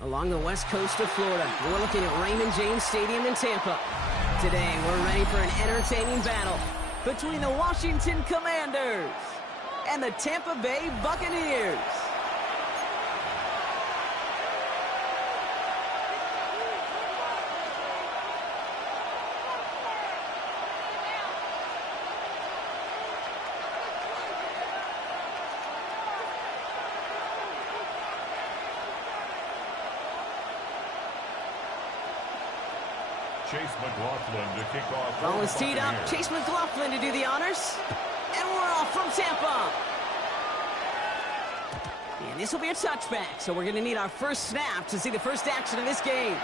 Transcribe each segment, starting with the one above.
along the west coast of Florida. We're looking at Raymond James Stadium in Tampa. Today, we're ready for an entertaining battle between the Washington Commanders and the Tampa Bay Buccaneers. Chase McLaughlin to kick off. Ball is teed up. Chase McLaughlin to do the honors. And we're off from Tampa. And this will be a touchback, so we're going to need our first snap to see the first action of this game.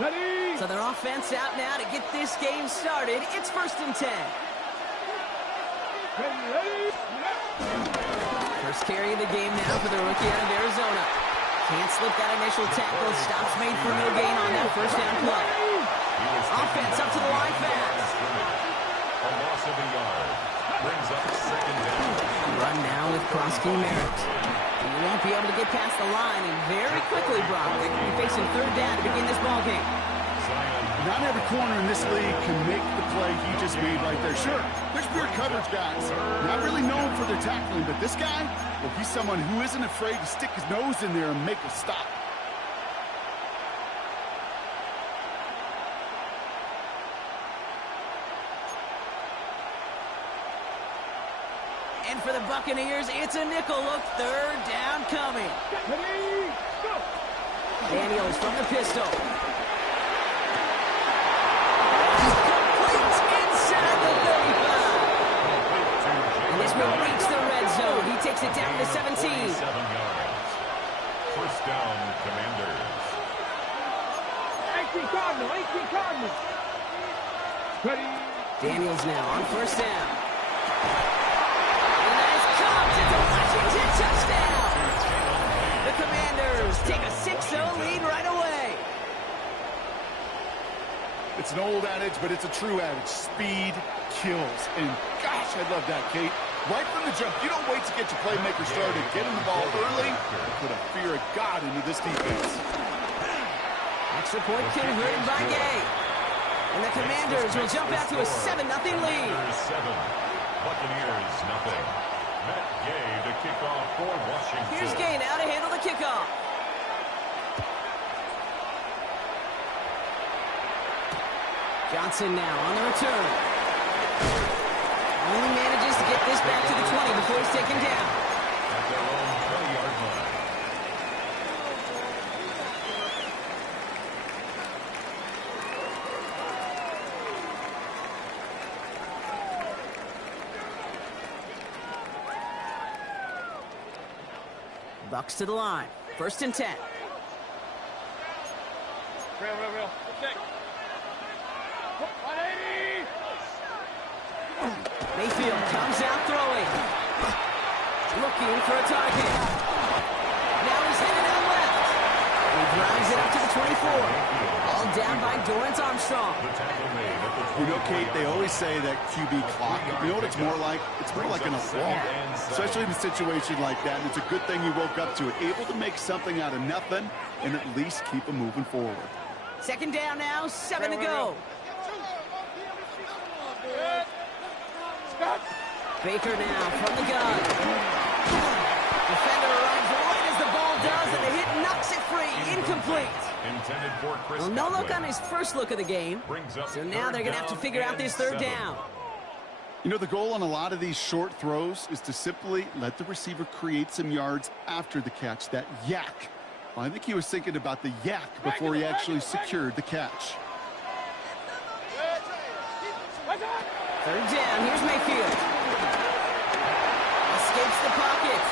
Ready. So their offense out now to get this game started. It's 1st and 10. Ready. First carry of the game now for the rookie out of Arizona. Can't slip that initial tackle. Stops made for no gain on that first down play. Offense up to the line fast. A loss of a yard. Brings up 2nd down. Run now with Prosky Merritt. You won't be able to get past the line, and very quickly, Brock, they're going to be facing 3rd down to begin this ballgame. Not every corner in this league can make the play he just made right there. Sure, there's pure coverage guys. Not really known for their tackling, but this guy, well, he's someone who isn't afraid to stick his nose in there and make a stop. And for the Buccaneers, it's a nickel look. 3rd down coming. Ready. Go. Daniels from the pistol. Will reach the red zone. He takes it down to 17. 7 yards. 1st down, Commanders. 18 Cardinals. Ready. Daniels now on 1st down. And that is caught. It's a Washington touchdown. The Commanders take a 6-0 lead right away. It's an old adage, but it's a true adage. Speed kills. And gosh, I love that, Kate. Right from the jump, you don't wait to get your playmaker started. Getting the ball early, put a fear of God into this defense. Extra point converted by Gay. And the Commanders will jump out to a 7-0 lead. 7, Buccaneers nothing. Matt Gay to kick off for Washington. Here's Gay now to handle the kickoff. Johnson now on the return. Only manages to get this back to the 20 before he's taken down. At their own 20-yard line. Bucks to the line. 1st and 10. Real. Check. 180. Mayfield comes out throwing. Looking for a target. Now he's headed out left. He drives it up to the 24. All down by Dorrance Armstrong. You know, Kate, they always say that QB clock. You know what it's more like? It's more like an alarm. Especially in a situation like that. And it's a good thing you woke up to it. Able to make something out of nothing and at least keep them moving forward. 2nd down now, 7 to go. Baker now from the gun. Defender arrives right as the ball does, and the hit knocks it free. Incomplete. Intended for Chris Well, no look on his first look of the game. So now they're going to have to figure out this 3rd down. You know, the goal on a lot of these short throws is to simply let the receiver create some yards after the catch, that yak. Well, I think he was thinking about the yak before he actually secured the catch. 3rd down, here's Mayfield. Escapes the pocket.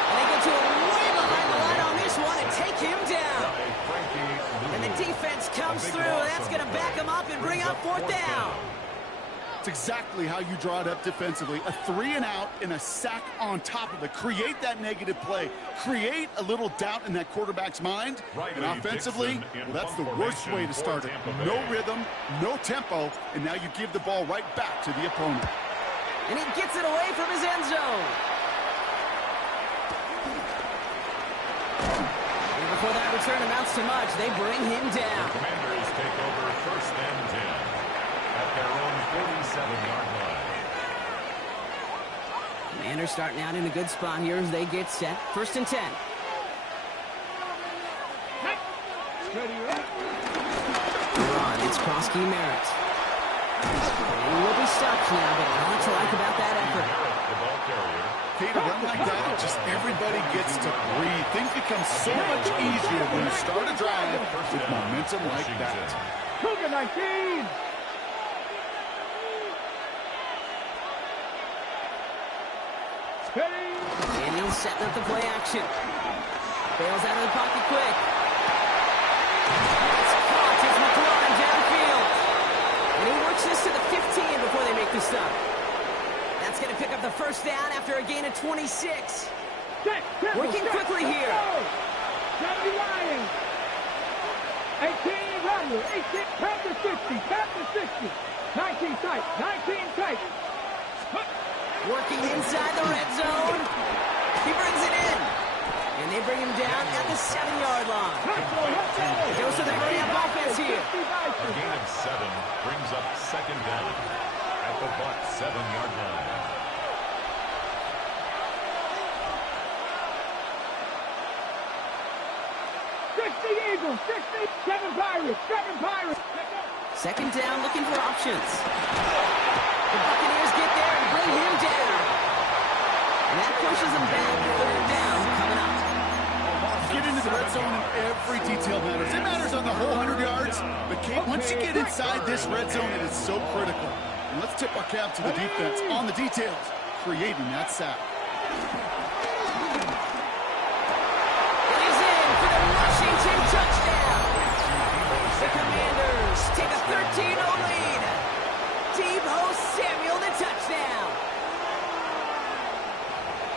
And they get to him way behind the line on this one and take him down. And the defense comes through. That's going to back him up and bring up 4th down. It's exactly how you draw it up defensively. A 3-and-out and a sack on top of it. Create that negative play. Create a little doubt in that quarterback's mind. And offensively, well, that's the worst way to start it. No rhythm, no tempo, and now you give the ball right back to the opponent. And he gets it away from his end zone. return amounts to much. They bring him down. The Commanders take over 1st and 10 at their own 47-yard line. Commanders starting out in a good spot here as they get set. 1st and 10. Run, it's Krosky Merritt. He will be stopped now, but a lot to like about that effort. The ball carrier. Kate, a run like that, just everybody gets to breathe. Things become so much easier when you start a drive with momentum like that. Cougar 19. Steady. Daniels setting up the play action. Bails out of the pocket quick. It's caught. It's McLaurin downfield. And he works this to the 15 before they make the stop. That's going to pick up the 1st down after a gain of 26. Working quickly here. 70 Lions. 18 Rattler. 18 Panther 50. Panther 60. 19 tight. 19 tight. Working inside the red zone. He brings it in. And they bring him down at the 7-yard line. Goes to the hurry-up offense here. A gain of 7 brings up 2nd down at the Buck 7-yard line. Eagles, 7 Pirates, 7 Pirates. 2nd down, looking for options. The Buccaneers get there and bring him down. And that pushes them back. 3rd down coming up. Get into the red zone and every detail matters. It matters on the whole 100 yards. But, Kate, once you get inside this red zone, it is so critical. And let's tip our cap to the defense on the details, creating that sack. Washington touchdown. The Commanders take a 13-0 lead. Deebo Samuel the touchdown.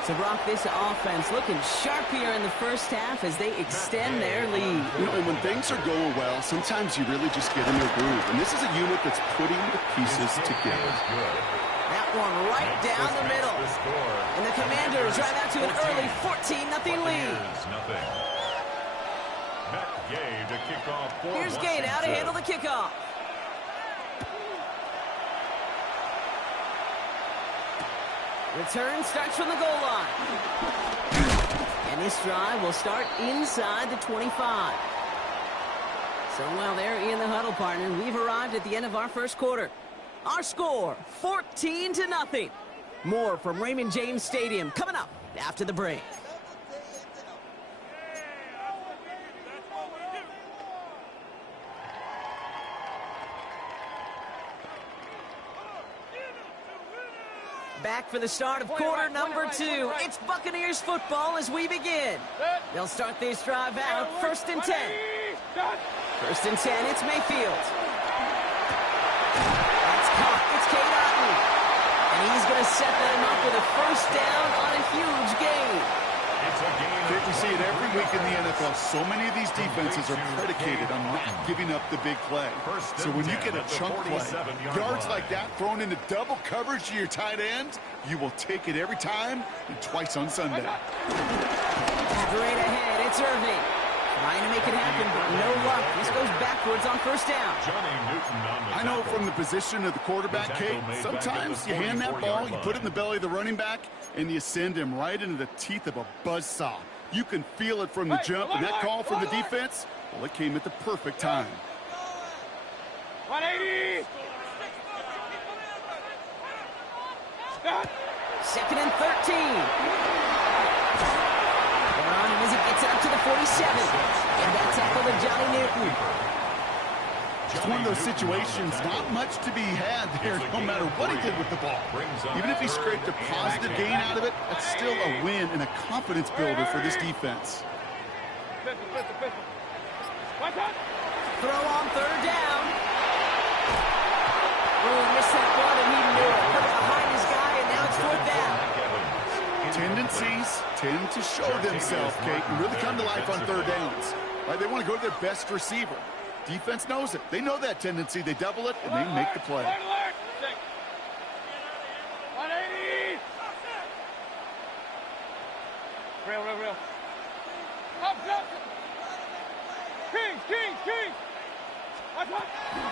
So, Brock, this offense looking sharp here in the 1st half as they extend their lead. You know, and when things are going well, sometimes you really just get in their groove. And this is a unit that's putting the pieces together. That one right down the middle. And the Commanders drive out to an early 14-0 lead. Gay to kick off for Here's Gay now to handle the kickoff. Return starts from the goal line. And this drive will start inside the 25. So while they're in the huddle, partner, we've arrived at the end of our 1st quarter. Our score, 14-0. More from Raymond James Stadium coming up after the break. Back for the start of quarter number 2. It's Buccaneers football as we begin. They'll start this drive out 1st and 10. 1st and 10, it's Mayfield. That's caught. It's Cade Otton. And he's going to set them up with a 1st down on a huge gain. We see it every week in the NFL. So many of these defenses are predicated on not giving up the big play. So when you get a chunk play, yards like that thrown into double coverage to your tight end, you will take it every time and twice on Sunday. Straight ahead, it's Irving. Trying to make it happen, but no luck. This goes backwards on 1st down. I know from the position of the quarterback, Kate, sometimes you hand that ball, you put it in the belly of the running back, and you send him right into the teeth of a buzzsaw. You can feel it from the jump, and that call from the defense, well, it came at the perfect time. 180. 2nd and 13. They're on him as he gets it up to the 47. And that tackle to Johnny Newton. It's one of those situations, not much to be had there, no matter what he did with the ball. Even if he scraped a positive gain out of it, that's still a win and a confidence builder for this defense. Throw on 3rd down. Oh, missed that one, and he knew it. Put it behind his guy, and now it's 4th down. Tendencies tend to show themselves, Kate, and really come to life on 3rd downs. Right? They want to go to their best receiver. Defense knows it. They know that tendency. They double it, and they make the play. 180. Real. Up. Kings.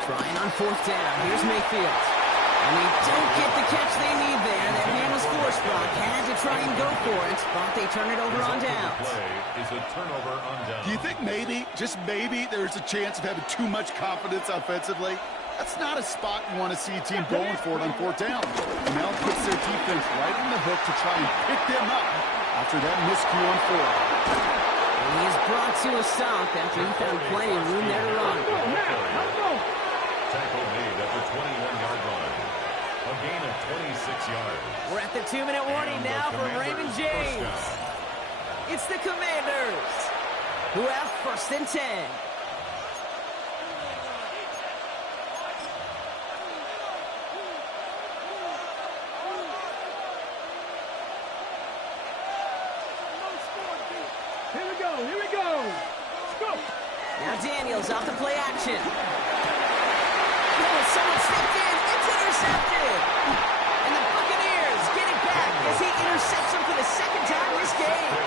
Trying on fourth down. Here's Mayfield. And they don't get the catch they need there. That man was forced, Brock. Had to try and go for it, but they turn it over on downs. Is a turnover on down. Do you think maybe, just maybe, there's a chance of having too much confidence offensively? That's not a spot you want to see a team going for it on fourth down. And now it puts their defense right on the hook to try and pick them up after that miscue on fourth. And he is brought to a stop after he found plenty of room there to run. Tackle made at the 21-yard line. A gain of 26 yards. We're at the 2-minute warning now from Raymond James. It's the Commanders who have first and 10. Here we go. Let's go. Now Daniels off the play action. Oh, someone stepped in. It's intercepted. And the Buccaneers get it back as he intercepts him for the second time this game.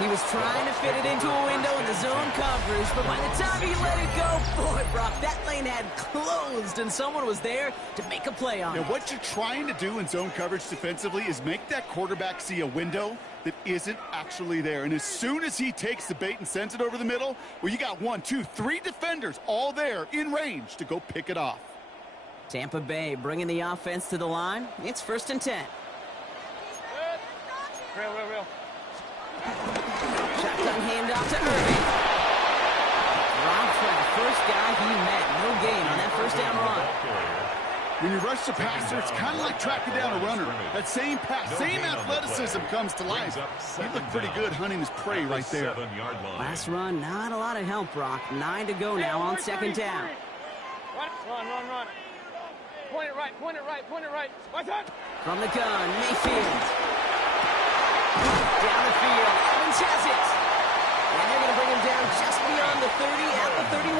He was trying to fit it into a window in the zone coverage, but by the time he let it go, boy, Brock, that lane had closed, and someone was there to make a play on it. Now, what you're trying to do in zone coverage defensively is make that quarterback see a window that isn't actually there. And as soon as he takes the bait and sends it over the middle, well, you got 1, 2, 3 defenders all there in range to go pick it off. Tampa Bay bringing the offense to the line. It's first and 10. Real. Shotgun handoff to Irving. Robbed for the first guy he met. No gain on that first down run. When you rush the passer, it's kind of like tracking down a runner. That same pass, same athleticism comes to life. He looked pretty good hunting his prey right there. Last run, not a lot of help, Brock. 9 to go now on second down. Run. Point it right. What's that? From the gun, Mayfield. Down the field, Evans has it. And they're going to bring him down just beyond the 30 at the 31.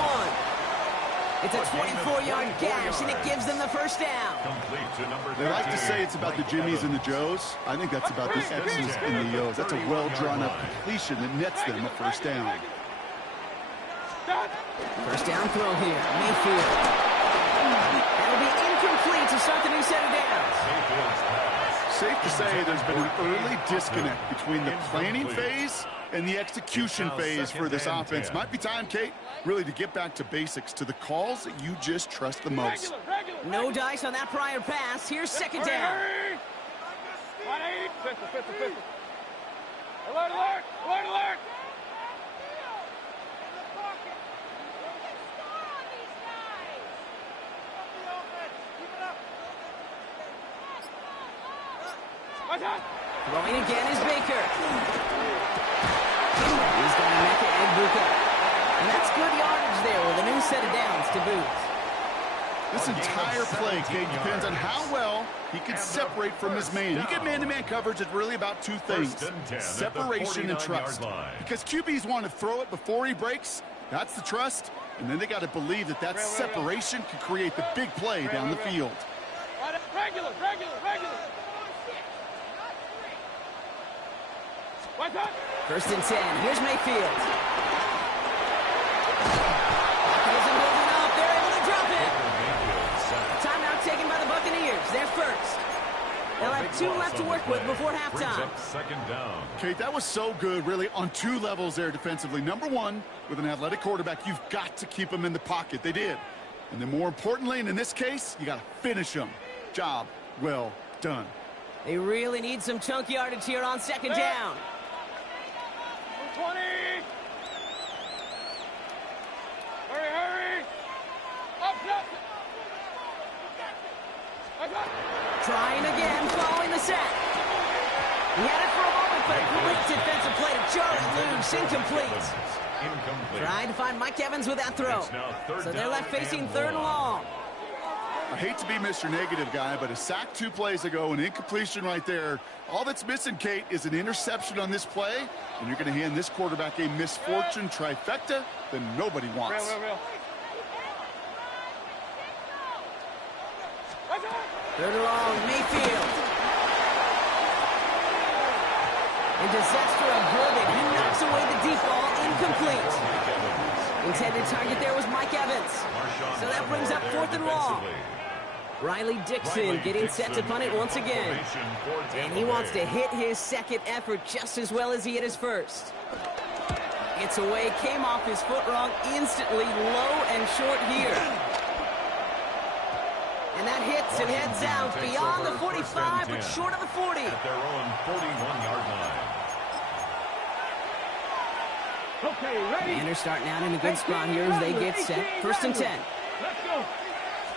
It's a 24-yard gash, and it gives them the first down. They like to say it's about the Jimmies and the Joes. I think that's about the X's and the O's. That's a well-drawn-up completion that nets them a first down. First down throw here, Mayfield. That'll be incomplete to start the new set of downs. Safe to say there's been an early disconnect between the planning phase and the execution phase for this offense. Might be time, Kate, really to get back to basics, to the calls that you just trust the most. No dice on that prior pass. Here's second down. Pistol. Alert! Throwing again is Baker. He's got Mecca and Buka. And that's good yardage there with a new set of downs to boot. This entire play, Kate, depends on how well he can separate from his man. You get man-to-man coverage, it's really about two things: separation and trust. Because QBs want to throw it before he breaks. That's the trust. And then they got to believe that that separation can create the big play down the field. Regular. First and 10. Here's Mayfield. He isn't holding up. They're able to drop it. Timeout taken by the Buccaneers. They're first. They'll have 2 left to work with before halftime. Second down. Kate, that was so good, really, on 2 levels there defensively. Number one, with an athletic quarterback, you've got to keep him in the pocket. They did. And then more importantly, and in this case, you got to finish him. Job well done. They really need some chunk yardage here on second down. 20. Hurry. Up. Trying again, following the sack. He had it for a moment, but a great defensive play to jar it loose. Incomplete. Trying to find Mike Evans with that throw. So they're left facing third and long. I hate to be Mr. Negative guy, but a sack 2 plays ago, an incompletion right there. All that's missing, Kate, is an interception on this play, and you're going to hand this quarterback a misfortune trifecta that nobody wants. Real. Third and long, Mayfield. A disaster of good that he knocked knocks away the deep ball, incomplete. Intended target there was Mike Evans. So that brings up 4th and long. Riley Dixon getting set to punt it once again. And he wants to hit his second effort just as well as he hit his first. It's away, came off his foot wrong instantly, low and short here. And that hits and heads out beyond the 45, but short of the 40. At their own 41-yard line. Okay, ready. Commanders starting out in a good spot here as they get set. 1st and 10. Let's go.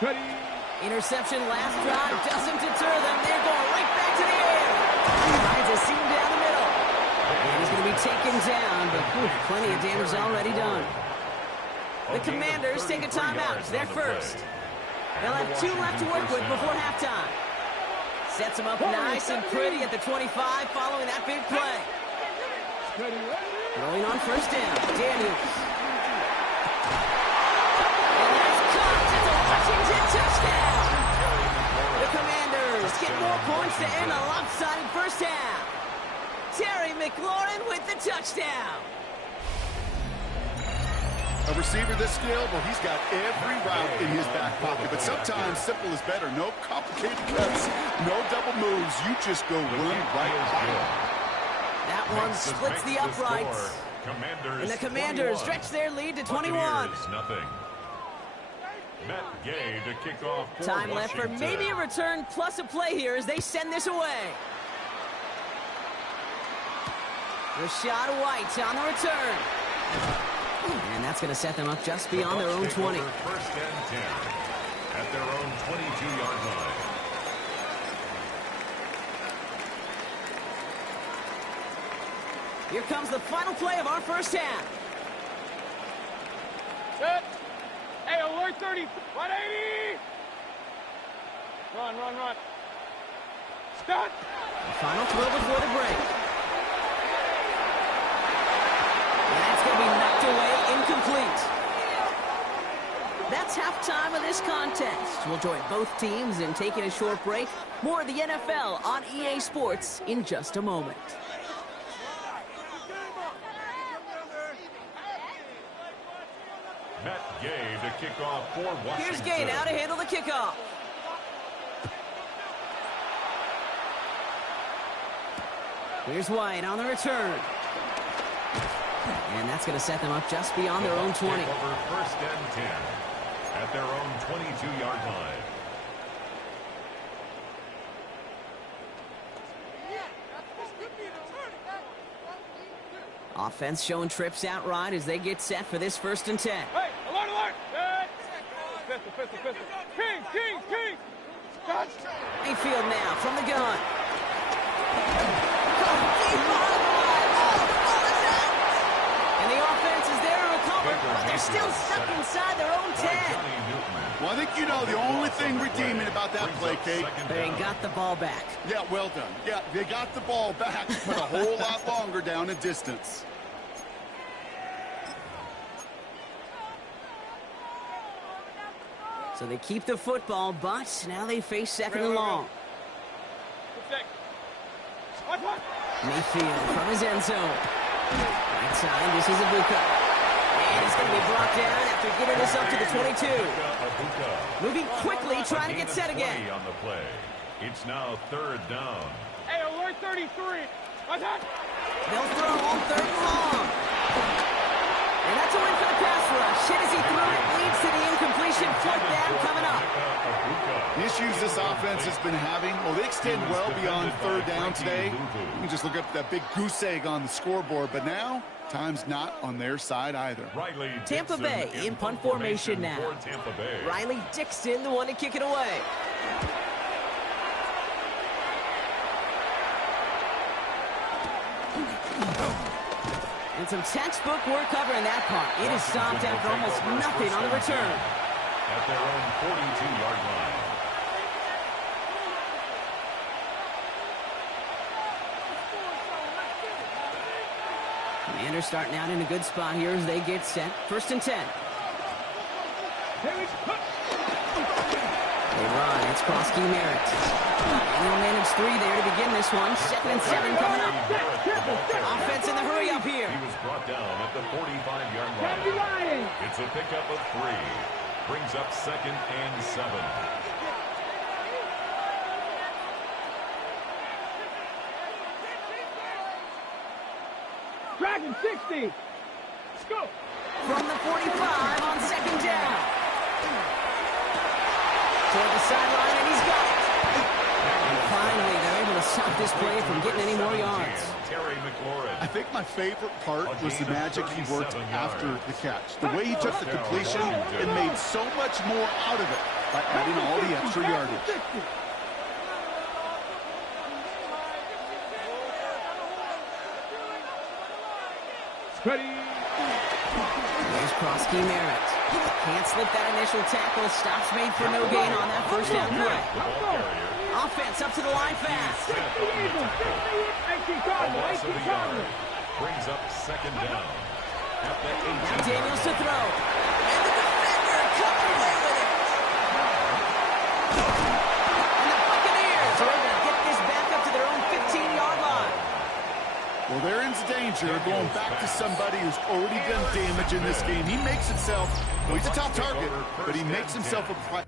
Ready. Interception last drive doesn't deter them. They're going right back to the air. He finds a seam down the middle. And he's going to be taken down, but plenty of damage already done. The Commanders take a timeout. They're first. They'll have 2 left to work with before halftime. Sets them up nice and pretty at the 25 following that big play. Ready, ready. Throwing on 1st down, Daniels. And there's caught. It's a Washington touchdown. The Commanders get more points to end a lopsided first half. Terry McLaurin with the touchdown. A receiver this skilled, well, he's got every route in his back pocket. But sometimes simple is better. No complicated cuts, no double moves. You just go run right by him. That one splits the uprights. And the Commanders stretch their lead to 21. Nothing. Matt Gay to kick off for Time left for maybe a return plus a play here as they send this away. Rashad White on the return. And that's going to set them up just beyond their own 20. 1st and 10 at their own 22-yard line. Here comes the final play of our first half. Set. Hey, alert 30. 180. Run, run, run. Stop. The final throw before the break. And that's going to be knocked away, incomplete. That's halftime of this contest. We'll join both teams in taking a short break. More of the NFL on EA Sports in just a moment. Matt Gay to kick off for Washington. Here's Gay now to handle the kickoff. Here's White on the return. And that's going to set them up just beyond their own 20. Over 1st and 10 at their own 22-yard line. Offense showing trips out right as they get set for this 1st and 10. Hey, alert, alert. Pistol, pistol, pistol. King, king, king. Touch. Mayfield now from the gun. And the offense is there to recover, but they're still stuck inside their own 10. Well, I think you know the only thing redeeming about that play, Kate. They got the ball back. Yeah, well done. Yeah, they got the ball back, but a whole lot longer down in distance. So they keep the football, but now they face 2nd and long. Mayfield from his end zone. Right side, this is Ibuka. And he's going to be brought down after giving this up to the 22. Moving quickly, trying to get set again. On the play. It's now 3rd down. Hey, alert 33. Attack. They'll throw on 3rd and long. And that's a win for the pass rush. Hit as he threw it, leads to the incompletion. 4th down coming up. The issues this offense has been having, well, they extend well beyond 3rd down today. You can just look up that big goose egg on the scoreboard, but now time's not on their side either. Tampa Bay in punt formation now. Riley Dixon, the one to kick it away. And some textbook work covering that part. It is stopped after almost nothing on the return. At their own 42-yard line. Commanders starting out in a good spot here as they get set. 1st and 10. They run. It's Prosky Merritt. And they'll manage 3 there to begin this one. 2nd and 7 coming up. Offense in the hurry up here. 45-yard line. It's a pickup of 3. Brings up 2nd and 7. Dragon 60. Let's go. From the 45 on 2nd down. Toward the sideline, and he's got it. And finally, they're able to stop this play from getting any more yards. I think my favorite part was the magic he worked after the catch. The way he took the completion and made so much more out of it by adding all the extra yardage. Ready. Here's Krosky Merritt. Can't slip that initial tackle. Stops made for no gain on that first down play. Offense up to the line fast. Brings up 2nd down. At the 18. Now Daniels to throw. And the defender comes away with it. And the Buccaneers are able to get this back up to their own 15-yard line. Well, they're in danger of going back to somebody who's already done damage in this game. He makes himself, well, he's a top target, but he makes himself a prize.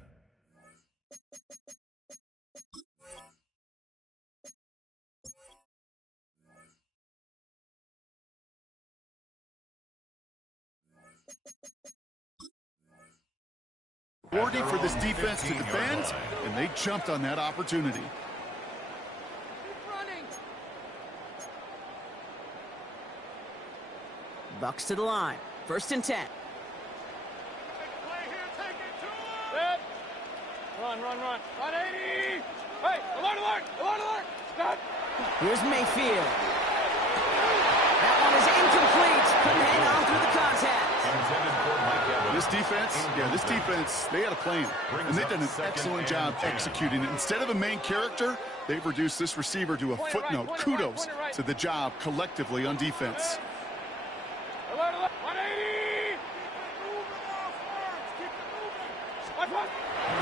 For this defense to defend, and they jumped on that opportunity. Bucks to the line. 1st and 10. Run. 180. Hey, alert. Stop. Here's Mayfield. That one is incomplete. Couldn't hang on through the contact. This defense, they had a plan, and they've done an excellent job executing it. Instead of a main character, they've reduced this receiver to a footnote. Kudos to the job collectively on defense. 180.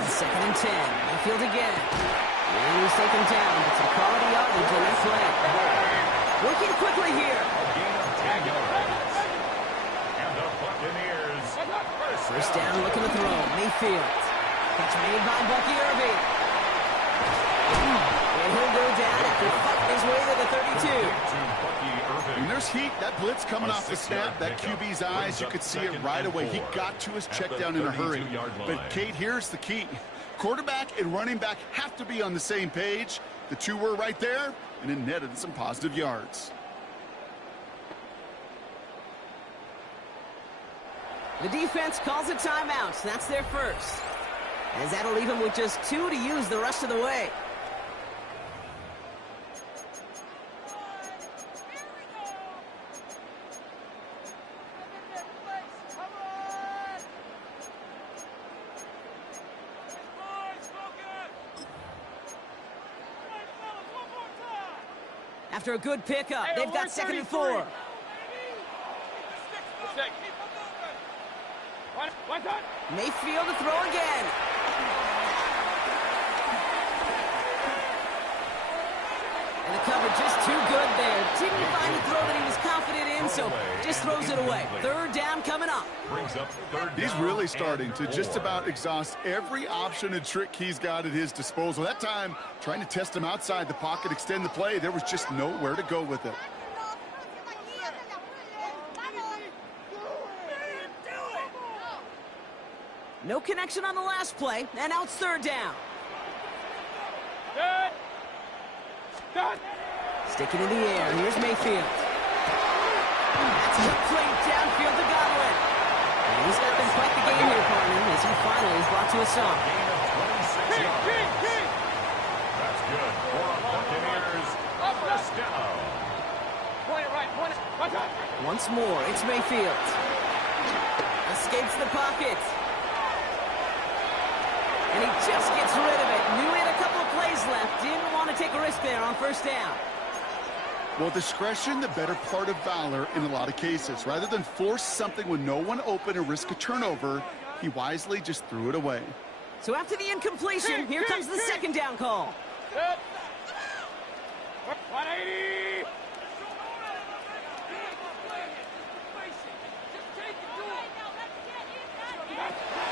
2nd and 10. Mayfield again. And he's taken down, but some quality yardage on that play. Working quickly here. And the Buccaneers. 1st down, looking to throw. Mayfield. Catch made by Bucky Irving. And he'll go down after fighting his way to the 32. When there's heat, that blitz coming off the snap, that QB's eyes, you could see it right away. He got to his check down in a hurry. But, Kate, here's the key. Quarterback and running back have to be on the same page. The two were right there, and it netted some positive yards. The defense calls a timeout. That's their first. As that'll leave them with just 2 to use the rest of the way. After a good pickup, they've got 2nd and 4. Mayfield to throw again. And the cover just too good there. Didn't find a throw that he was confident in, so just throws it away. 3rd down coming up. He's really starting to just about exhaust every option and trick he's got at his disposal. That time, trying to test him outside the pocket, extend the play, there was just nowhere to go with it. No connection on the last play, and now it's 3rd down. Sticking in the air, here's Mayfield. That's complete downfield to Godwin. And he's got them quite the game here, partner, as he finally is brought to a stop. That's good for our Buccaneers. 1st down. Once more, it's Mayfield. Escapes the pocket. And he just gets rid of it. Knew he had a couple of plays left. Didn't want to take a risk there on 1st down. Well, discretion, the better part of valor in a lot of cases. Rather than force something with no one open and risk a turnover, he wisely just threw it away. So after the incompletion, here comes the 2nd down call. 180.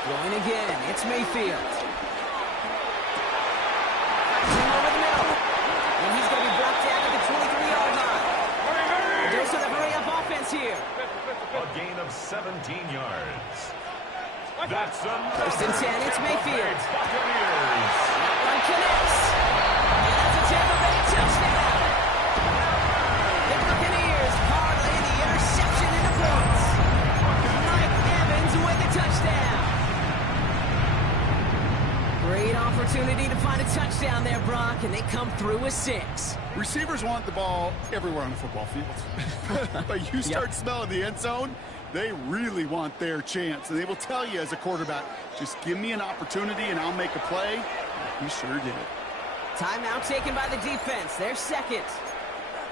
Throwing again, it's Mayfield. Over the middle. And he's going to be brought down at the 23-yard line. Dose of the hurry-up offense here. A gain of 17 yards. That's enough. 1st and 10, it's Mayfield. Buccaneers. That one connects. And that's a Tampa Bay touchdown. The Buccaneers parlay the interception into points. Mike Evans with the touchdown. Great opportunity to find a touchdown there, Brock, and they come through with 6. Receivers want the ball everywhere on the football field. But you start smelling the end zone, they really want their chance. And they will tell you as a quarterback, just give me an opportunity and I'll make a play. He sure did. Timeout taken by the defense. They're second.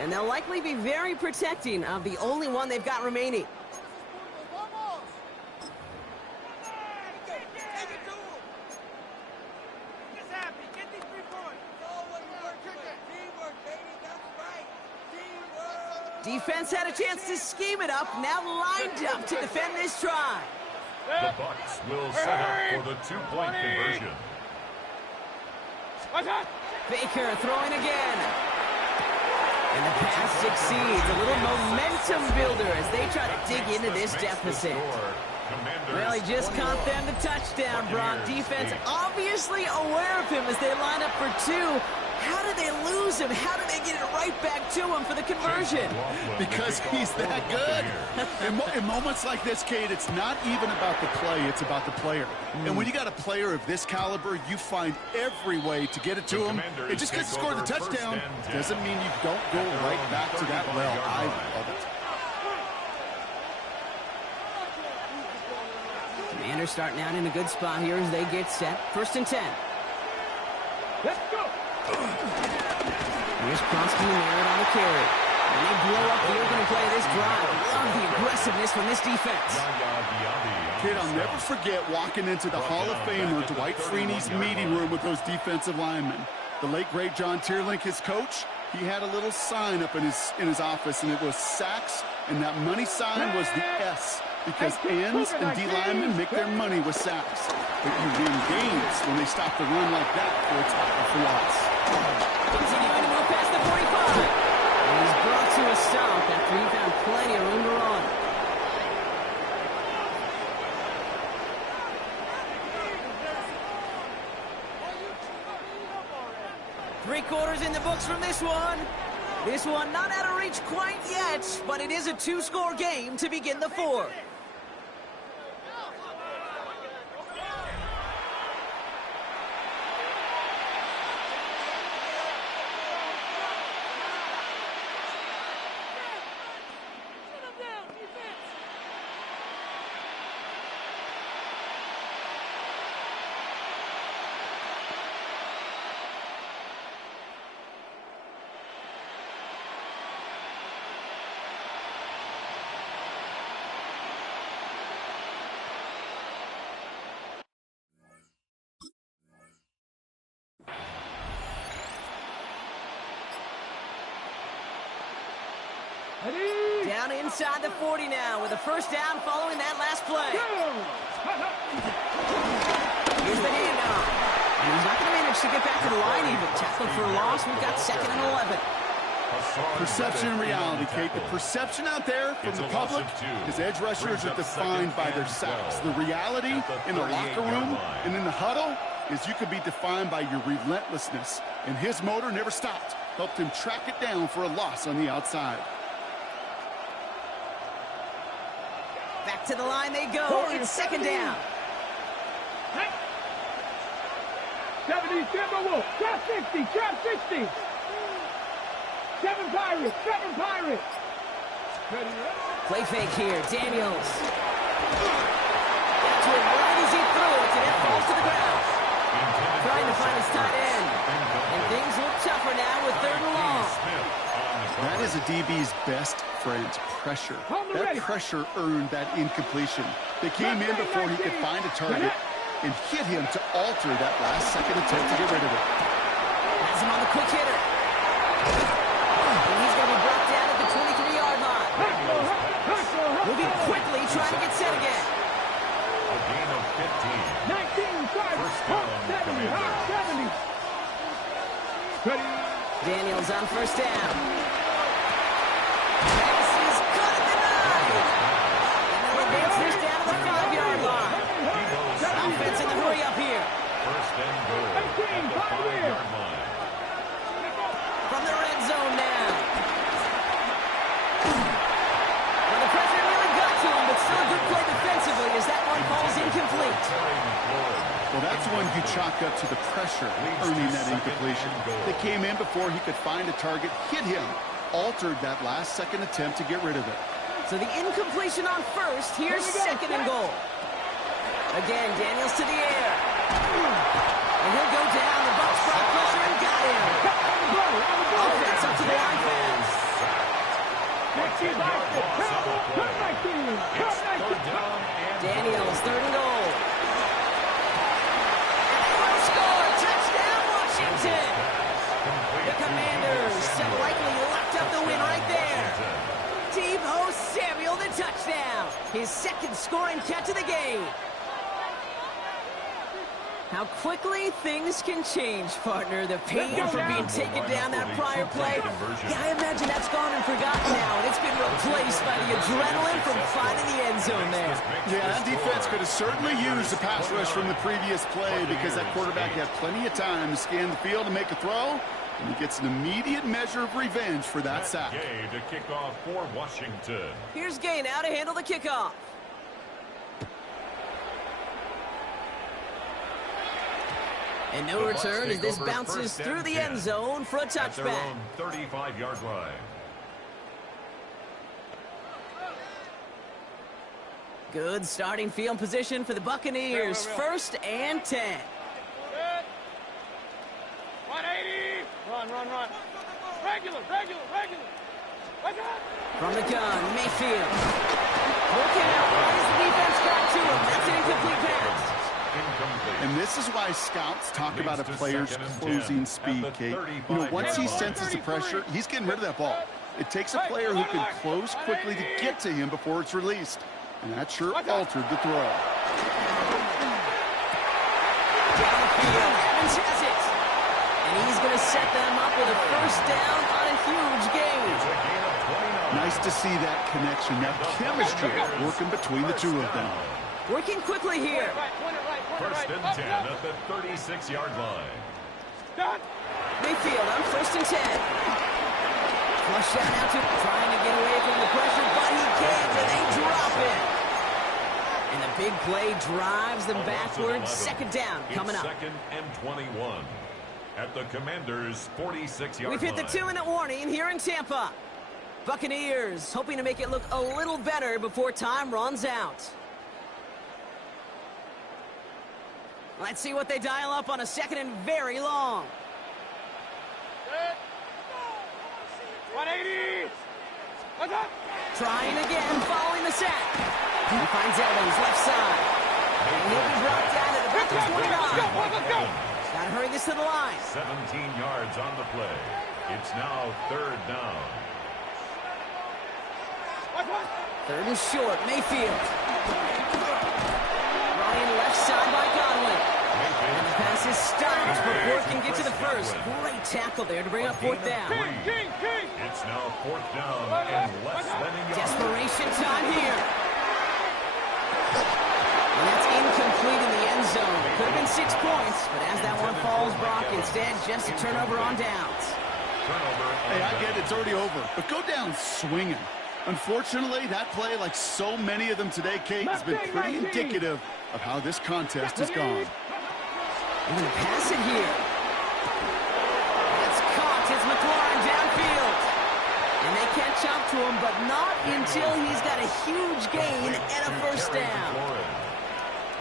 And they'll likely be very protecting of the only one they've got remaining. Defense had a chance to scheme it up, now lined up to defend this try. The Bucs will set up for the two-point conversion. Baker throwing again. And the pass succeeds. A little momentum builder as they try to dig into this deficit. Well, he just caught them the touchdown, Brock. Defense obviously aware of him as they line up for 2. How did they lose him? How did they get it right back to him for the conversion? Because he's that good. In moments like this, Kate, it's not even about the play, it's about the player. And when you got a player of this caliber, you find every way to get it to him. And just because you score the touchdown doesn't mean you don't go right back to that well. I love it. Commanders starting out in a good spot here as they get set. 1st and 10. Let's go. Here's Kronsky Merritt on the carry. And they blow up the opening play of this drive. Love the aggressiveness from this defense. Kid, I'll never forget walking into the Hall of Famer Dwight Freeney's meeting room with those defensive linemen. The late, great John Tierlink, his coach, he had a little sign up in his office, and it was sacks, and that money sign was the S, because ends and D linemen make their money with sacks. But you win games when they stop the run like that for a tackle for loss. Continuing to move past the 45. And he's brought to a stop after he found plenty of room to run. Three-quarters in the books from this one. This one not out of reach quite yet, but it is a 2-score game to begin the 4th. Down inside the 40 now with a 1st down following that last play. Here's the handoff. And he's not going to manage to get back to the line even. Tackled for a loss. We've got 2nd and 11. Perception and reality, Kate. The perception out there from the public is edge rushers are defined by their sacks. The reality in the locker room and in the huddle is you could be defined by your relentlessness. And his motor never stopped. Helped him track it down for a loss on the outside. Back to the line they go. It's 2nd down. 70, Timberwolves. Trap 60, trap 60. 7 Pirates, 7 Pirates. Play fake here, Daniels. That's where right as he threw it, and it falls to the ground. Trying to find his tight end. And things look tougher now with 3rd and long. That is a DB's best friend, pressure. That pressure earned that incompletion. They came in before he could find a target and hit him to alter that last-second attempt to get rid of it. Has him on the quick hitter. And he's going to be brought down at the 23-yard line. Moving quickly, trying to get set again. A gain of First down, Commanders. 70. Ready. Daniels on first down. Pass is good at the 9. And they'll advance this down to the 5-yard line. Offense in the hurry up here. First and goal at the 5-yard line. From the red zone now. Well, the pressure really got to him, but still a good play defensively as that one falls incomplete. Well, that's one you chalk up to the pressure earning that incompletion. They came in before he could find a target, hit him, altered that last-second attempt to get rid of it. So the incompletion on first. Here's second and goal. Again, Daniels to the air. And he'll go down. The Bucs brought pressure and got him. Offense up to the line pass. Daniels, third and goal. And they will score. Touchdown, Washington. The Commanders have likely locked up the win right there. Tebow Samuel, the touchdown. His second scoring catch of the game. How quickly things can change, partner. The pain from being taken down that prior play. Yeah, I imagine that's gone and forgotten now, and it's been replaced by the adrenaline from finding the end zone there. Yeah, that defense could have certainly used the pass rush from the previous play because that quarterback had plenty of time to scan the field and make a throw, and he gets an immediate measure of revenge for that sack. Gay to kick off for Washington. Here's Gay now to handle the kickoff. And no return as this bounces through the end zone for a touchback. 35-yard line. Good starting field position for the Buccaneers. First and 10. 180. Run. Regular. From the gun, Mayfield. Working out right as the defense got to him. That's an incomplete pass. And this is why scouts talk about a player's closing speed, Kate. You know, once he senses the pressure, he's getting rid of that ball. It takes a player who can close quickly to get to him before it's released. And that sure altered the throw. Downfield, Evans has it. And he's going to set them up with a first down on a huge gain. Nice to see that connection, that chemistry working between the two of them. Working quickly here. First and 10 at the 36-yard line. Mayfield on first and 10. Flush out now to trying to get away from the pressure, but he can't, and they drop it. And the big play drives them backwards. Second down coming up. Second and 21 at the Commanders' 46-yard line. We've hit the 2-minute warning here in Tampa. Buccaneers hoping to make it look a little better before time runs out. Let's see what they dial up on a second and very long. 180. Trying again, following the sack. He finds Evans left side. And he'll be brought down to the back of 29. Got to hurry this to the line. 17 yards on the play. It's now third down. Third and short, Mayfield. Ryan left side by Godwin. And the pass is stopped before it can get to the first. Great tackle there to bring up fourth down. It's now fourth down and less than a yard. Desperation time here. And that's incomplete in the end zone. Could have been 6 points, but as that one falls, Brock, instead just a turnover on downs. Hey, I get it, it's already over, but go down swinging. Unfortunately, that play, like so many of them today, Kate, has been pretty indicative of how this contest has gone. And going to pass it here. It's caught. It's McLaurin downfield. And they catch up to him, but not until he's got a huge gain and a first down.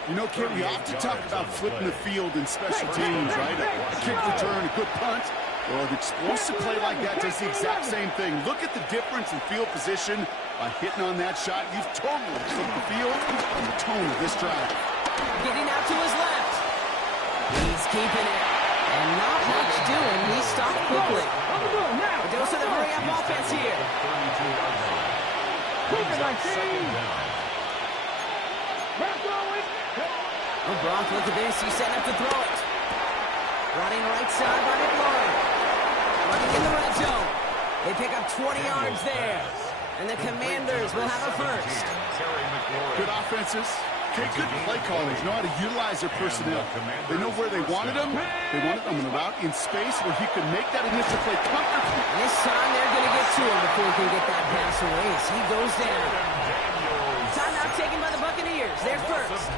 You know, Kate, we often talk about flipping the field in special teams, right? A kick return, a good punt. Well, an explosive play like that does the exact same thing. Look at the difference in field position by hitting on that shot. You've totally flipped the field and the tone of this drive. Getting out to his left. He's keeping it. And not much doing. He stopped quickly. A dose of the hurry-up offense here. Oh, Brock, look at this. He's setting up to throw it. Running right side by McLaurin. Running in the red zone. They pick up 20 yards there. And the Commanders will have a first. Good offenses. Okay, good play callers. Know how to utilize their personnel. They know where they wanted him. They wanted him in a route in space where he could make that initial play comfortably. And this time they're going to get to him before he can get that pass away as he goes down. Timeout taken by the Buccaneers. They're first.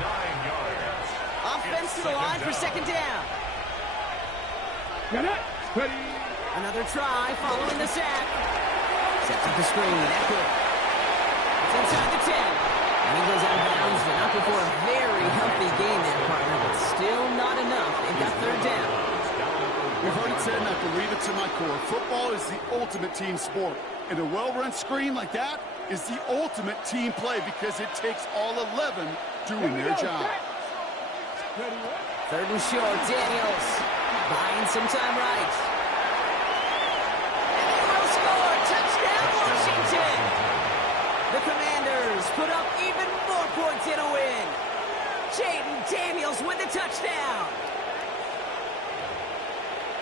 Offense to the line for second down. Another try following the sack. Sets up the screen. Eckler. It's inside the 10. And he goes out of bounds, but not before a very healthy game there, partner, but still not enough. They've got third down. You've heard it said, and I believe it to my core. Football is the ultimate team sport. And a well-run screen like that is the ultimate team play because it takes all 11 doing their job. Third and short, Daniels buying some time right. And they will score. Touchdown, Washington. The Commanders put up even more points in a win. Jaden Daniels with the touchdown.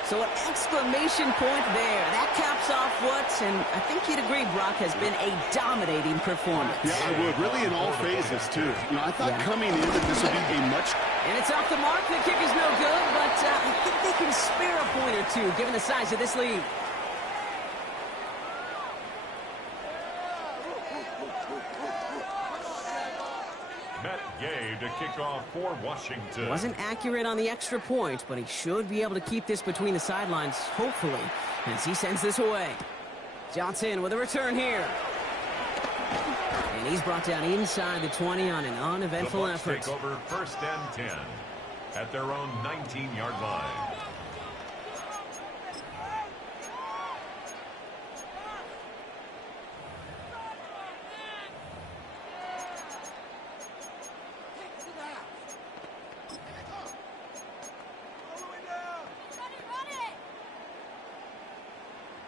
So an exclamation point there. That caps off what, and I think you'd agree, Brock, has been a dominating performance. Yeah, I would. Really in all phases, too. You know, I thought coming in that this would be a much... And it's off the mark. The kick is no good, but I think they can spare a point or two, given the size of this lead. Matt Gay to kick off for Washington. Wasn't accurate on the extra point, but he should be able to keep this between the sidelines, hopefully, as he sends this away. Johnson with a return here. And he's brought down inside the 20 on an uneventful effort. Take over first and 10 at their own 19-yard line.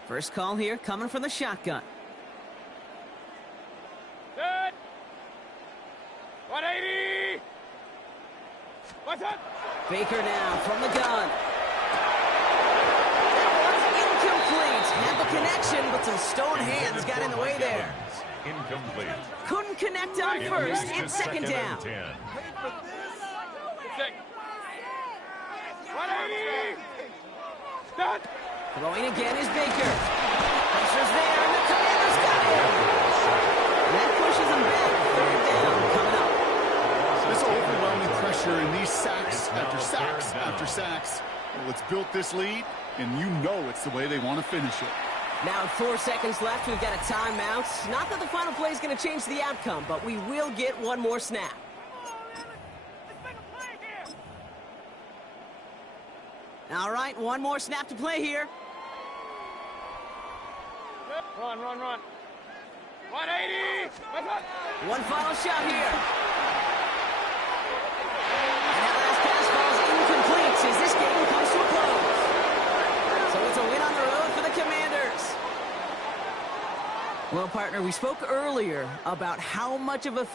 First call here coming from the shotgun. Set. 180. What's up? Baker now from the gun. That one's incomplete. Had the connection, but some stone hands got in the way there. Incomplete. Couldn't connect on first. It's second down. 180. Done. Throwing again is Baker. Pressure's there, and the Commanders got him. And that pushes him back. Third down coming up. This overwhelming pressure in these sacks after sacks after sacks. Well, it's built this lead, and you know it's the way they want to finish it. Now, 4 seconds left. We've got a timeout. Not that the final play is going to change the outcome, but we will get one more snap. All right, one more snap to play here. Run. 180. One final shot here. And that last pass falls incomplete as this game comes to a close. So it's a win on the road for the Commanders. Well, partner, we spoke earlier about how much of a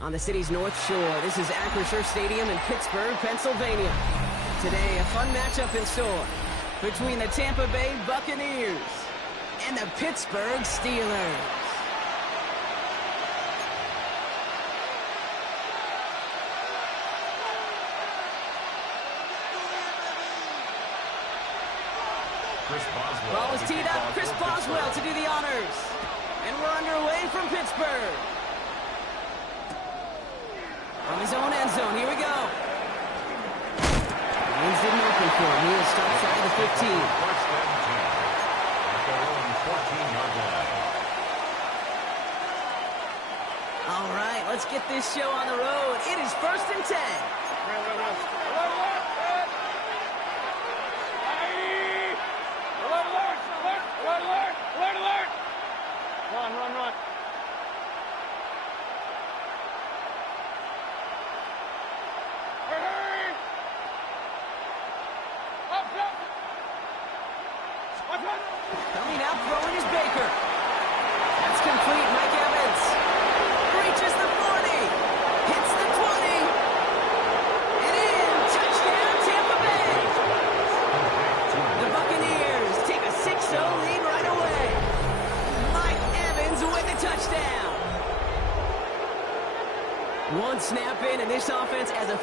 On the city's North Shore, this is Acrisure Stadium in Pittsburgh, Pennsylvania. Today, a fun matchup in store between the Tampa Bay Buccaneers and the Pittsburgh Steelers. Ball is teed up. Chris Boswell to do the honors. And we're underway from Pittsburgh. From his own end zone, here we go. Lanes didn't open for him. He'll start side of the 15. First and 10. At their own 14-yard line. All right, let's get this show on the road. It is first and 10. Run. Hurry! Up! Coming out, throwing is Baker. That's complete, Mike Evans. Reaches the 40. Hits the 20. And in. Touchdown, Tampa Bay. The Buccaneers take a 6-0 lead right away. Mike Evans with a touchdown. One snap in, and this offense as a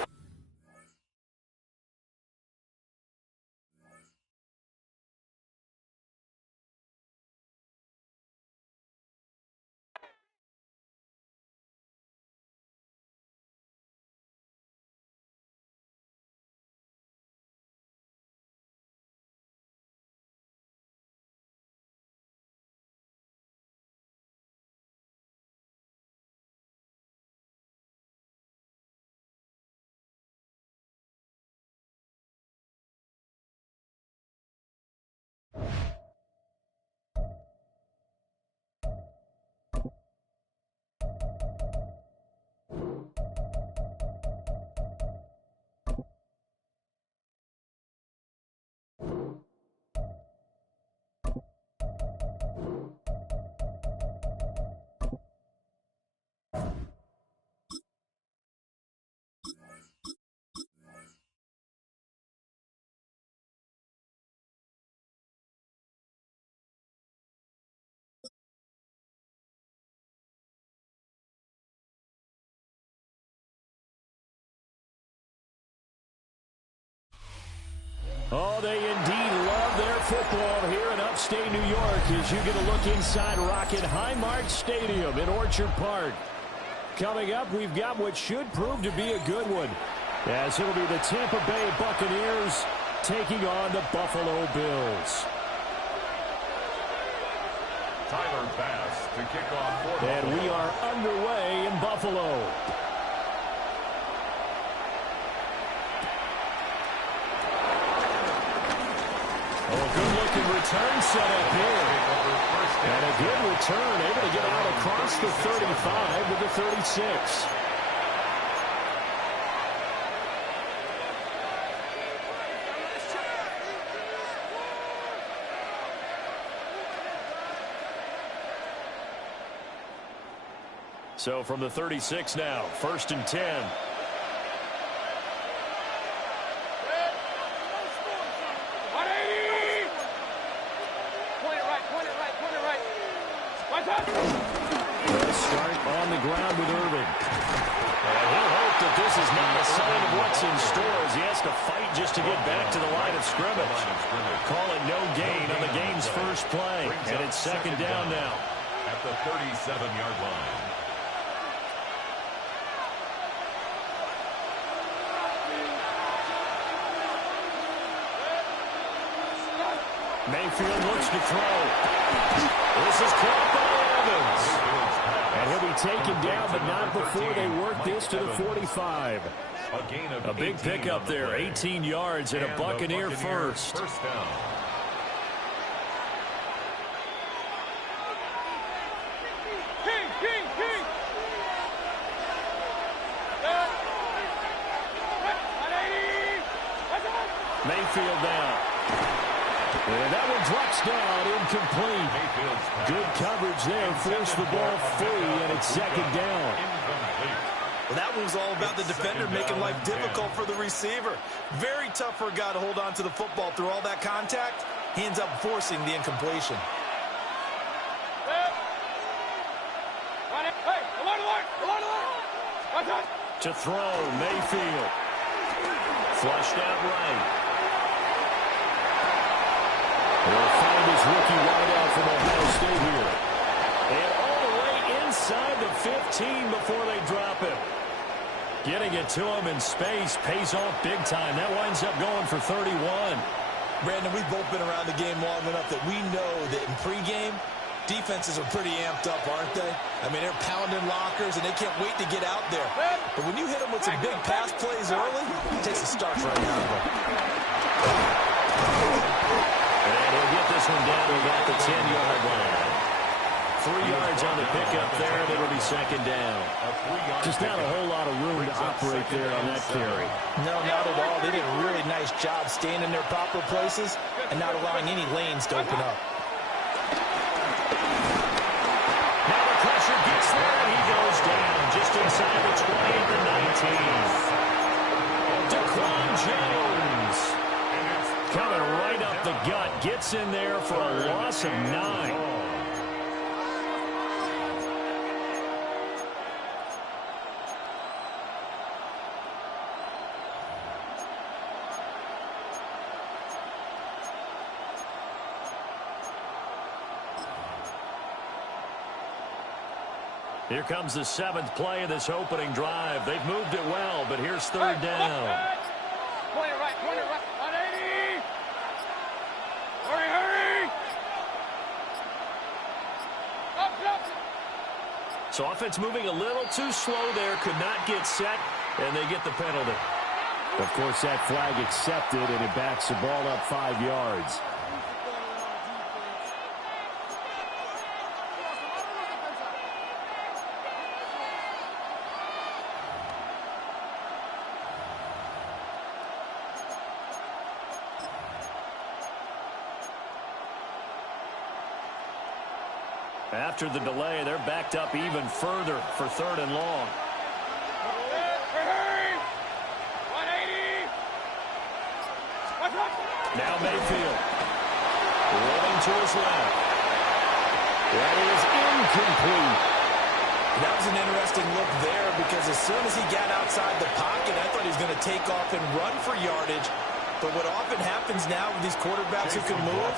Oh, they indeed love their football here in upstate New York as you get a look inside Rocket Highmark Stadium in Orchard Park. Coming up, we've got what should prove to be a good one, as it'll be the Tampa Bay Buccaneers taking on the Buffalo Bills. Tyler Bass to kick off for Buffalo. And we are underway in Buffalo. Oh, a good-looking return set up here. And a good return, able to get out across the 35 to the 36. So from the 36 now, first and 10. The start on the ground with Irvin. And he'll hope that this is not a sign of what's in store as he has to fight just to get back to the line of scrimmage. Call it no gain on the game's first play. And it's second down now. At the 37-yard line. Mayfield looks to throw. This is caught by Evans. And he'll be taken down, but not before they work this to the 45. A big pickup there, 18 yards and a Buccaneer first. First down. King! Mayfield down. And that one drops down, incomplete. Good coverage there, forced the ball free, and it's second down. Well, that one was all about the defender making life difficult for the receiver. Very tough for a guy to hold on to the football through all that contact. He ends up forcing the incompletion. To throw, Mayfield. Flushed out right. He'll find his rookie wideout from Ohio State here. And all the way inside the 15 before they drop him. Getting it to him in space pays off big time. That winds up going for 31. Brandon, we've both been around the game long enough that we know that in pregame, defenses are pretty amped up, aren't they? I mean, they're pounding lockers, and they can't wait to get out there. But when you hit them with some big pass plays early, it takes the starch right out of them. And he'll get this one down to about the 10-yard line. 3 yards on the pickup there, and it'll be second down. Just not a whole lot of room to operate there on that carry. No, not at all. They did a really nice job staying in their proper places and not allowing any lanes to open up. Now the pressure gets there, and he goes down just inside the 20 at the 19. Daquan Jones coming right up the gut. Gets in there for a loss of 9. Here comes the 7th play of this opening drive. They've moved it well, but here's third down. Point it right, 180. Hurry, hurry. Up. So offense moving a little too slow there, could not get set, and they get the penalty. Of course, that flag accepted, and it backs the ball up 5 yards. After the delay, they're backed up even further for 3rd and long. 180. Now Mayfield. Rolling to his left. That is incomplete. That was an interesting look there because as soon as he got outside the pocket, I thought he was going to take off and run for yardage. But what often happens now with these quarterbacks who can move,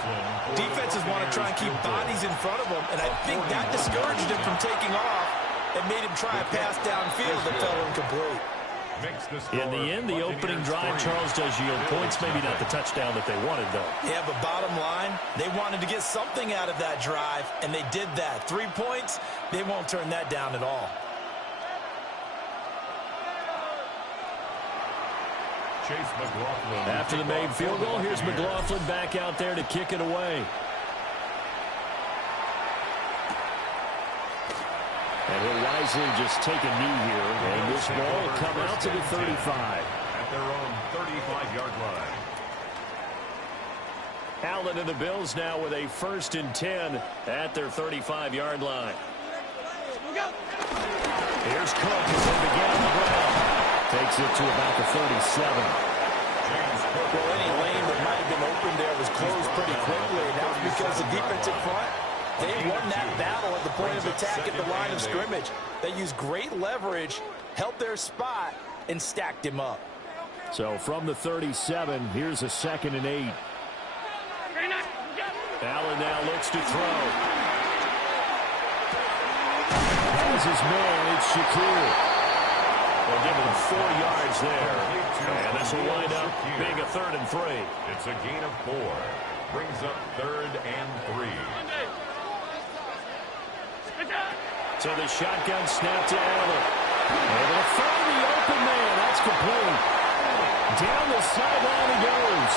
defenses want to try and keep bodies in front of them, and I think that discouraged him from taking off and made him try a pass downfield that fell incomplete. In the end, the opening drive, Charles, does yield points. Maybe not the touchdown that they wanted, though. Yeah, but bottom line, they wanted to get something out of that drive, and they did that. 3 points, they won't turn that down at all. After the made field goal, here's McLaughlin back out there to kick it away. And he'll wisely just take a knee here, and this ball will come out to the 35. At their own 35-yard line. Allen and the Bills now with a 1st and 10 at their 35-yard line. Here's Cook as they begin on the ground. Takes it to about the 37. Well, any lane that might have been open there was closed pretty quickly, and that was because the defensive front, they won that battle at the point of attack at the line of scrimmage. They used great leverage, held their spot, and stacked him up. So from the 37, here's a 2nd and 8. Allen now looks to throw. Has his man, it's Shakir. They'll give him 4 yards there. And this will wind up being a 3rd and 3. It's a gain of 4. Brings up 3rd and 3. So the shotgun snap to Allen. Able to find the open man. That's complete. Down the sideline he goes.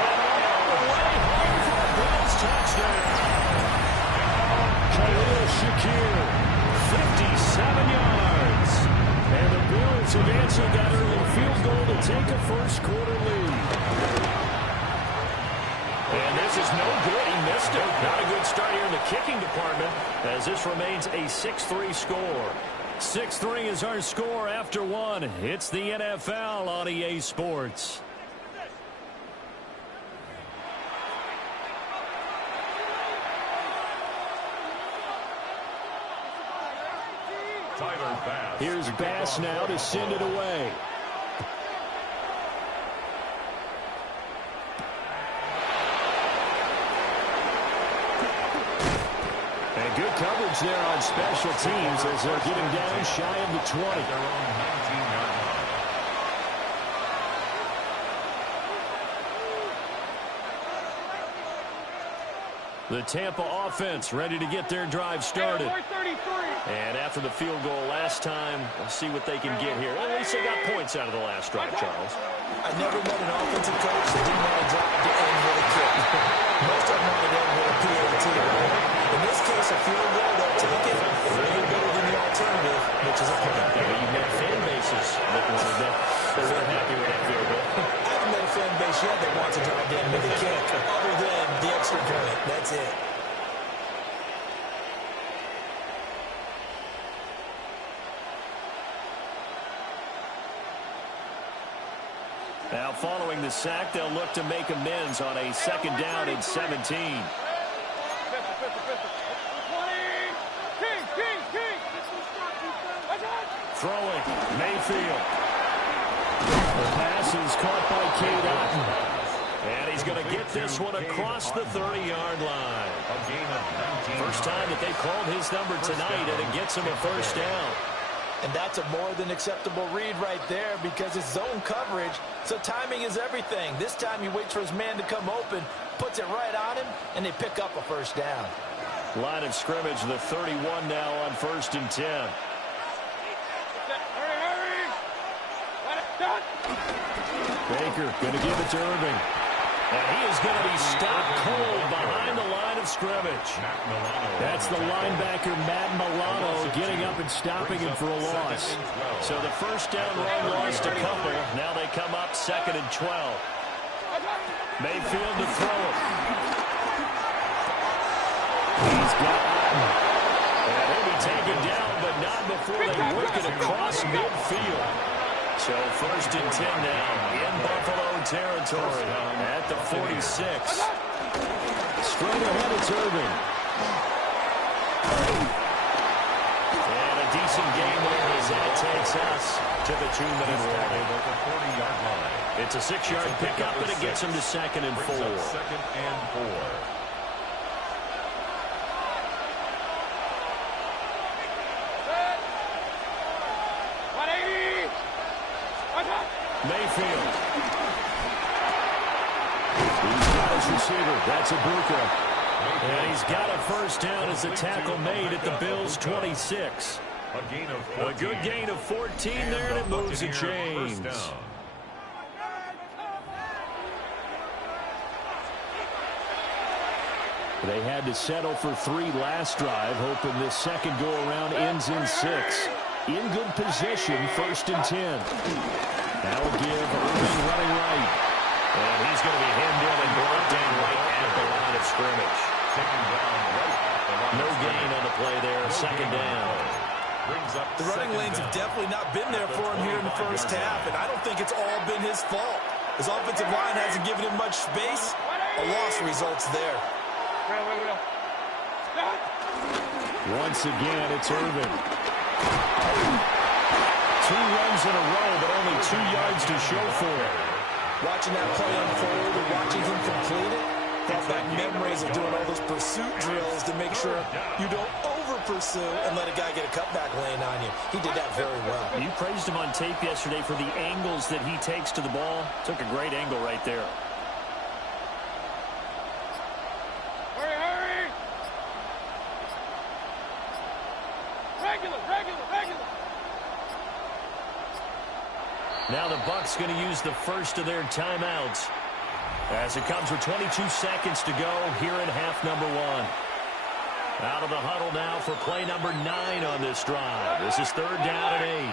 And all the way home for a Bills touchdown. Khalil Shakir, 57 yards. And the Bills have answered that early field goal to take a first-quarter lead. And this is no good. He missed it. Not a good start here in the kicking department as this remains a 6-3 score. 6-3 is our score after one. It's the NFL on EA Sports. Here's Bass now to send it away. And good coverage there on special teams as they're getting down shy of the 20. The Tampa offense ready to get their drive started. And after the field goal last time, we'll see what they can get here. At least they got points out of the last drive, Charles. I never met an offensive coach that didn't want to drive to end with a kick. Most of them wanted to end with a PAT. In this case, a field goal, they'll take it. It's way better than the alternative, which is a punt. You've met fan bases that wanted that. They're happy with that field goal. I haven't met a fan base yet that wants to drive to end with a kick, other than the extra point. That's it. Now following the sack, they'll look to make amends on a 2nd down and 17. Throwing, Mayfield. The pass is caught by Cade Otton. And he's going to get this one across the 30-yard line. First time that they've called his number tonight, and it gets him a first down. And that's a more than acceptable read right there because it's zone coverage, so timing is everything. This time he waits for his man to come open, puts it right on him, and they pick up a first down. Line of scrimmage, the 31 now on 1st and 10. Baker going to give it to Irving. And he is going to be stopped cold behind the line of scrimmage. That's the linebacker, Matt Milano, getting up and stopping him for a loss. So the first down run lost a couple. Now they come up 2nd and 12. Mayfield to throw it. He's got Otton. And he'll be taken down, but not before they work it across midfield. So 1st and 10 now in Buffalo territory at the 46. Straight ahead, it's Irving. And a decent game there as that takes us to the 2-minute warning. It's a 6-yard pickup, and it gets them to 2nd and 4. 2nd and 4. Mayfield. He's got his receiver. That's Ibuka. And he's got a first down as the tackle made at the Bills' 26. A good gain of 14 there, and it moves the chains. They had to settle for 3 last drive, hoping this second go-around ends in 6. In good position, 1st and 10. That'll give Irving running right. And he's going to be hemmed in and brought down right at the line of scrimmage. No gain on the play there, 2nd down. The running lanes have definitely not been there for him here in the first half, and I don't think it's all been his fault. His offensive line hasn't given him much space. A loss results there. Once again, it's Irving. 2 runs in a row, but only 2 yards to show for it. Watching that play unfold and watching him complete it brought back memories of doing all those pursuit drills to make sure you don't over-pursue and let a guy get a cutback lane on you. He did that very well. You praised him on tape yesterday for the angles that he takes to the ball. Took a great angle right there. Hurry! Regular! Now the Bucs going to use the first of their timeouts as it comes with 22 seconds to go here in half number 1. Out of the huddle now for play number 9 on this drive. This is 3rd down and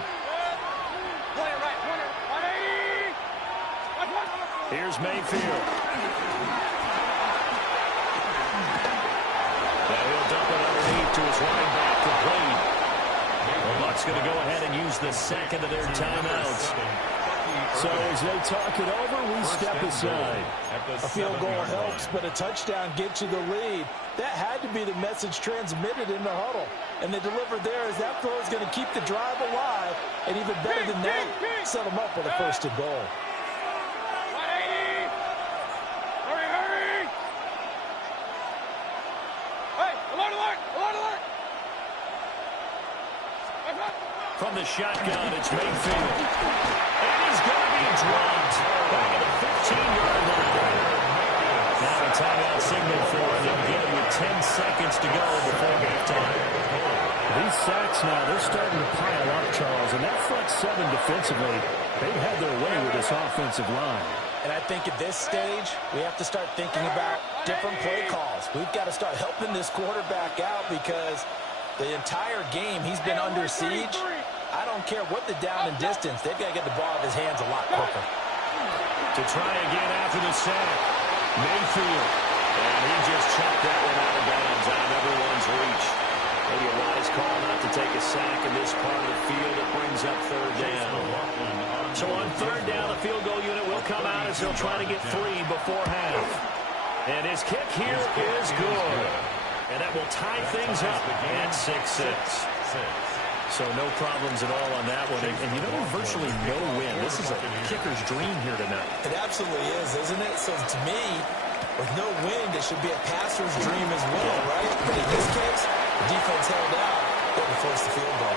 8. Here's Mayfield. Now he'll dump it underneath to his running back complete. The Bucs going to go ahead and use the second of their timeouts. So as they talk it over, we step aside. A field goal helps, but a touchdown gets you the lead. That had to be the message transmitted in the huddle. And they delivered there as that throw is going to keep the drive alive. And even better than that, set them up with a first and goal. From the shotgun, it's Mayfield. And he's going to be dropped back at the 15-yard line. Now a timeout signal for him. They'll get him with 10 seconds to go before halftime. These sacks now, they're starting to pile up, Charles. And that front seven defensively, they've had their way with this offensive line. And I think at this stage, we have to start thinking about different play calls. We've got to start helping this quarterback out because the entire game he's been under siege. I don't care what the down and distance. They've got to get the ball out of his hands a lot quicker. To try again after the sack, Mayfield. And he just checked that one out of bounds, out of everyone's reach. Maybe a wise call not to take a sack in this part of the field. It brings up third down. So on third down, the field goal unit will come out as they'll try to get 3 before half. And his kick here is good. And that will tie things up at 6-6. So no problems at all on that one. And you know, virtually no win. This is a kicker's dream here tonight. It absolutely is, isn't it? So to me, with no win, it should be a passer's dream as well, right? But in this case, the defense held out. They had to force the field goal.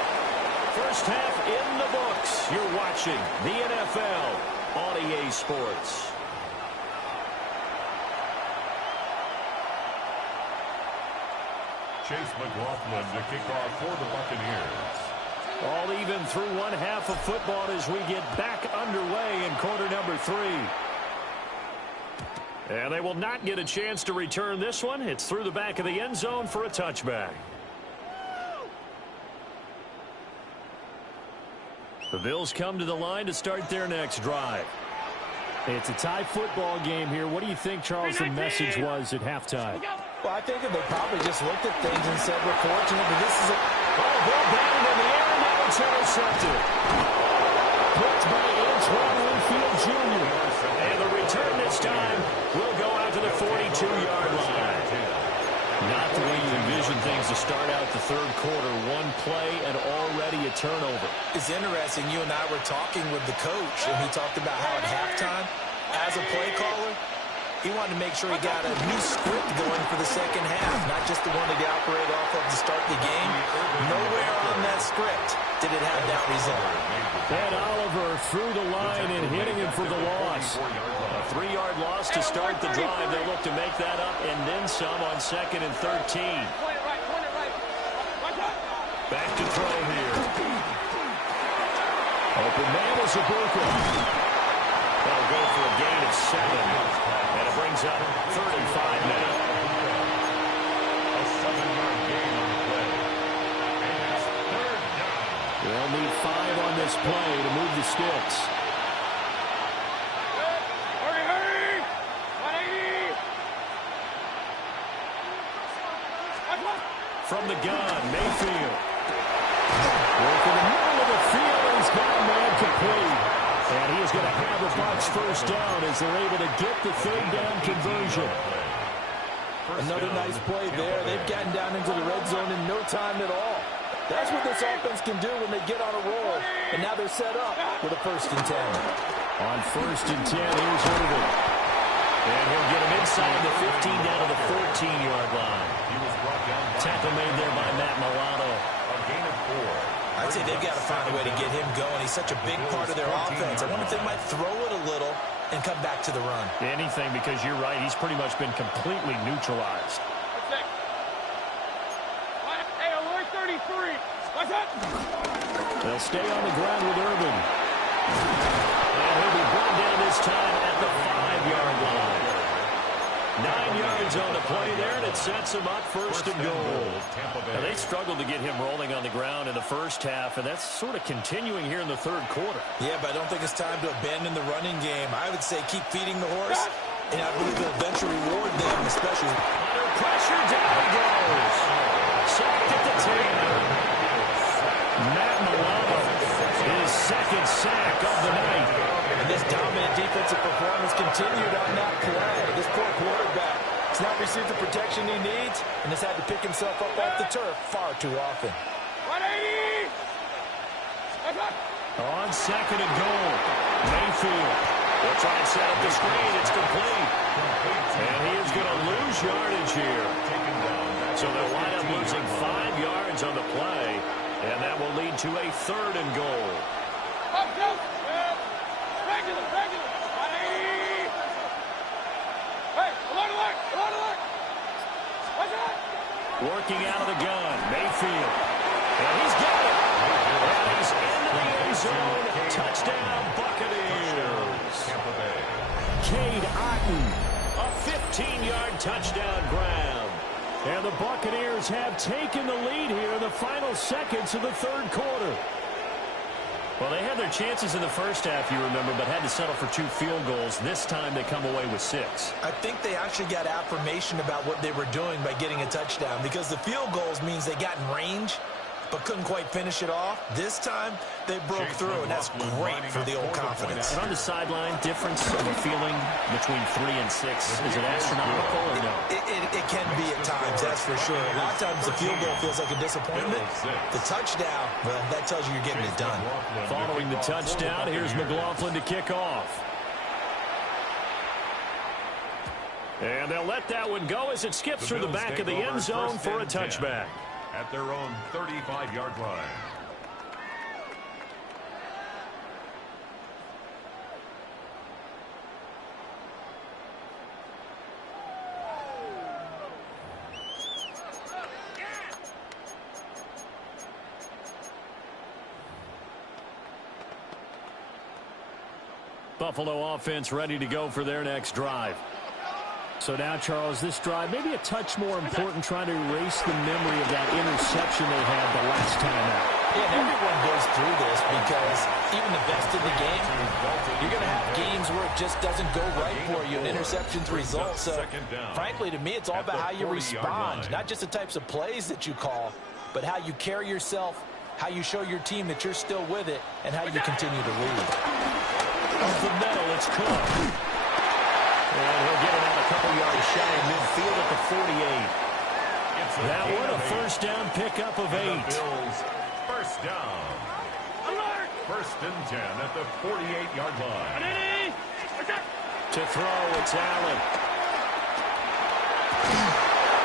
First half in the books. You're watching the NFL on EA Sports. Chase McLaughlin to kick off for the Buccaneers. All even through one half of football as we get back underway in quarter number 3. And they will not get a chance to return this one. It's through the back of the end zone for a touchback. The Bills come to the line to start their next drive. It's a tie football game here. What do you think, Charles, the message was at halftime? Well, I think that they probably just looked at things and said, we're fortunate, but this is a... Oh, ball batted in the air, and now it's intercepted. Picked by Antoine Winfield Jr. And the return this time will go out to the 42-yard line. Not the way you envision things to start out the third quarter. One play and already a turnover. It's interesting. You and I were talking with the coach, and he talked about how at halftime, as a play caller, he wanted to make sure he got a new script going for the second half, not just the one that he operated off of to start the game. Nowhere on that script did it have that result. And Oliver through the line and hitting him for the loss. A 3-yard loss to start the drive. They'll look to make that up and then some on 2nd and 13. Back to throw here. Open man is Ibuka. They'll go for a gain of 7. And it brings up 35 now. A 7-yard gain on the play. And it's third down. They'll need 5 on this play to move the sticks. Hurry! 180! From the gun, Mayfield. Work in the middle of the field, and he's got a man complete. And he is going to have the Bucs first down as they're able to get the third down conversion. Another nice play there. They've gotten down into the red zone in no time at all. That's what this offense can do when they get on a roll. And now they're set up with a 1st and 10. On 1st and 10, here's Irvin. And he'll get him inside the 15 down to the 14-yard line. He was brought down by Tackle made there by Matt Milano. a gain of 4. I'd say they've got to find a way to get him going. He's such a big part of their offense. I wonder if they might throw it a little and come back to the run. Anything, because you're right. He's pretty much been completely neutralized. Hey, alert 33. What's up? They'll stay on the ground with Irvin. And he'll be brought down this time at the 5-yard line. 9 yards on the play there, and it sets him up 1st and goal. Now, they struggled to get him rolling on the ground in the first half, and that's sort of continuing here in the third quarter. Yeah, but I don't think it's time to abandon the running game. I would say keep feeding the horse, and I believe it'll eventually reward them, especially. Under pressure, down he goes. Sacked at the 10. protection he needs and has had to pick himself up off the turf far too often. 180! On second and goal, Mayfield will try and set up the screen. It's complete. And he is going to lose yardage here. So they'll wind up losing 5 yards on the play, and that will lead to a third and goal. Regular, 180! Hey, along the line! Working out of the gun, Mayfield. And he's got it. And he's into the end zone. Touchdown, Buccaneers. Cade Otton, a 15-yard touchdown grab. And the Buccaneers have taken the lead here in the final seconds of the third quarter. Well, they had their chances in the first half, you remember, but had to settle for 2 field goals. This time they come away with 6. I think they actually got affirmation about what they were doing by getting a touchdown, because the field goals means they got in range but couldn't quite finish it off. This time they broke through, and that's great for the old confidence. And on the sideline, difference of a feeling between 3 and 6, is it astronomical or no? It can be at times, that's for sure. A lot of times the field goal feels like a disappointment. The touchdown, well, that tells you you're getting it done. Following the touchdown, here's McLaughlin to kick off. And they'll let that one go as it skips through the back of the end zone for a touchback. At their own 35-yard line. Buffalo offense ready to go for their next drive. So now, Charles, this drive maybe a touch more important, trying to erase the memory of that interception they had the last time out. Yeah, and everyone goes through this because even the best in the game, you're going to have games where it just doesn't go right for you, and interceptions result. So, frankly, to me, it's all about how you respond, not just the types of plays that you call, but how you carry yourself, how you show your team that you're still with it, and how you continue to lead. Off the middle, it's Cook. And he'll get it out a couple yards shy of midfield at the 48. That one a first down pickup of 8. First down. Alert! First and 10 at the 48-yard line. To throw, it's Allen.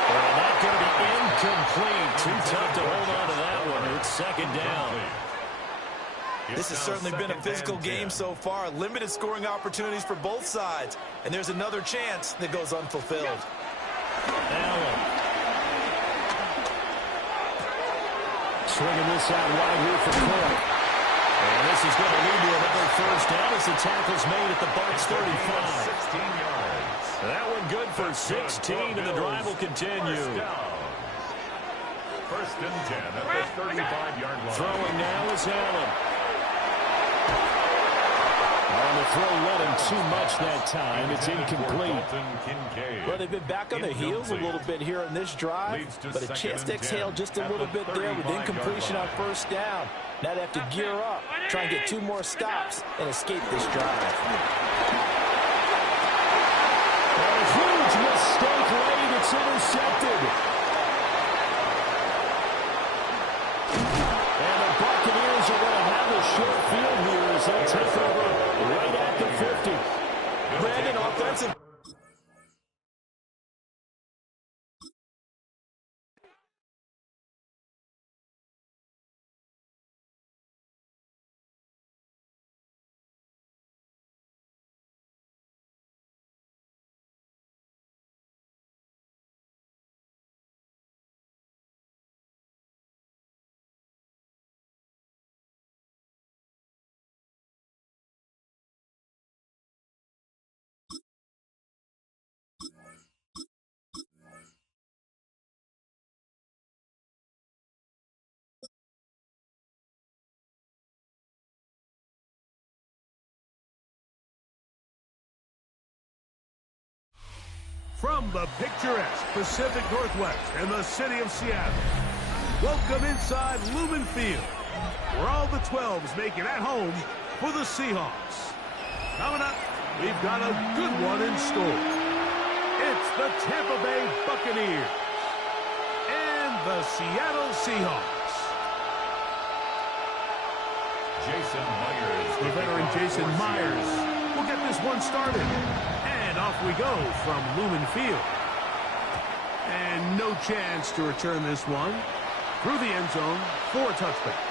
And that's going to be incomplete. Too tough to hold on to that one. It's second down. This has certainly been a physical game so far. Limited scoring opportunities for both sides. And there's another chance that goes unfulfilled. Allen. Swinging this out wide here for Cook. And this is going to lead to another first down as the tackle's made at the Bucs 35. 16 yards. That one good for 16, and the drive will continue. First and 10 at the 35-yard line. Throwing now is Allen. And the throw led him too much that time. It's incomplete. Well, they've been back on their heels a little bit here in this drive, but a chance to exhale just a little bit there with incompletion on first down. Now they have to gear up, try and get 2 more stops, and escape this drive. A huge mistake late. It's intercepted. And the Buccaneers are going to have a short field here as they take over right at the 50. Brandon, offensive. From the picturesque Pacific Northwest and the city of Seattle, welcome inside Lumen Field, where all the 12s make it at home for the Seahawks. Coming up, we've got a good one in store. It's the Tampa Bay Buccaneers and the Seattle Seahawks. Jason Myers. The veteran Jason Myers will get this one started. And off we go from Lumen Field. And no chance to return this one through the end zone for a touchback.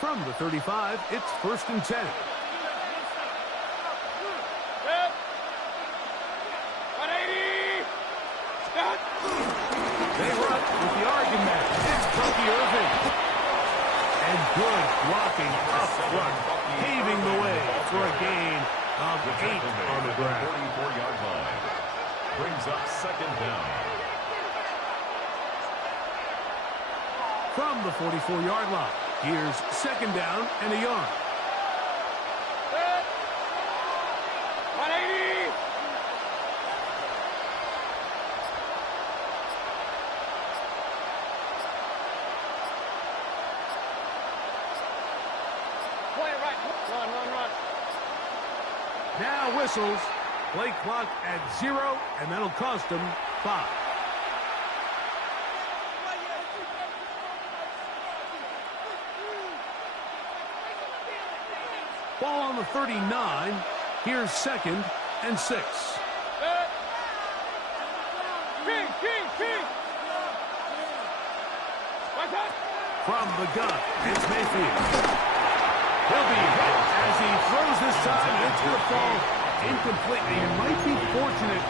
From the 35, it's 1st and 10. They run with the argument. It's Bucky Irving. And good blocking up front, paving the way for a gain of 8 on the ground. 44-yard line. Brings up 2nd down. From the 44-yard line, here's 2nd down and a yard. Now whistles. Play clock at 0, and that'll cost him 5. Ball on the 39. Here's 2nd and 6. From the gun, it's Mayfield. He'll be hit as he throws this time. It's going to fall incomplete. He might be fortunate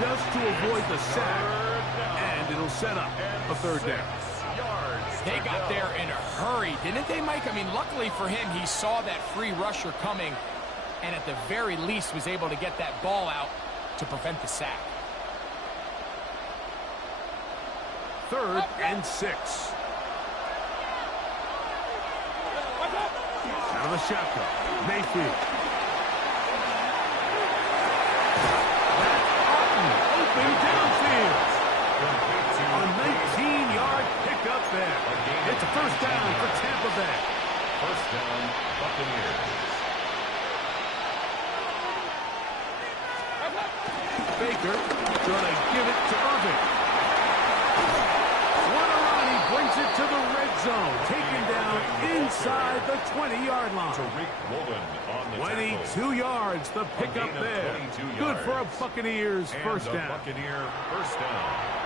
just to avoid the sack. And it'll set up a 3rd down. They got there in a hurry, didn't they, Mike? I mean, luckily for him, he saw that free rusher coming and at the very least was able to get that ball out to prevent the sack. 3rd and 6. Out of the shotgun, Mayfield. That's Orton, open downfield. A 19-yard pickup there. It's a 1st down for Tampa Bay. 1st down, Buccaneers. Baker going to give it to Irving. What a run. He brings it to the red zone. Taken down inside the 20-yard line. 22 yards, the pickup there. Good for a Buccaneers 1st down. Buccaneer 1st down.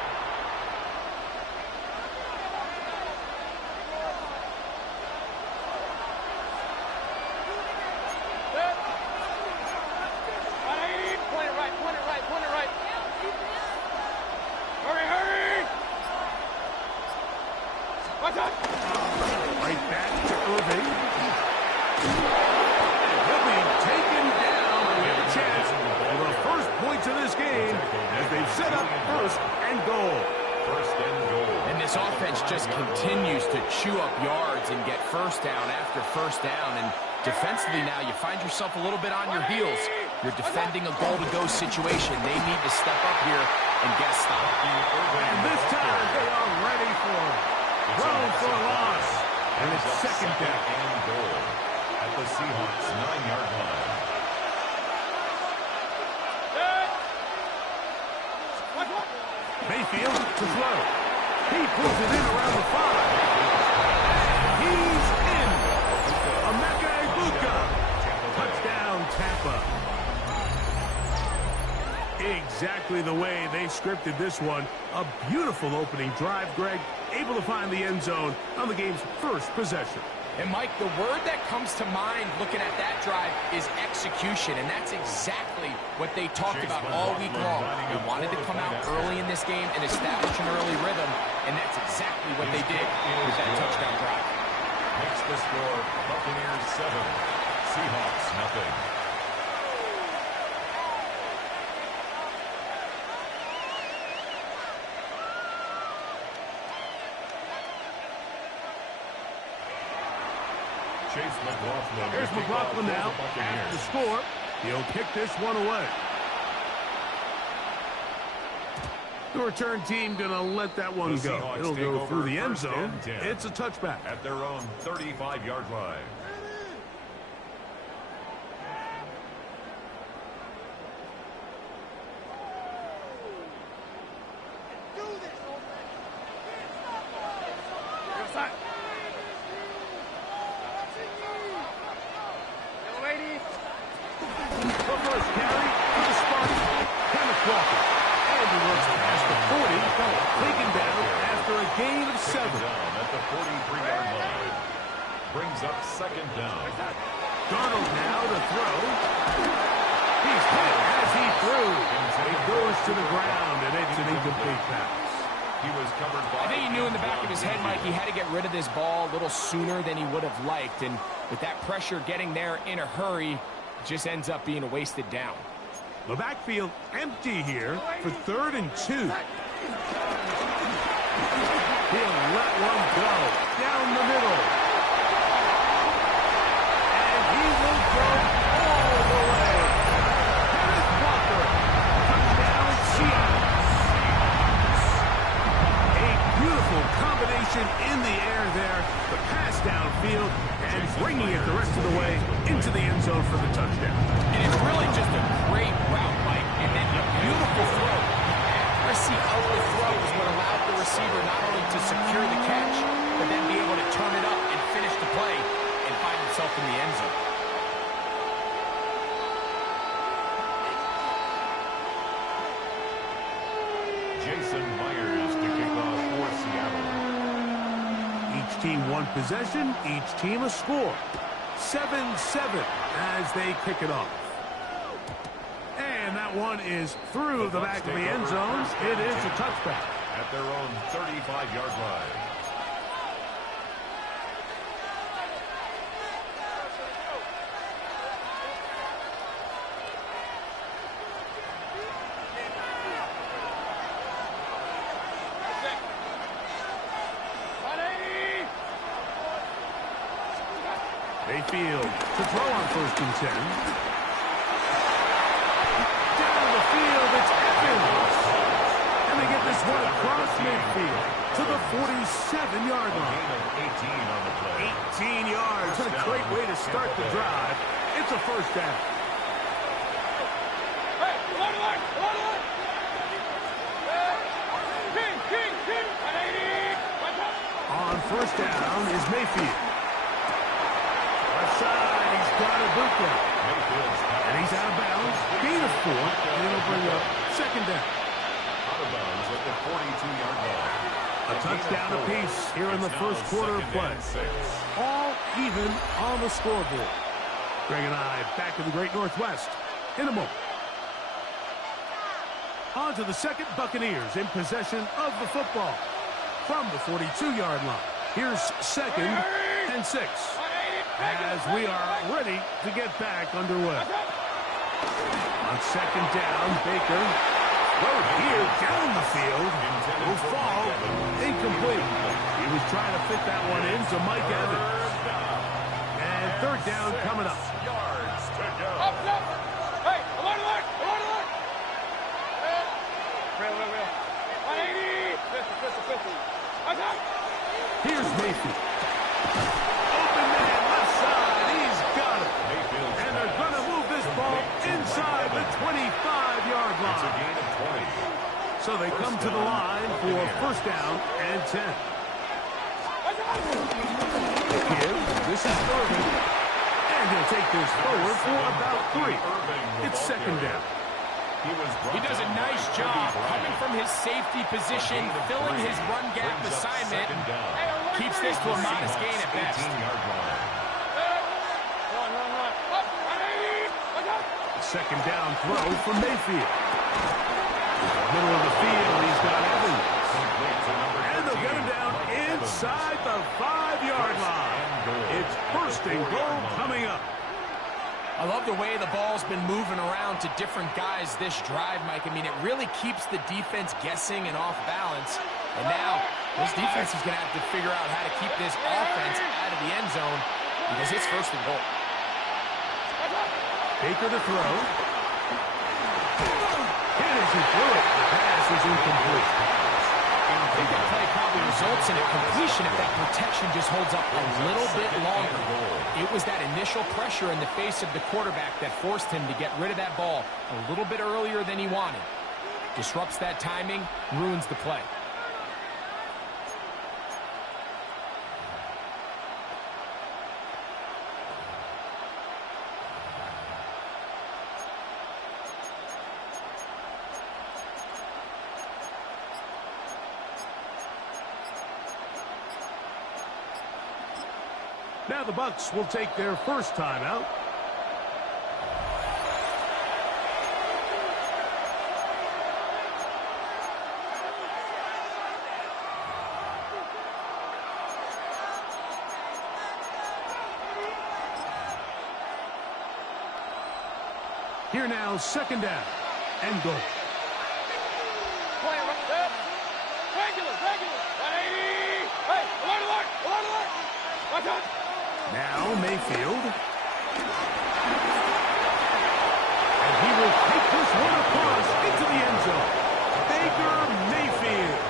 Right back to Irving. He'll be taken down. We have a chance for the first points of this game as they've set up 1st and goal. 1st and goal. And this offense just continues to chew up yards and get 1st down after 1st down. And defensively now, you find yourself a little bit on your heels. You're defending a goal-to-go situation. They need to step up here and get a stop. And this time, they are ready for it. Thrown for a loss. And it's 2nd down. And goal at the Seahawks 9-yard line. Mayfield to throw. He pulls it in around the 5. And he's in. Emeka Egbuka. Touchdown, Tampa. Exactly the way they scripted this one. A beautiful opening drive, Greg. Able to find the end zone on the game's 1st possession. And, Mike, the word that comes to mind looking at that drive is execution, and that's exactly what they talked about all week long. They wanted to come out early in this game and establish an early rhythm, and that's exactly what they did with that touchdown drive. Makes the score Buccaneers 7, Seahawks 0. Here's McLaughlin now at the score. He'll kick this one away. The return team going to let that one go. It'll go through the end zone. It's a touchback. At their own 35-yard line. Taken down after a gain of 7. Down at the 43-yard line. Brings up second down. Darnold now to throw. He's hit as he threw. He goes to the ground, and it's an incomplete pass. He was covered by... I think he knew in the back of his head, Mike, he had to get rid of this ball a little sooner than he would have liked. And with that pressure getting there in a hurry, it just ends up being a wasted down. The backfield empty here for 3rd and 2. He'll let one go down the middle. And he will go all the way. Kenneth Walker. Touchdown, Seattle. A beautiful combination in the air there. The pass downfield and bringing it the rest of the way into the end zone for the touchdown. And it's really just a great route, Mike, and then a beautiful throw. Accuracy of the throw is what allowed the receiver not only to secure the catch, but then be able to turn it up and finish the play and find himself in the end zone. Jason Myers to kick off for Seattle. Each team one possession, each team a score. 7-7 as they kick it off. And that one is through the back of the end zone. It is a touchback. At their own 35-yard line. Mayfield to throw on 1st and 10. Down the field, it's Evans. And they get this one across midfield to the 47-yard line. 18 on the play. 18 yards. What a great way to start the drive. It's a 1st down. On 1st down is Mayfield. Left side, he's got a boot down. And he's out of bounds. Gain of 4, and it'll bring up 2nd down. Out of bounds at the 42-yard line. A touchdown apiece here in the first quarter of play. All even on the scoreboard. Greg and I back in the Great Northwest in a moment. On to the second, Buccaneers in possession of the football from the 42-yard line. Here's 2nd and 6 as we are ready to get back underway. On 2nd down, Baker rode here down the field. Will fall incomplete. He was trying to fit that one in to Mike Evans. And 3rd down coming up. Yards to go. Hey, alert, alert, alert, alert. Real. 180. Pistol. Here's Mayfield. Open man, left side. He's got it. And they're going to move this ball inside the 25-yard It's a line. gain of 20. So they come to the line for 1st down and 10. This is Irvin. And he'll take this forward for about 3. It's 2nd down. He does a nice job coming from his safety position, filling his run gap assignment, and keeps this to a modest gain at best. 18-yard line. 2nd down throw from Mayfield. Middle of the field, he's got Evans. And they'll get him down inside the 5-yard line. It's 1st and goal coming up. I love the way the ball's been moving around to different guys this drive, Mike. I mean, it really keeps the defense guessing and off balance. And now, this defense is going to have to figure out how to keep this offense out of the end zone because it's 1st and goal. Baker to throw. Hit as he threw it. The pass is incomplete. I think that play probably results in a completion if that protection just holds up a little bit longer. It was that initial pressure in the face of the quarterback that forced him to get rid of that ball a little bit earlier than he wanted. Disrupts that timing, ruins the play. Now the Bucs will take their first timeout. Here now, second down and goal. Now Mayfield. And he will take this one across into the end zone. Baker Mayfield.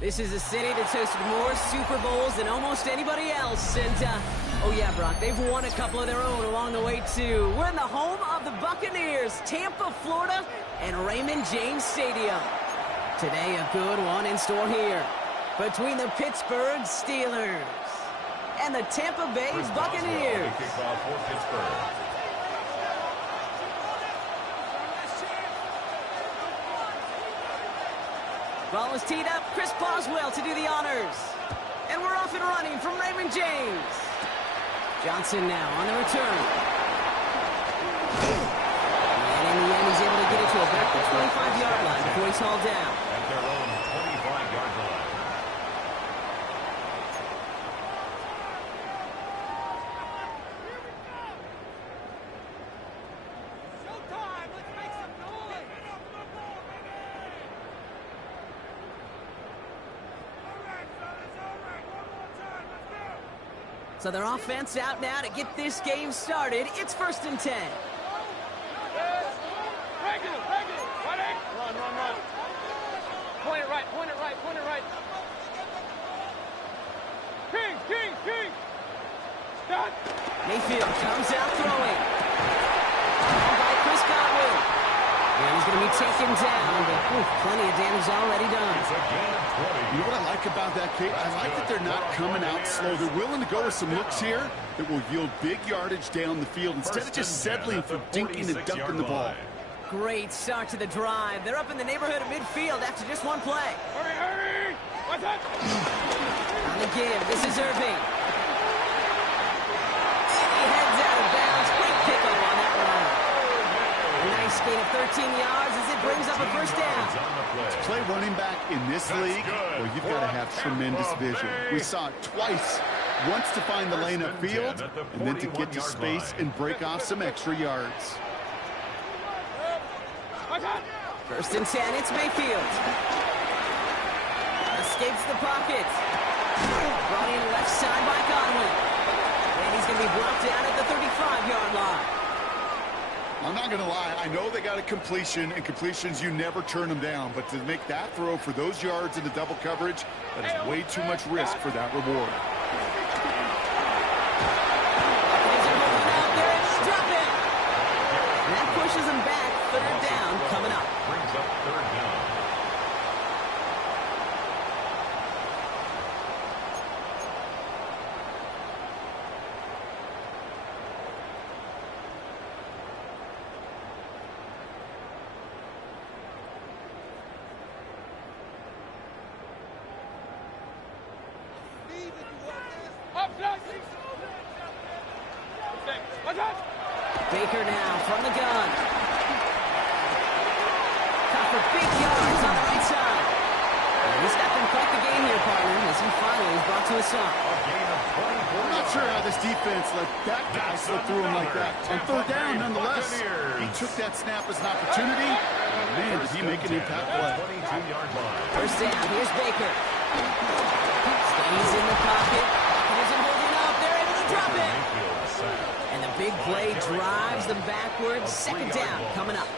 This is a city that's hosted more Super Bowls than almost anybody else. And, oh yeah, Brock, they've won a couple of their own along the way, too. We're in the home of the Buccaneers, Tampa, Florida, and Raymond James Stadium. Today, a good one in store here between the Pittsburgh Steelers and the Tampa Bay Buccaneers. Kickoff for Pittsburgh. Ball is teed up. Chris Boswell to do the honors. And we're off and running from Raymond James. Johnson now on the return. And in the end, he's able to get it to about the 25-yard line before he's hauled down. At their own 25-yard line. So their offense out now to get this game started. It's 1st and 10. Regular. Run. Point it right. King. Stop. Mayfield comes out throwing. By Chris Godwin. And he's going to be taken down, but plenty of damage already done. It's a gain of 20. You know what I like about that, Kate? I like that they're not coming out slow. They're willing to go with some looks here that will yield big yardage down the field instead of just settling for dinking and dunking the ball. Great start to the drive. They're up in the neighborhood of midfield after just one play. Hurry! What's that? On the give, this is Irving. And he heads out of bounds. Quick pickup on that run. A nice gain of yards as it brings up a first down. To play running back in this league, well, you've got to have tremendous vision. We saw it twice. Once to find the lane upfield, and then to get to space and break off some extra yards. First and 10, it's Mayfield. Escapes the pocket. Brought in left side by Godwin. And he's going to be brought down at the 35-yard line. I'm not going to lie. I know they got a completion, and completions, you never turn them down. But to make that throw for those yards into double coverage, that is way too much risk for that reward. And that pushes him back. Third down coming up. Brings up third down. Baker now from the gun. Cut for big yards on the right side. And he's stepping quite the game here, partner, as he finally is brought to a stop. I'm not sure how this defense let that guy slip through him like that. On third down, nonetheless, he took that snap as an opportunity. And man, did he make an impact play. First down, here's Baker. Stays in the pocket. Isn't holding up. They're able to drop it. And the big play drives them backwards. Second down coming up.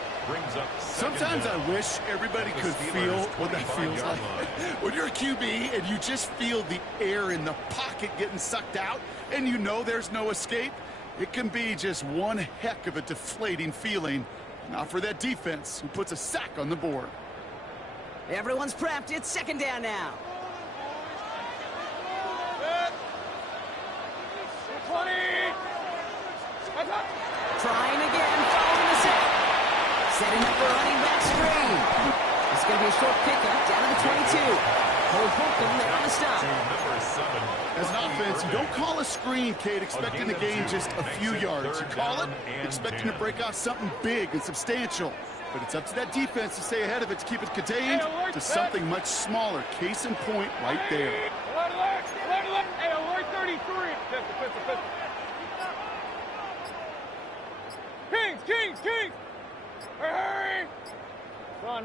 Sometimes I wish everybody could feel what that feels like. When you're a QB and you just feel the air in the pocket getting sucked out and you know there's no escape, it can be just one heck of a deflating feeling. Not for that defense who puts a sack on the board. Everyone's prepped. It's second down now. 20. Trying again, following the set. Setting up the running back screen. It's going to be a short pickup down to the 22. Hold Holcomb there on the stop. As an offense, you don't call a screen, Kate, expecting to gain just a few yards. You call it expecting to break off something big and substantial. But it's up to that defense to stay ahead of it, to keep it contained to something much smaller. Case in point right there. Hey, alert 33. Pistol. Kings. Hurry. Run.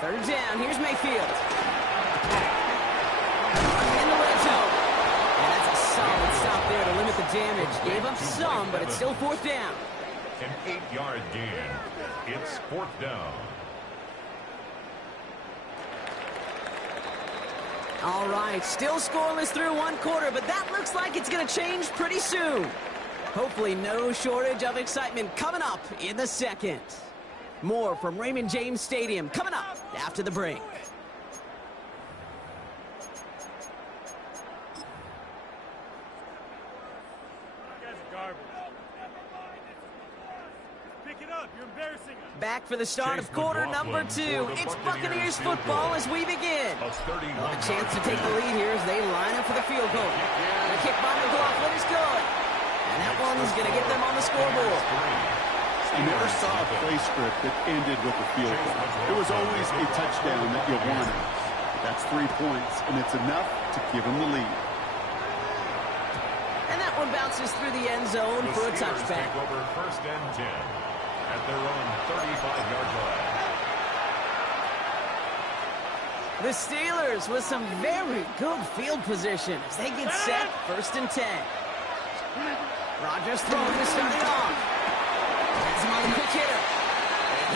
Third down. Here's Mayfield. In the red zone. And that's a solid stop there to limit the damage. Gave up some, but it's still fourth down. An 8-yard gain. It's fourth down. All right, still scoreless through one quarter, but that looks like it's going to change pretty soon. Hopefully no shortage of excitement coming up in the second. More from Raymond James Stadium coming up after the break. Back for the start of quarter number 2. It's Buccaneers football as we begin. A chance to take the lead here as they line up for the field goal. The kick by McLaughlin is good. And that one's going to get them on the scoreboard. I never saw a play script that ended with a field goal. It was always a touchdown that you wanted. That's 3 points, and it's enough to give them the lead. And that one bounces through the end zone for a touchback. Take over first and 10 at their own 35-yard line. The Steelers with some very good field position as they get set first and 10. Rodgers throwing to start it off. Has him on the quick hitter.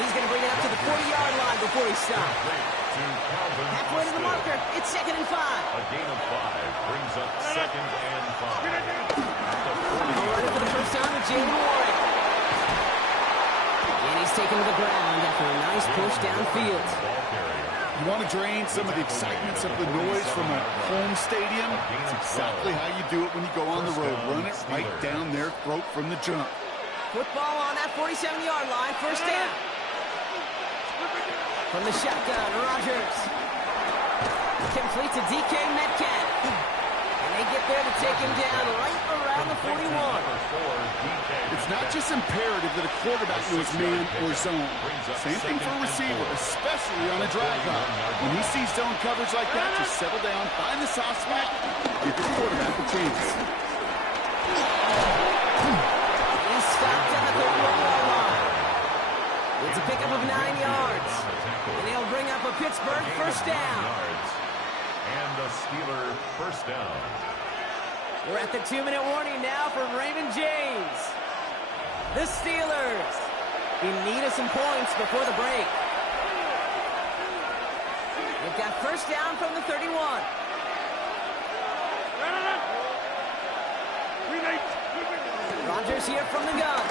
He's going to bring it up to the 40-yard line before he stops. Halfway to the marker. It's second and 5. A gain of 5 brings up second and 5. Ready for the first down with Jalen Warren. And he's taken to the ground after a nice push downfield. You want to drain some of the excitement, some of the noise from a home stadium? It's exactly how you do it when you go on the road. Run it right down their throat from the jump. Football on that 47-yard line. First down. From the shotgun, Rodgers. Complete to DK Metcalf. And they get there to take him down right around the 41. It's It's not just imperative that a quarterback knows man or zone. Same thing for a receiver, especially on a drag route. When he sees zone coverage like that, just settle down, find the soft spot, give your quarterback a chance. He's stopped at the 31-yard line. It's a pickup of 9 yards. And he'll bring up a Pittsburgh first down. And the Steeler first down. We're at the 2-minute warning now from Raymond James. The Steelers in need of some points before the break. They've got first down from the 31. Rodgers here from the gun.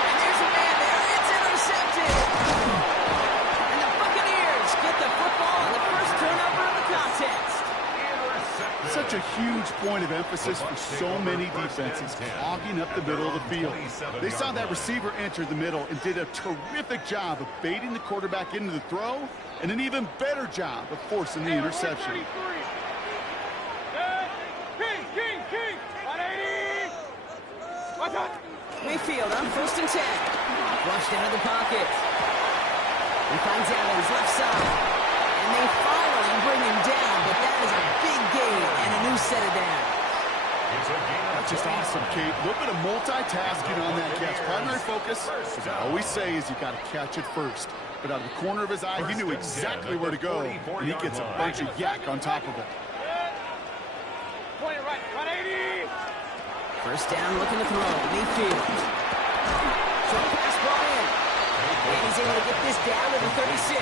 And there's a man there. It's intercepted. And the Buccaneers get the football on the first turnover of the contest. Such a huge point of emphasis for so many defenses, clogging up the middle of the field. They saw that receiver enter the middle and did a terrific job of baiting the quarterback into the throw, and an even better job of forcing the interception. Mayfield on first and 10. Flushed out of the pocket. He finds Adams left side. And they finally bring him down, but that is a big gain and a new set of downs. That's just awesome, Kate. A little bit of multitasking on that catch. Primary focus, as I always say, is you got to catch it first. But out of the corner of his eye, he knew exactly where to go, and he gets a bunch of yak on top of it. First down, looking to throw. Mayfield. Short pass brought in. And he's able to get this down to the 36.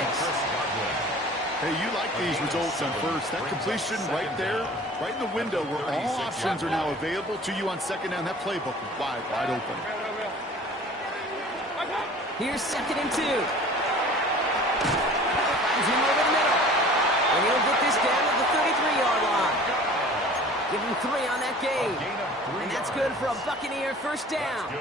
Hey, you like these results on first. That completion right there, right in the window where all options are now available to you on second down. That playbook is wide open. Here's second and 2. Finds him over the middle. And he'll get this down to the 33-yard line. Give him 3 on that game. And that's good for a Buccaneer first down.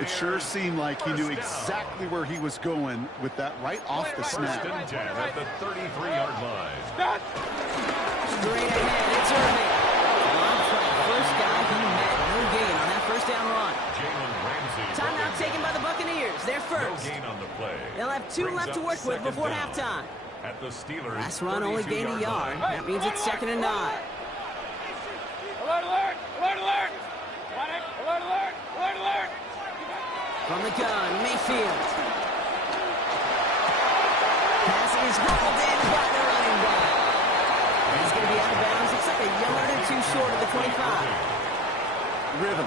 It sure seemed like he knew exactly where he was going with that right off the snap. At the 33-yard line. Straight ahead, it's Irving. On track, first guy he met. No gain on that first down run. Timeout taken by the Buccaneers. They're first. No gain on the play. They'll have 2 left to work with before halftime. At the Steelers. Last run only gained a yard. That means it's second and 9. Alert, alert! Alert, alert! Alert, alert! Alert, alert! From the gun, Mayfield. Pass is hauled in by the running back. He's going to be out of bounds. It's like a yard or 2 short of the 25. Rhythm.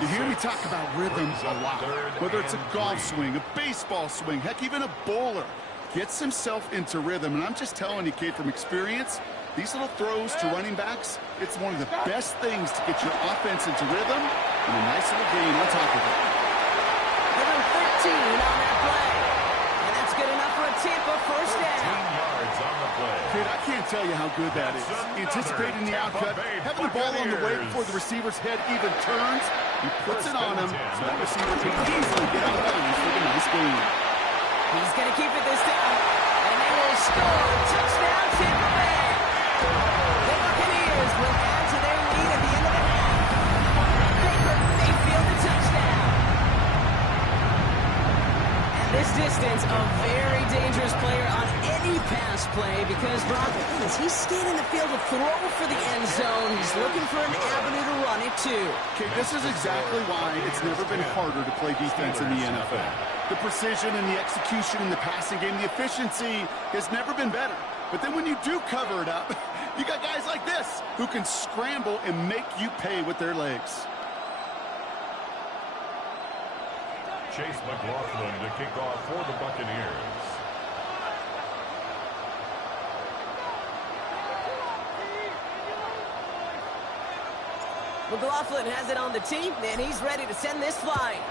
You hear me talk about rhythm a lot. Whether it's a golf swing, a baseball swing, heck, even a bowler gets himself into rhythm. And I'm just telling you, Kate, from experience, these little throws to running backs, it's one of the best things to get your offense into rhythm and a nice little gain on top of it. Give him 13 on that play. And that's good enough for a Tampa first down. 15 yards on the play. Kid, I can't tell you how good that is. Anticipating the outcut, having the ball on the way before the receiver's head even turns, he puts it on him so that receiver can easily get out of bounds for the nice gain. He's going to keep it this time. And they will score. Touchdown, Tampa Bay. The Buccaneers will add to their lead at the end of the half. Baker Mayfield the touchdown. And this distance, a very dangerous player on any pass play because Brock, as he's scanning the field to throw for the end zone, he's looking for an avenue to run it too. Okay, this is exactly why it's never been harder to play defense in the NFL. The precision and the execution in the passing game, the efficiency has never been better. But then when you do cover it up, you got guys like this who can scramble and make you pay with their legs. Chase McLaughlin to kick off for the Buccaneers. McLaughlin has it on the team, and he's ready to send this flying.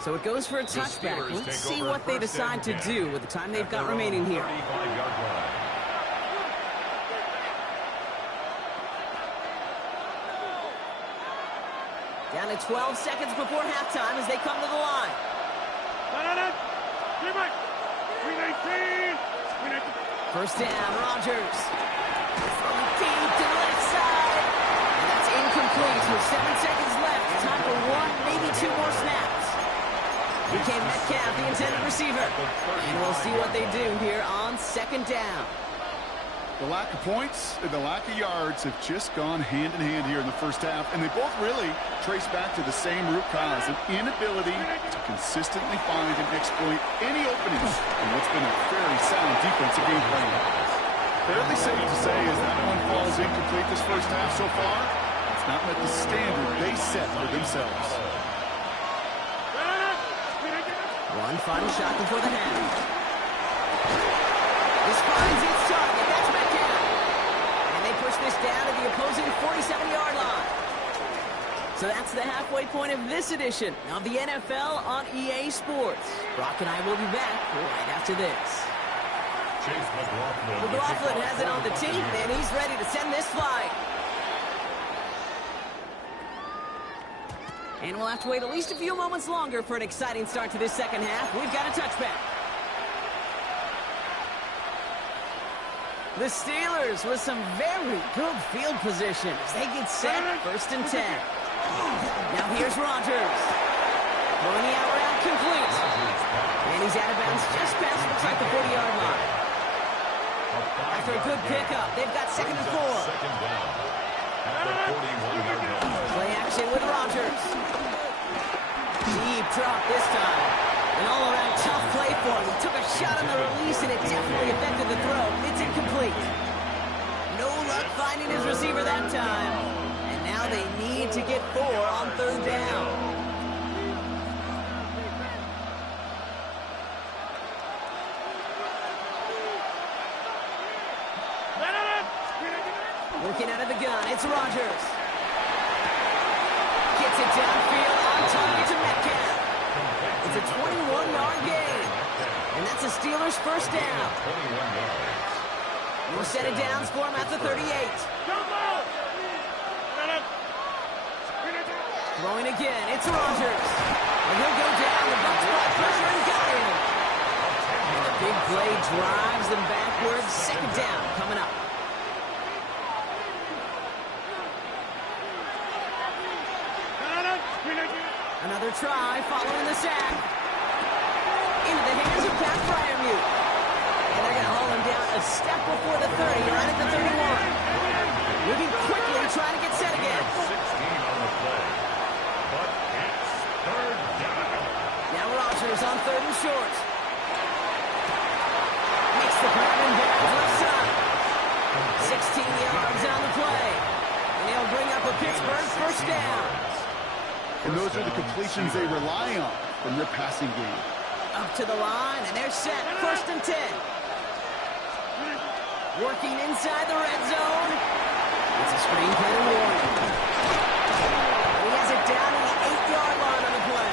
So it goes for a touchback. Let's see what they decide to do with the time they've got remaining here. Down to 12 seconds before halftime as they come to the line. First down, Rodgers. Deep to the left side. 7 seconds left. Time for one, maybe two more snaps. Became Metcalf, the intended receiver. And we'll see what they do here on second down. The lack of points and the lack of yards have just gone hand in hand here in the first half, and they both really trace back to the same root cause, an inability to consistently find and exploit any openings in what's been a very sound defensive game plan. Fairly safe to say as that one falls incomplete this first half so far, it's not met the standard they set for themselves. One final shot before the half. This finds its target. That's Metcalf. And they push this down to the opposing 47-yard line. So that's the halfway point of this edition of the NFL on EA Sports. Brock and I will be back right after this. Chase McLaughlin has it on the tee, and he's ready to send this flying. And we'll have to wait at least a few moments longer for an exciting start to this second half. We've got a touchback. The Steelers with some very good field position as they get set, 1st and 10. Now here's Rodgers. Throwing the out route complete. And he's out of bounds just past, looks like the 40-yard line. After a good pickup, they've got 2nd and 4. Second down. At the 41-yard line. Play action with Rodgers. Deep drop this time. An all-around tough play for him. He took a shot on the release, and it definitely affected the throw. It's incomplete. No luck finding his receiver that time. And now they need to get 4 on 3rd down. Working out of the gun, it's Rodgers. Gets it downfield on target to Metcalf. It's a 21-yard gain. And that's a Steelers first down. 21 yards. We'll set it down, score him at the 38. Throwing again, it's Rodgers. And he'll go down, the Bucs brought pressure and got him. And the big play drives them backwards. 2nd down coming up. Another try following the sack. Into the hands of Pat Fryermuth. And they're going to haul him down a step before the 30, right at the 31. Moving quickly, trying to get set again. 16 on the play. But it's 3rd down. Now Rodgers on 3rd and short. Makes the grab and bounds left side. 16 yards on the play. And he'll bring up a Pittsburgh first down. And those are the completions they rely on from their passing game. Up to the line, and they're set. 1st and 10. Working inside the red zone. It's a screen play to Warren. He has it down to the 8-yard line on the play.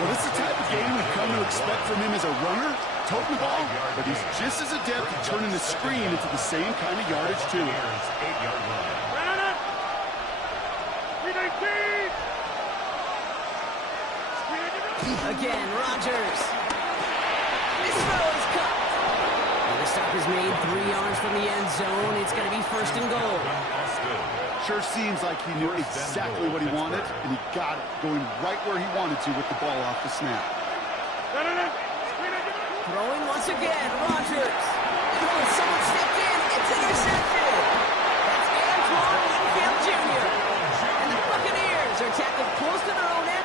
Well, this is the type of game we've come to expect from him as a runner, toting the ball, but he's just as adept at turning the screen into the same kind of yardage, too. 8-yard line. Again, Rodgers. This throw is cut. And the stop is made 3 yards from the end zone. It's going to be 1st and goal. Sure seems like he knew exactly what he wanted, and he got it, going right where he wanted to with the ball off the snap. Throwing once again, Rodgers. Oh, someone stepped in. It's intercepted. That's Antoine Winfield Jr. And the Buccaneers are tackled close to their own end.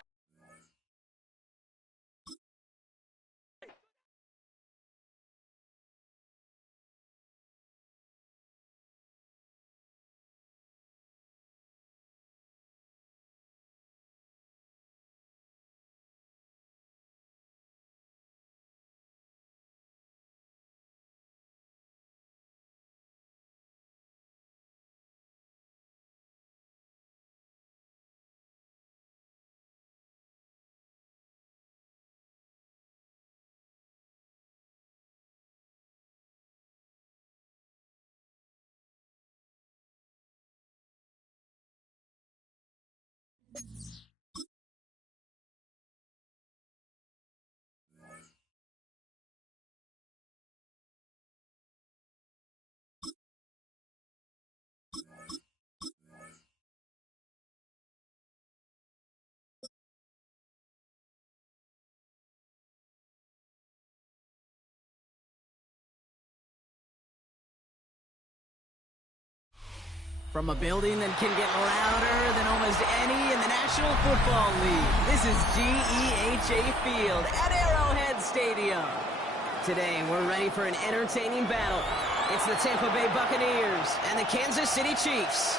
From a building that can get louder than almost any in the National Football League, this is GEHA Field at Arrowhead Stadium. Today, we're ready for an entertaining battle. It's the Tampa Bay Buccaneers and the Kansas City Chiefs.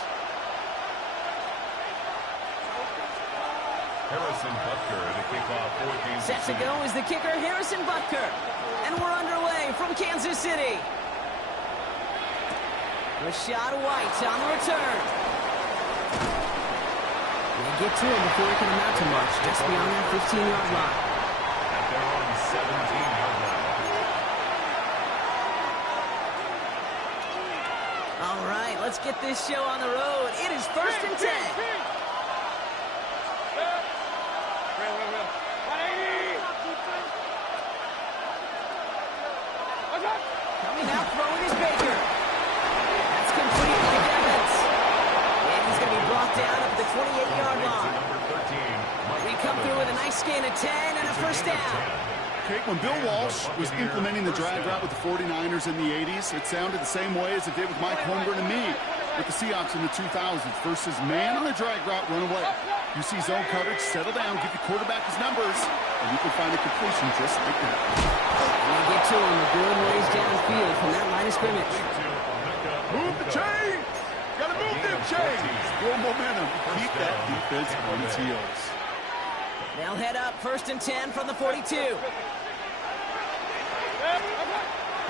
Harrison Butker to kick off for Kansas Set to City. go is the kicker, Harrison Butker. And we're underway from Kansas City. Rashad White on the return. They get to him before he can amount to much, just beyond that 15-yard line. At their own 17-yard line. All right, let's get this show on the road. It is 1st and 10. Coming out, throwing is Baker. That's complete by Devins. And he's going to be brought down at the 28-yard line. We come through with a nice gain of 10 and a first down. Okay, when Bill Walsh was implementing the drag route with the 49ers in the 80s, it sounded the same way as it did with Mike Holmgren and me with the Seahawks in the 2000s versus man on a drag route, run away. You see zone coverage, settle down, give your quarterback his numbers, and you can find a completion just like that. They get to him a good ways downfield from that line of scrimmage. Move the chain! Gotta move them chains! Throw momentum. Keep that defense on its heels. They'll head up 1st and 10 from the 42.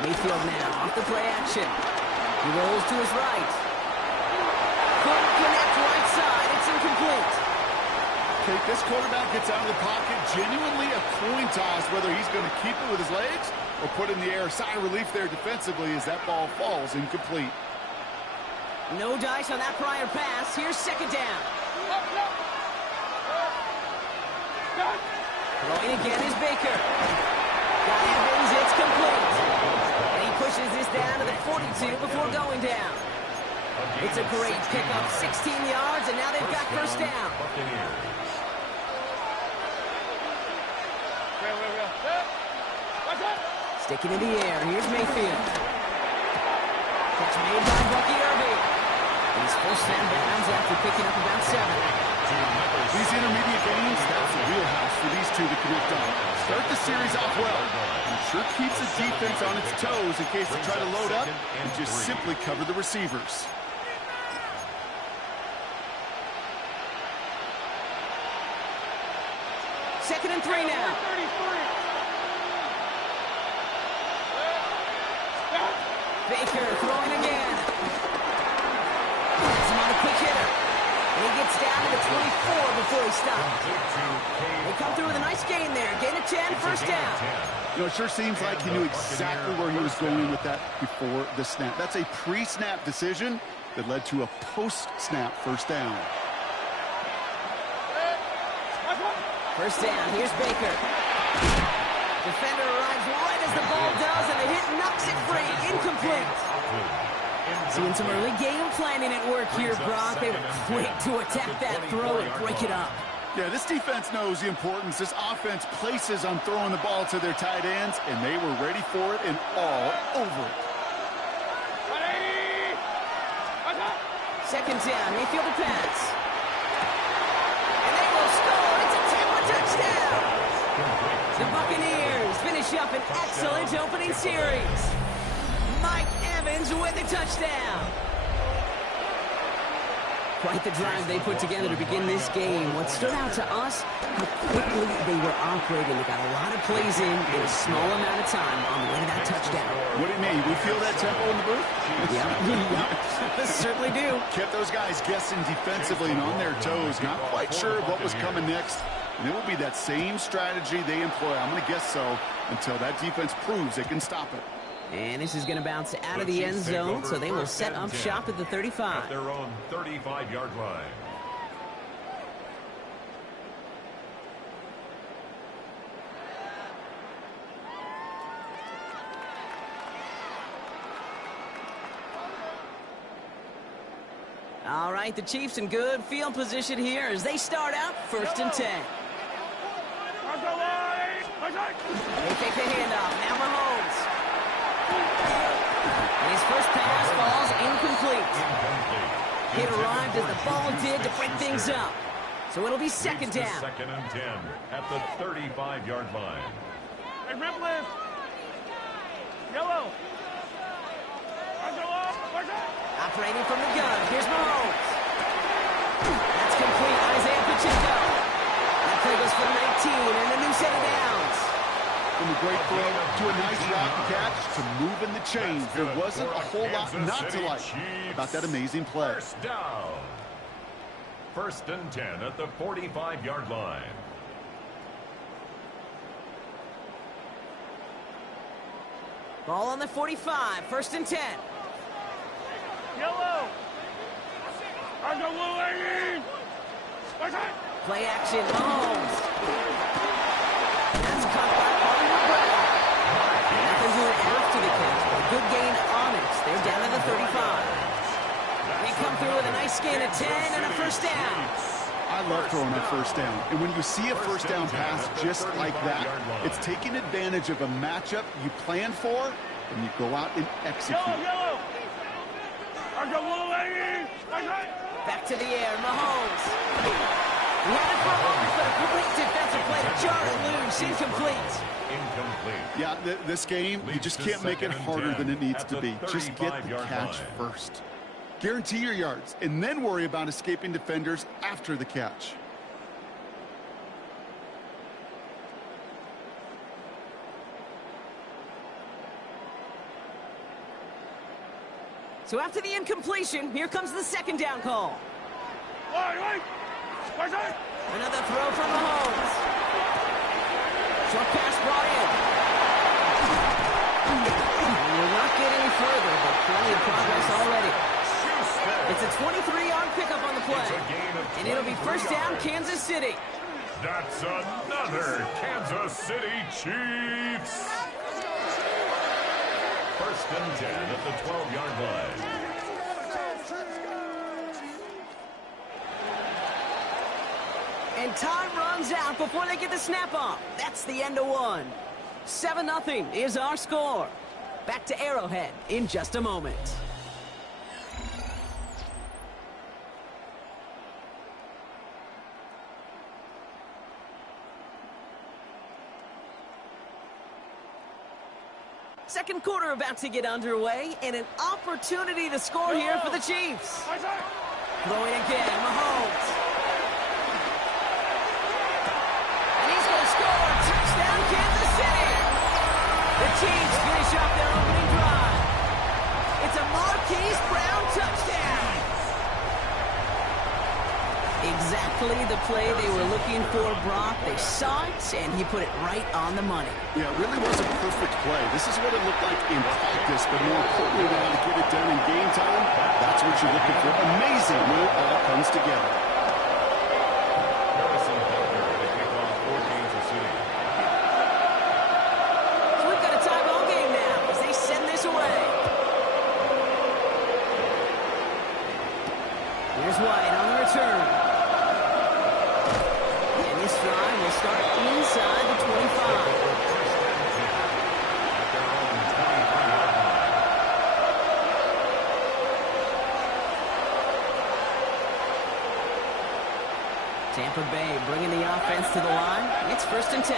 Mayfield now off the play action. He rolls to his right. Couldn't connect right side. It's incomplete. Okay, this quarterback gets out of the pocket, genuinely a coin toss whether he's going to keep it with his legs or put in the air. Sigh of relief there defensively as that ball falls incomplete. No dice on that prior pass. Here's 2nd down. Throwing again is Baker. Got Evans, it's complete. And he pushes this down to the 42 before going down. It's a great pickup, 16 yards, and now they've got first down. Sticking in the air, here's Mayfield. Catch made by Bucky Irving. He's full snap bounds after picking up about 7. These intermediate games, that's the wheelhouse for these two to connect on. Start the series off well. It sure keeps the defense on its toes in case they try to load up and just simply cover the receivers. Second and 3 now. Baker throwing again. Has him on a quick hitter. And he gets down to the 24 before he stops. They come through with a nice gain there. Gain of 10, first down. You know, it sure seems like he knew exactly where he was going with that before the snap. That's a pre-snap decision that led to a post-snap first down. First down, here's Baker. Defender arrives right as the ball does, and the hit knocks it free. Incomplete. Seeing some early game planning at work here, Brock. They were quick to attack that throw and break it up. Yeah, this defense knows the importance this offense places on throwing the ball to their tight ends, and they were ready for it and all over it. Second down, Mayfield to pass. And they will score. It's a Tampa touchdown. The Buccaneers finish up an excellent opening series. Mike Evans with the touchdown. Quite the drive they put together to begin this game. What stood out to us, how quickly they were operating. They got a lot of plays in a small amount of time on the way to that touchdown. What do you mean? We feel that tempo in the booth? Yeah, certainly do. Kept those guys guessing defensively and on their toes. Not quite sure what was coming next. And it will be that same strategy they employ. I'm going to guess so until that defense proves they can stop it. And this is going to bounce out of the end zone, so they will set up shop at the 35. At their own 35-yard line. All right, the Chiefs in good field position here as they start out 1st and 10. They take the handoff. Now Mahomes. And his first pass falls incomplete. It arrived as the ball did to break things up. So it'll be second down. Second and 10 at the 35-yard line. Hey, rip list. Yellow. Operating from the gun. Here's Mahomes. That's complete. Isaiah Pacheco. That play goes for 19 and a new set of downs. From a great throw to a nice route catch to moving the chains. There wasn't a whole lot not to like about that amazing play. First down. First and 10 at the 45-yard line. Ball on the 45. First and 10. Yellow. Play action. Mahomes. That's caught by Hollywood Brown. Nothing doing after the catch, but a good gain on it. They're down to the 35. They come through with a nice gain of 10 and a first down. I love throwing a first down. And when you see a first down pass just like that, it's taking advantage of a matchup you plan for, and you go out and execute. Back to the air, Mahomes. He had it for a moment, but a complete defensive play to jar it loose. Incomplete. Yeah, this game, you just can't make it harder than it needs to be. Just get the catch first. Guarantee your yards, and then worry about escaping defenders after the catch. So after the incompletion, here comes the second down call. Another throw from Mahomes. Short pass brought in. And we'll not get any further, but plenty of progress already. It's a 23-yard pickup on the play. And it'll be first down, Kansas City. That's another Kansas City Chiefs. First and 10 at the 12-yard line. And time runs out before they get the snap off. That's the end of one. 7-0 is our score. Back to Arrowhead in just a moment. Second quarter about to get underway, and an opportunity to score here for the Chiefs. Throwing again, Mahomes. And he's going to score. Touchdown, Kansas City. The Chiefs finish off their opening drive. It's a Marquise Brown touchdown. Exactly the play they were looking for, Brock. They saw it, and he put it right on the money. Yeah, it really was a perfect play. This is what it looked like in practice, but more importantly, now to get it done in game time, that's what you're looking for. Amazing when it all comes together. So we've got a tie ball game now as they send this away. Here's White on the return. This drive will start inside the 25. Tampa Bay bringing the offense to the line. It's first and 10.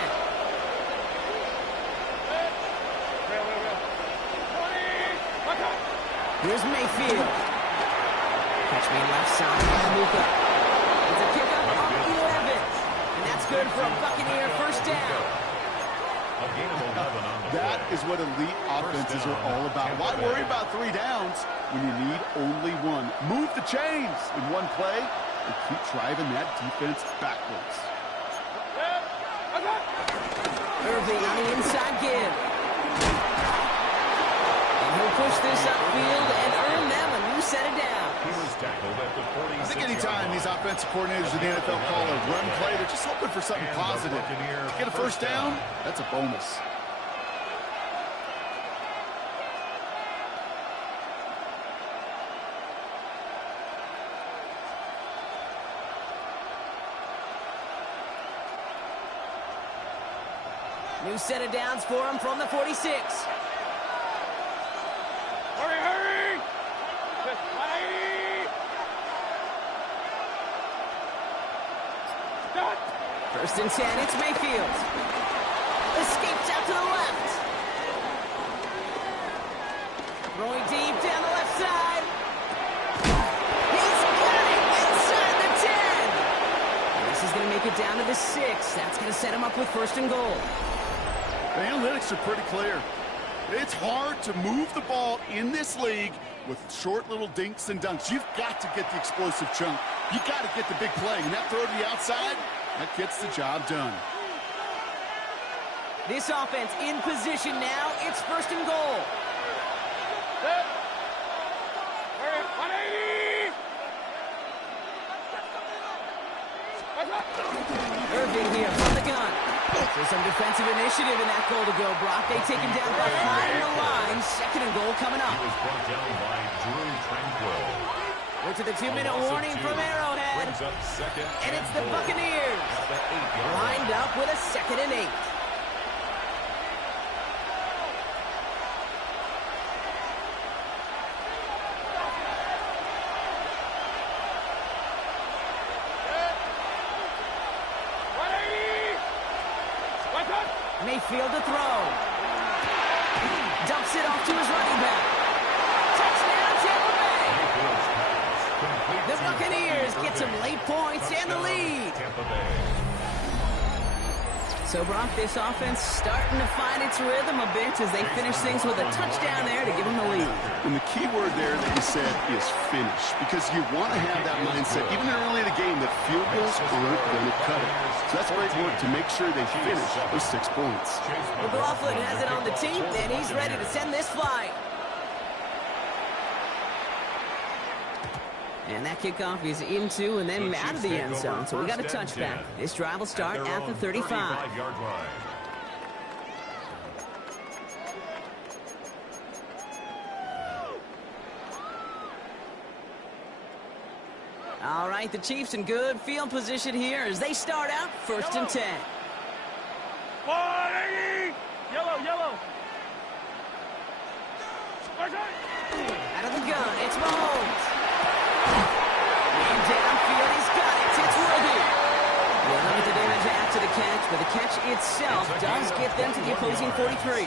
Here's Mayfield. Catch me left side by Luka. It's a pickup on 11. And that's good for a Buccaneer first down. That is what elite offenses are all about. Why worry about 3 downs when you need only one? Move the chains in one play and keep driving that defense backwards. Irving on the inside give. And he'll push this upfield and earn them a new set of downs. He was tackled at the 46. I think anytime these offensive coordinators in the NFL call a run play, they're just hoping for something positive. To get a first down, that's a bonus. New set of downs for him from the 46. Hurry! First and 10, it's Mayfield. Escapes out to the left. Throwing deep down the left side. He's got it inside the 10. And this is going to make it down to the 6. That's going to set him up with first and goal. The analytics are pretty clear. It's hard to move the ball in this league with short little dinks and dunks. You've got to get the explosive chunk. You got to get the big play. And that throw to the outside, that gets the job done. This offense in position now. It's first and goal. 180! Irving here from the gun. So some defensive initiative in that goal to go, Brock. They take him down behind the line. Second and goal coming up. He was brought down by Drew Tranquill. We're to the 2-minute warning from Arrowhead. And it's the Buccaneers. Lined up with a 2nd and 8. Mayfield to throw. Dumps it off to his running back. Touchdown, Tampa Bay. The Buccaneers get some late points and the lead. So, Brock, this offense starting to find its rhythm a bit as they finish things with a touchdown there to give them the lead. And the key word there that you said is finish, because you want to have that mindset, even early in the game, that field goals aren't going to cut it. So that's great work to make sure they finish with 6 points. McLaughlin has it on the team, and he's ready to send this flying. And that kickoff is into and then out of the end zone. So we got a touchback. This drive will start at the 35. All right, the Chiefs in good field position here as they start out first and 10. 180! Yellow! Out of the gun, it's Mahomes. And downfield, he's got it. It's Worthy. Well, look at the damage after the catch, but the catch itself does get them to the opposing 43.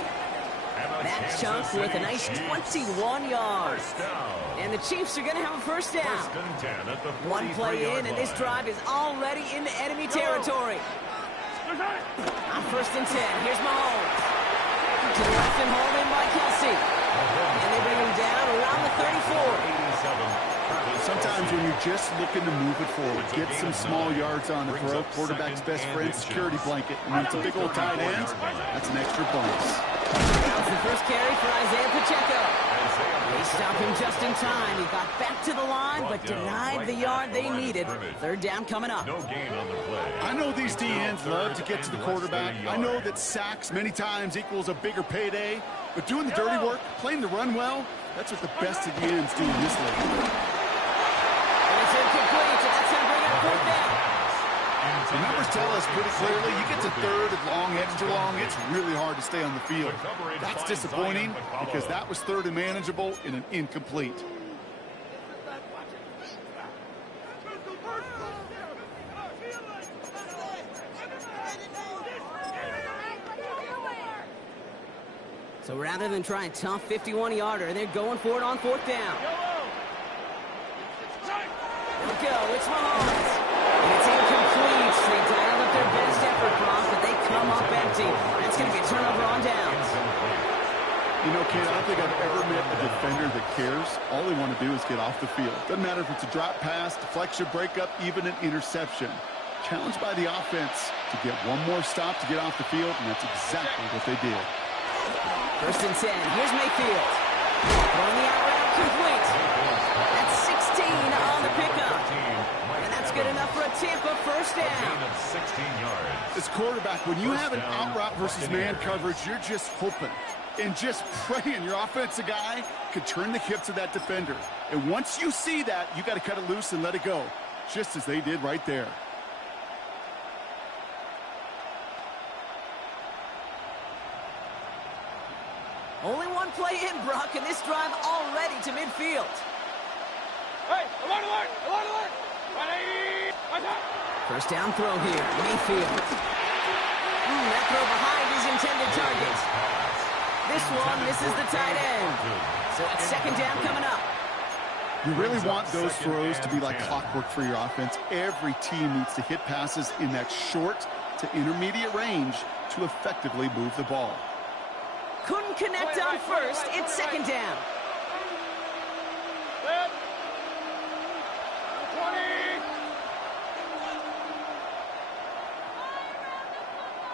That chunk with a nice 21 yards. And the Chiefs are going to have a first down. One play in, and this drive is already into enemy territory. On first and 10, here's Mahomes. To the left and hauled in by Kelsey. And they bring him down around the 34. Sometimes when you're just looking to move it forward, get some small yards on the throw, quarterback's best friend, security blanket. And when it's a big old tight end, that's an extra bonus. That was the first carry for Isaiah Pacheco. They stopped him just in time. He got back to the line, but denied the yard they needed. Third down coming up. I know these DNs love to get to the quarterback. I know that sacks many times equals a bigger payday, but doing the dirty work, playing the run well, that's what the best of DNs do in this league. It's incomplete, so that's going to bring up fourth down. The numbers tell us pretty clearly, you get to third and long, extra long, it's really hard to stay on the field. That's disappointing because that was third and manageable in an incomplete. So rather than try a tough 51-yarder, they're going for it on fourth down. There we go, it's Mahomes. And it's incomplete. They dialed up their best effort, Brock, but they come up empty. That's going to be a turnover on downs. You know, Kate, I don't think I've ever met a defender that cares. All they want to do is get off the field. Doesn't matter if it's a drop pass, deflection, breakup, even an interception. Challenged by the offense to get one more stop to get off the field, and that's exactly what they did. First and 10. Here's Mayfield. Throwing the out route complete. That's 16 on the pickup. And that's good enough for a Tampa first down. As quarterback, when you have an out route versus man coverage, you're just hoping and just praying your offensive guy could turn the hips of that defender. And once you see that, you got to cut it loose and let it go, just as they did right there. Only one play in, Brock, and this drive already to midfield. Hey, alert! 180! Watch out! First down throw here, Mayfield. That throw behind his intended target. This one misses the tight end. So it's second down coming up. You really want those throws to be like clockwork for your offense. Every team needs to hit passes in that short to intermediate range to effectively move the ball. Couldn't connect on first. It's second down. Set. 20.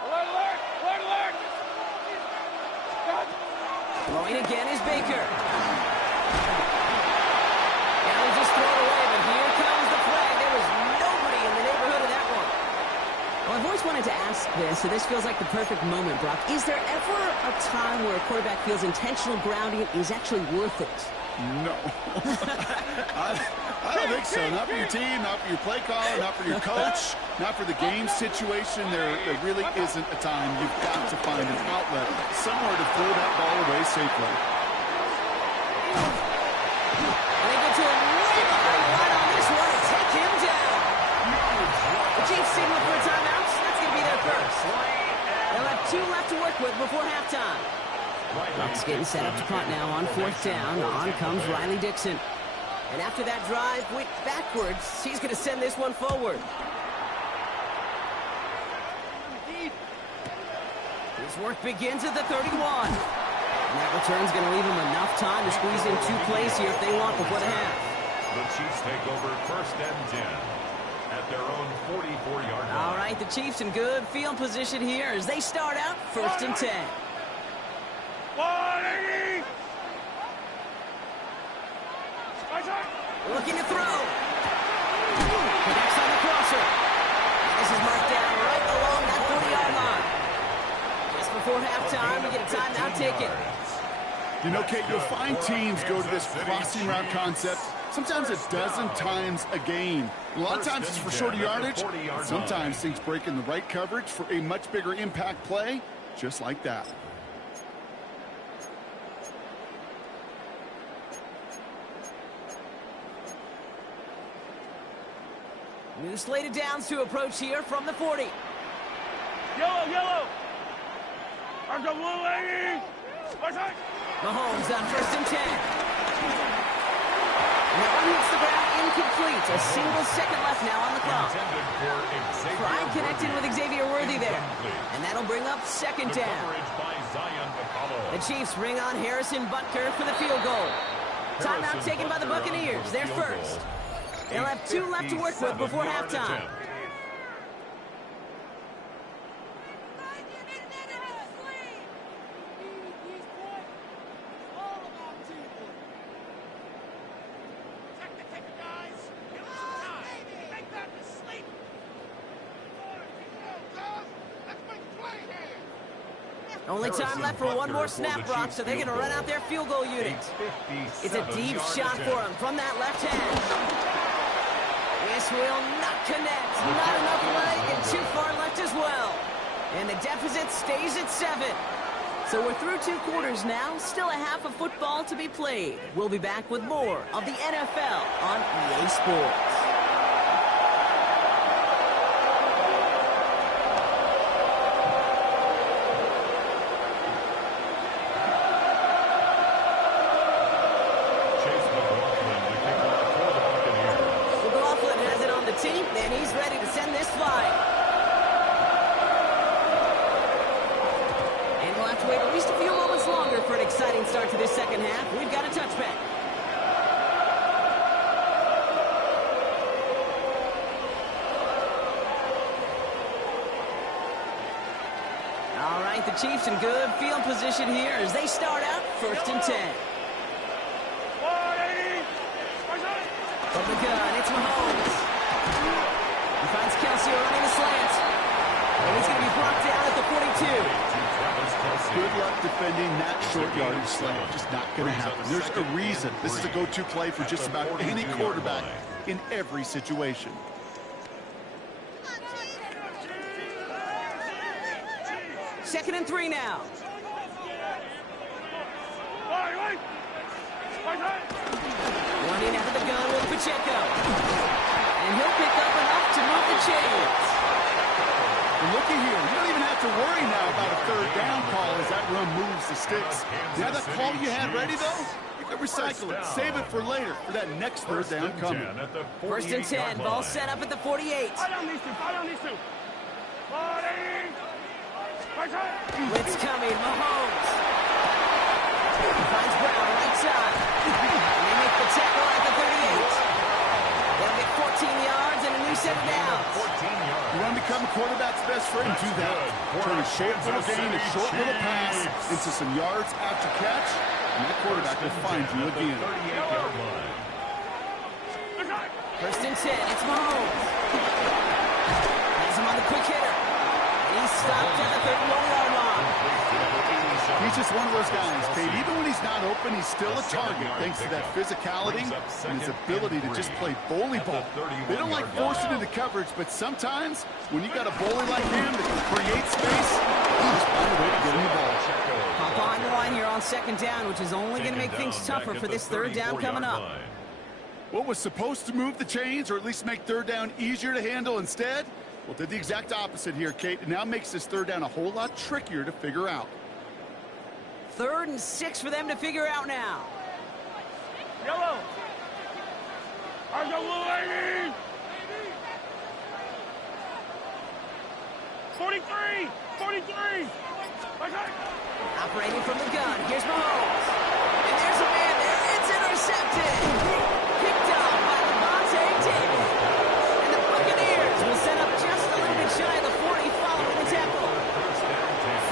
Alert, alert, alert, alert. Throwing again is Baker. Now he'll just throw it away, but here comes the flag. There was nobody in the neighborhood of that one. Well, I've always wanted to ask this, so this feels like the perfect moment, Brock. Is there ever a time where a quarterback feels intentional grounding is actually worth it? No. I don't think so. Not for your team, not for your play caller, not for your coach, not for the game situation. There really isn't a time. You've got to find an outlet, somewhere to throw that ball away safely. And they get to him way behind the line on this one and take him down. The Chiefs signal for a timeout. That's going to be their first. They'll have 2 left to work with before halftime. Bucks getting set up to punt now on fourth down. On comes Riley Dixon. And after that drive went backwards, he's going to send this one forward. His work begins at the 31. And that return's going to leave him enough time to squeeze in 2 plays here if they want before the half. The Chiefs take over first and 10 at their own 44-yard line. All right, the Chiefs in good field position here as they start out first and 10. Looking to throw. Connects on the crosser. And this is marked down right along that 40-yard line. Just before halftime, we get a timeout taken. You know, Kate, you'll find teams go to this crossing route concept sometimes a dozen times a game. A lot of times it's for shorter yardage. Sometimes things break in the right coverage for a much bigger impact play, just like that. New slated downs to approach here from the 40. Yellow, yellow. RWA. Mahomes on first and 10. And that one hits the ground incomplete. A single second left now on the clock. Pride connected with Xavier Worthy there. And that'll bring up second down. The Chiefs bring on Harrison Butker for the field goal. Timeout taken by the Buccaneers. They're first. They'll have 2 left to work with before halftime. Only time left for one more snap, Brock, so they're going to run out their field goal unit. It's a deep shot for him from that left hand. This will not connect. Not enough leg and too far left as well. And the deficit stays at 7. So we're through 2 quarters now. Still a half of football to be played. We'll be back with more of the NFL on EA Sports. And he's ready to send this flying. And we'll have to wait at least a few moments longer for an exciting start to this second half. We've got a touchback. All right, the Chiefs in good field position here as they start out first and 10. From the gun, it's Mahomes. He finds Kelsey running the slant. And he's going to be brought down at the 42. Good luck defending that short yardage slant. Just not going to happen. There's a reason. This is a go-to play for just about any quarterback in every situation. Second and 3 now. Running out of the gun with Pacheco. And he'll pick up enough to move the chain. to worry now about a third down call as that run moves the sticks. Now that call you had ready, though, you can recycle it. Save it for later for that next third down coming. First and 10, ball set up at the 48. Fight on these two, fight on these two. Blitz coming, Mahomes. Finds Brown right side. They make the tackle at the 38. They'll get 14 yards and a new set of downs. You want to become a quarterback's best friend, do that. Turn a short little gain, a short little pass into some yards after catch, and that quarterback will find you again. First and 10, it's Mahomes. Has him on the quick hitter. He's stopped at the 31-yard line. He's just one of those guys, Kate. Even when he's not open, he's still a target thanks to that physicality and his ability to just play bully ball. They don't like forcing into coverage, but sometimes when you got a bully like him that can create space, just find a way to get him the ball. Hop on the line here on second down, which is only going to make things tougher for this third down coming up. What was supposed to move the chains or at least make third down easier to handle instead? Well, did the exact opposite here, Kate. It now makes this third down a whole lot trickier to figure out. 3rd and 6 for them to figure out now. Yellow. Are you lady? 43. 43. Operating from the gun. Here's Mahomes. And there's a man there. It's intercepted. Picked up by Levante David. And the Buccaneers will set up just a little bit shy of the 40 following the tackle.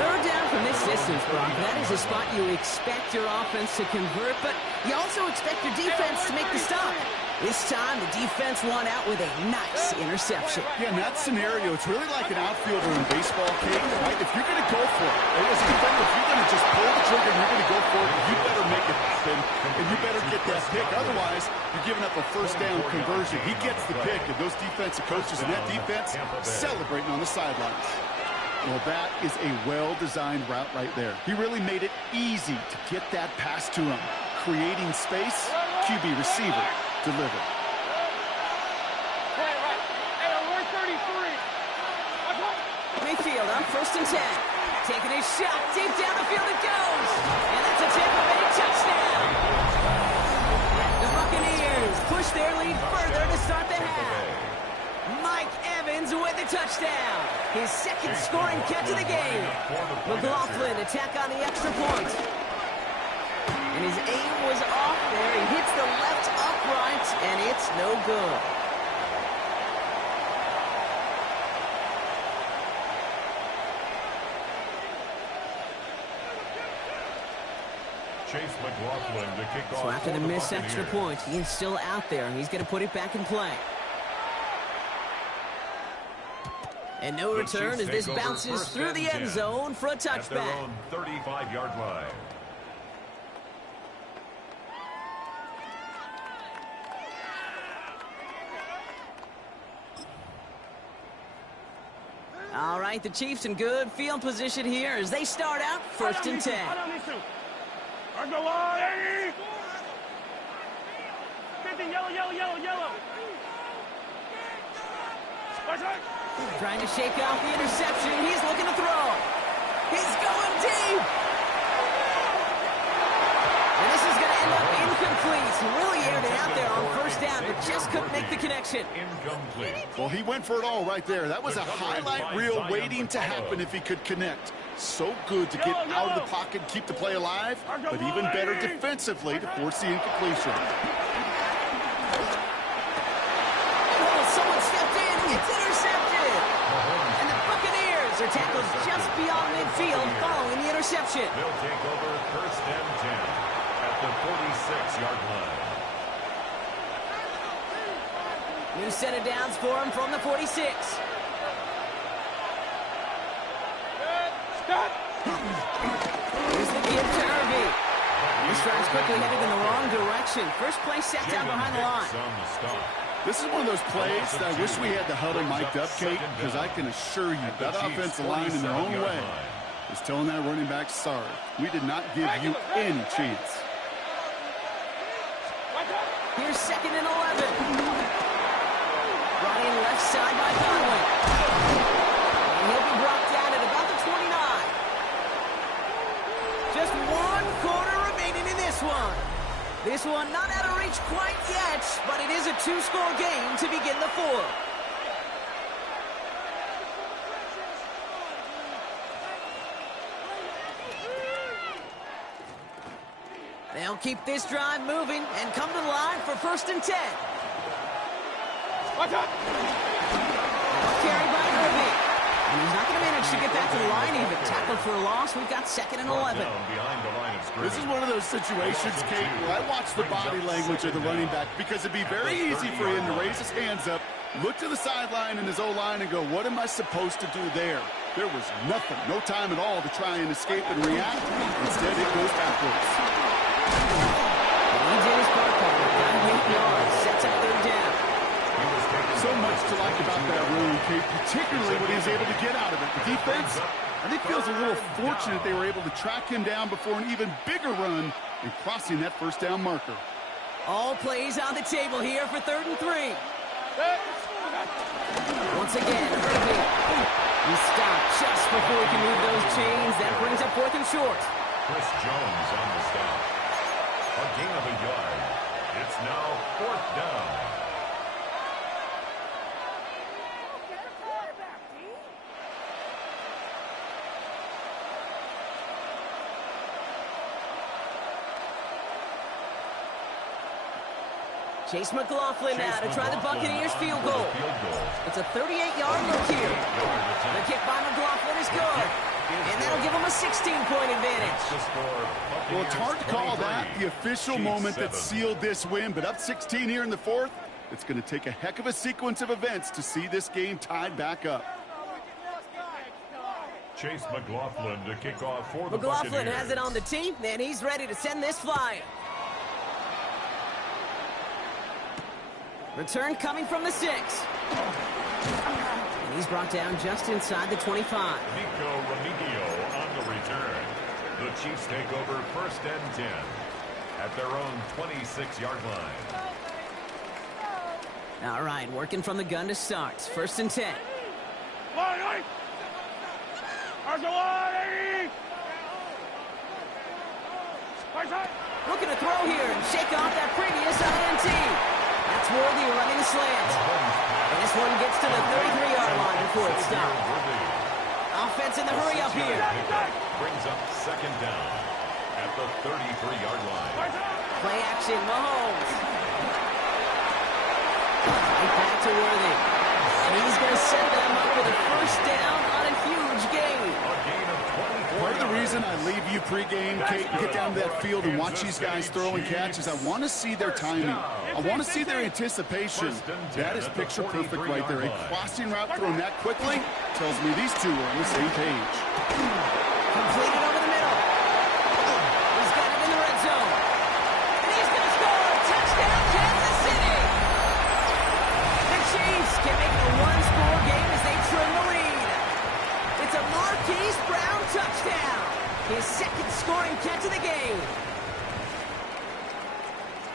Third down from this distance, Brock. That is a spot you expect your offense to convert, but you also expect your defense to make the stop. This time, the defense won out with a nice interception. Yeah, in that scenario, it's really like an outfielder in baseball, Kate, right? If you're going to go for it, as a defender, if you're going to just pull the trigger and you're going to go for it, you better make it happen, and you better get that pick. Otherwise, you're giving up a first down conversion. He gets the pick, and those defensive coaches and that defense celebrating on the sidelines. Well, that is a well-designed route right there. He really made it easy to get that pass to him. Creating space, QB receiver delivered. Mayfield on 1st and 10. Taking his shot, deep down the field it goes. And that's a Tampa Bay touchdown. The Buccaneers push their lead further to start the half. Mike Evans with the touchdown. His 2nd scoring catch of the game. McLaughlin attack on the extra point. And his aim was off there. He hits the left upright, and it's no good. Chase McLaughlin to kick off. So after the missed extra point, he is still out there, and he's going to put it back in play. And no return as this bounces through the end zone for a touchback. At their own 35-yard line. All right, the Chiefs in good field position here as they start out 1st and 10. Yellow. Trying to shake off the interception. He's looking to throw. He's going deep. And this is going to end up incomplete. He really aired it out there on 1st down, but just couldn't make the connection. Incomplete. Well, he went for it all right there. That was a highlight reel waiting to happen if he could connect. So good to get out of the pocket, keep the play alive, but even better defensively to force the incompletion. Someone stepped in. It's intercepted. And the Buccaneers are tackled just beyond midfield following the interception. They'll take over 1st and 10 at the 46-yard line. New set of downs for him from the 46. Here's the give to Irby. This drive's quickly headed in the wrong direction. First play set down behind the line. This is one of those plays that I wish we had the huddle mic'd up, Kate, because I can assure you that offensive line in their own way is telling that running back, sorry, we did not give you any chance. Here's 2nd and 11. Running left side by Conway. And he'll be brought down at about the one-score game to begin the fourth. They'll keep this drive moving and come to the line for 1st and 10. Watch out! Carried by Irving. And he's not going to manage to get back to the line even. Tackled for a loss. We've got 2nd and 11. This is one of those situations, Kate, where I watch the body language of the running back because it'd be very easy for him to raise his hands up, look to the sideline in his O-line and go, what am I supposed to do there? There was nothing, no time at all to try and escape and react. Instead, it goes backwards. He did his part, got 8 yards, sets up 3rd down. So much to like about that run, Kate, particularly what he was able to get out of it. The defense, I think, feels a little fortunate they were able to track him down before an even bigger run and crossing that 1st down marker. All plays on the table here for 3rd and 3. Once again, Irving. He stopped just before he can move those chains. That brings up 4th and short. Chris Jones on the stop. A gain of a yard. It's now 4th down. Chase McLaughlin now to try the Buccaneers field goal. It's a 38-yard look here. The kick by McLaughlin is good. And that'll give them a 16-point advantage. Well, it's hard to call that the official moment that sealed this win, but up 16 here in the 4th, it's going to take a heck of a sequence of events to see this game tied back up. Chase McLaughlin to kick off for the McLaughlin Buccaneers. has it on the tee, and he's ready to send this flying. Return coming from the 6. And he's brought down just inside the 25. Nico Remigio on the return. The Chiefs take over 1st and 10 at their own 26-yard line. All right, working from the gun to start. 1st and 10. Looking to throw here and shake off that previous INT. That's Worthy running the slant. And this one gets to the 33-yard line before it stops. Offense in the hurry up here. Brings up 2nd down at the 33-yard line. Play action, Mahomes. Right back to Worthy. And he's going to set them up with a 1st down on a huge gain. A gain of 24. Part of the reason I leave you pregame, Kate, and get down to that field and watch these guys throw and catch is I want to see their timing. I want to see their anticipation. That is picture perfect right there. A crossing route thrown that quickly tells me these two are on the same page. Completed over the middle. He's got it in the red zone. And he's going to score. Touchdown, Kansas City. The Chiefs can make it a 1-score game as they trim the lead. It's a Marquise Brown touchdown. His 2nd scoring catch of the game.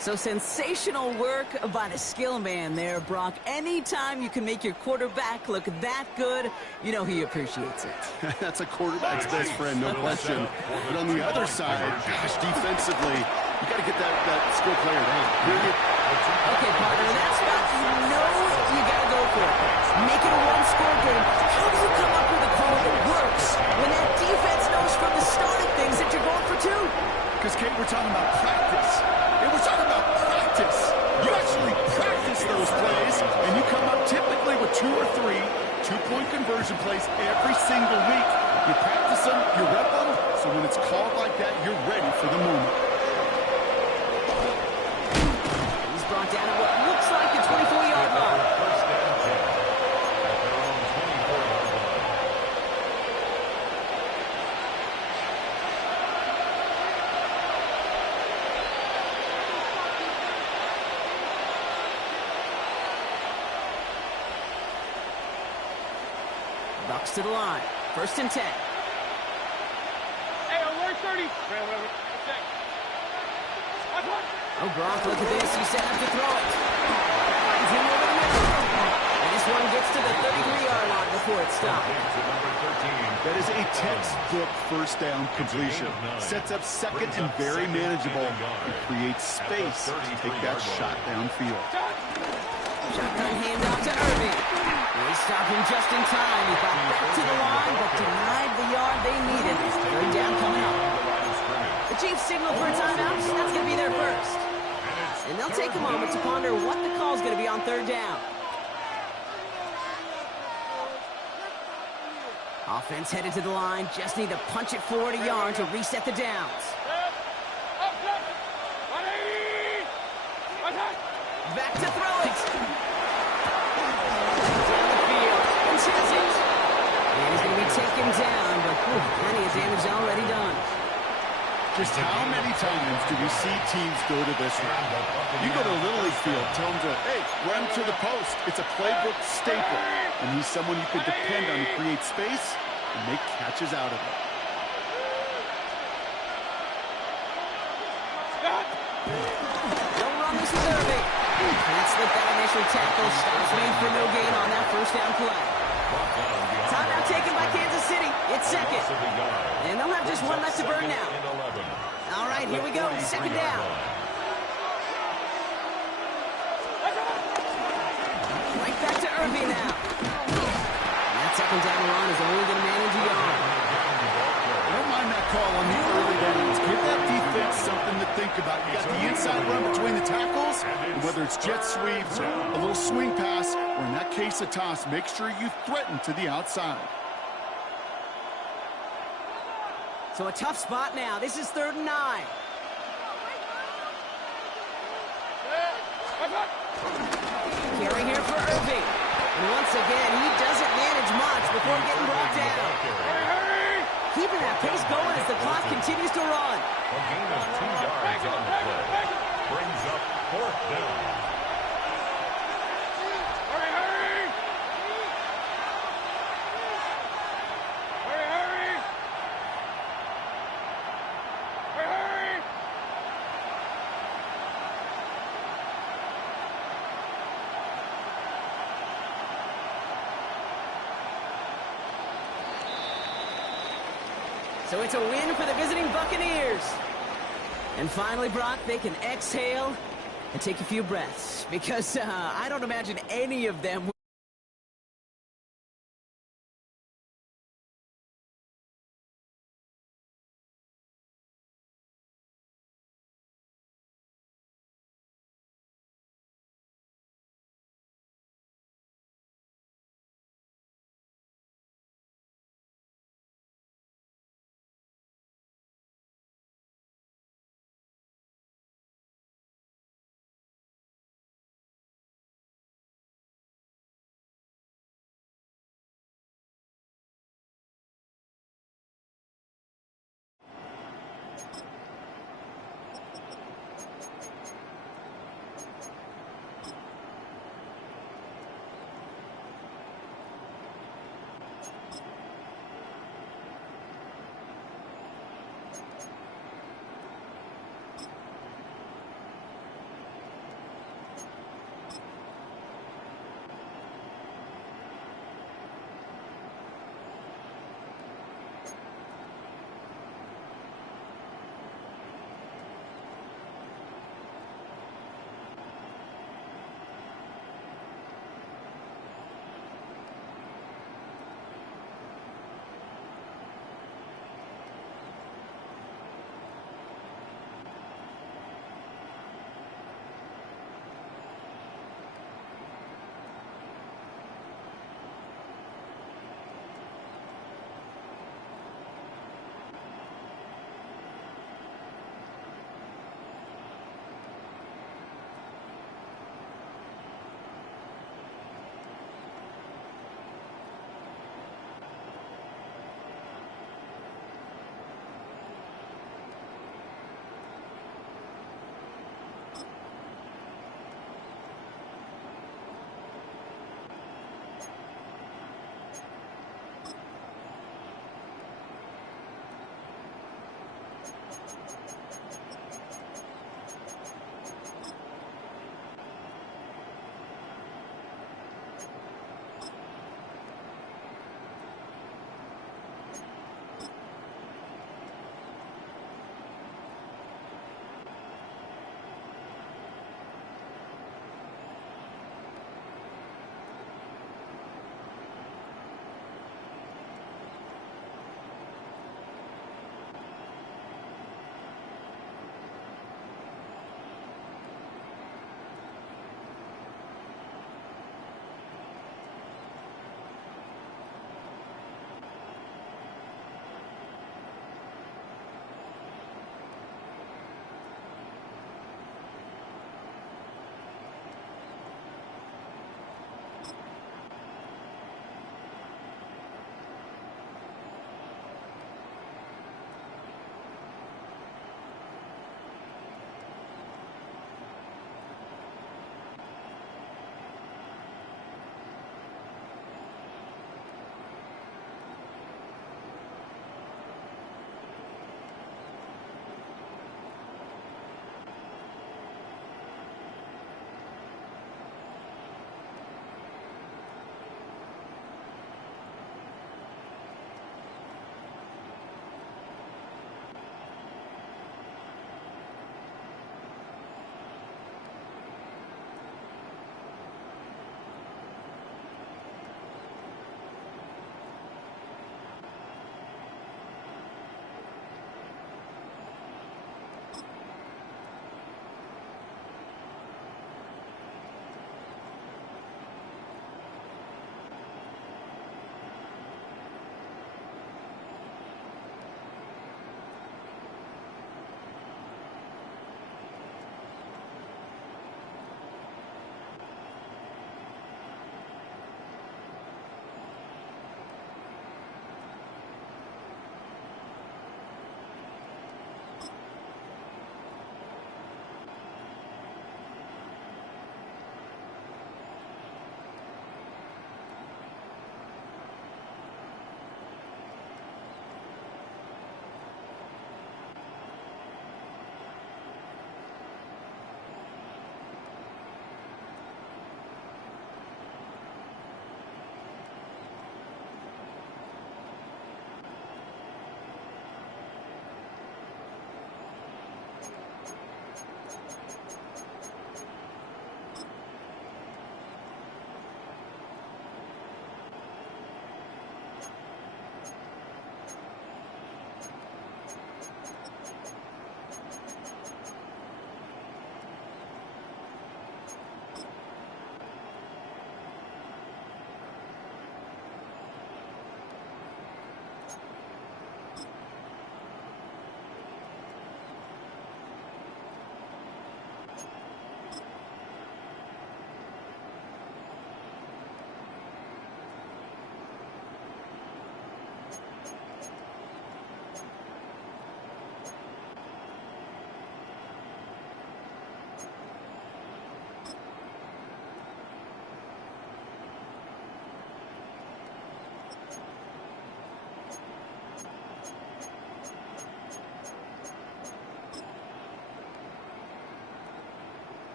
So sensational work by the skill man there, Brock. Anytime you can make your quarterback look that good, you know he appreciates it. That's a quarterback's best friend, no question. But on the other side, gosh, defensively, you got to get that skill player down. Okay, partner, that spot you know you got to go for it. Make it a 1-score game. How do you come up with a call that works when that defense knows from the start of things that you're going for 2? Because, Kate, we're talking about practice. And we're talking about practice. You actually practice those plays, and you come up typically with 2 or 3 2-point conversion plays every single week. You practice them, you rep them, so when it's called like that, you're ready for the moment. He's brought down at what looks like the 24-yard line. 1st and 10 at their own 24-yard line. Bucks to the line. 1st and 10. Hey, alert 30. Oh, Brock, look at this. He's set up to throw it. Finds him over the middle. And this one gets to the 33-yard line before it stops. That is a textbook 1st down completion. Sets up 2nd and very manageable and creates space to take that shot downfield. Shotgun handoff to Irving. They stopped him just in time. He got back to the line, but denied the yard they needed. Third down coming up. The Chiefs signal for a timeout. That's going to be their first. And they'll take a moment to ponder what the call is going to be on third down. Offense headed to the line. Just need to punch it forward a yard to reset the downs. Back to throw it. Down the field. And chance it. And he's going to be taken down, but plenty of damage already done. Just how many times do we see teams go to this route? You go to a Little League field, tell them to, hey, run to the post. It's a playbook staple. And he's someone you can depend on to create space and make catches out of it. Don't run this with Irving. Can't slip that initial tackle. Stops made for no gain on that first down play. Timeout taken by Kansas City. It's second. And they'll have just one left to burn now. All right, here we go. Second down. Right back to Irving now. That second down run is only going to manage a yard. I don't mind that call on the early downs. Give that defense something to think about. You got the inside run between the tackles, and whether it's jet sweeps or a little swing pass, or in that case a toss, make sure you threaten to the outside. So a tough spot now. This is 3rd and 9. Carry here for Irving. And once again, he doesn't manage much before getting brought down. Keeping that pace going as the clock continues to run. A gain of 2 yards on the play. Brings up 4th down. So it's a win for the visiting Buccaneers. And finally, Brock, they can exhale and take a few breaths. Because I don't imagine any of them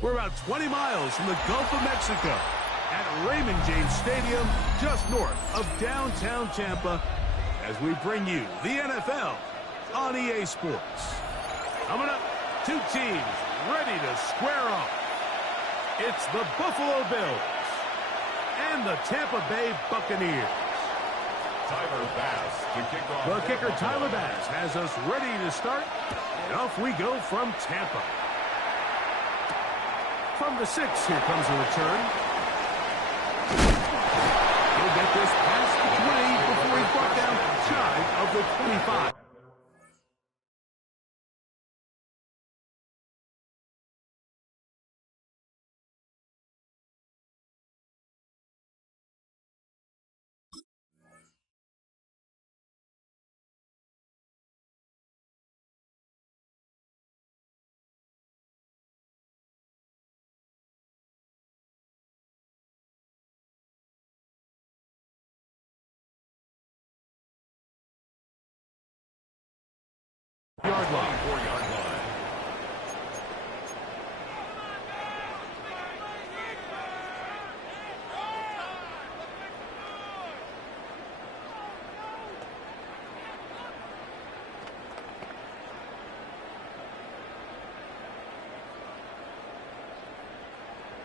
We're about 20 miles from the Gulf of Mexico at Raymond James Stadium, just north of downtown Tampa, as we bring you the NFL on EA Sports. Coming up, two teams ready to square off. It's the Buffalo Bills and the Tampa Bay Buccaneers. Tyler Bass to kick off. The kicker, Tyler Bass, has us ready to start. And off we go from Tampa. From the 6, here comes the return. He'll get this past the 20 before he's brought down shy of the 25. Yard line. 4-yard line.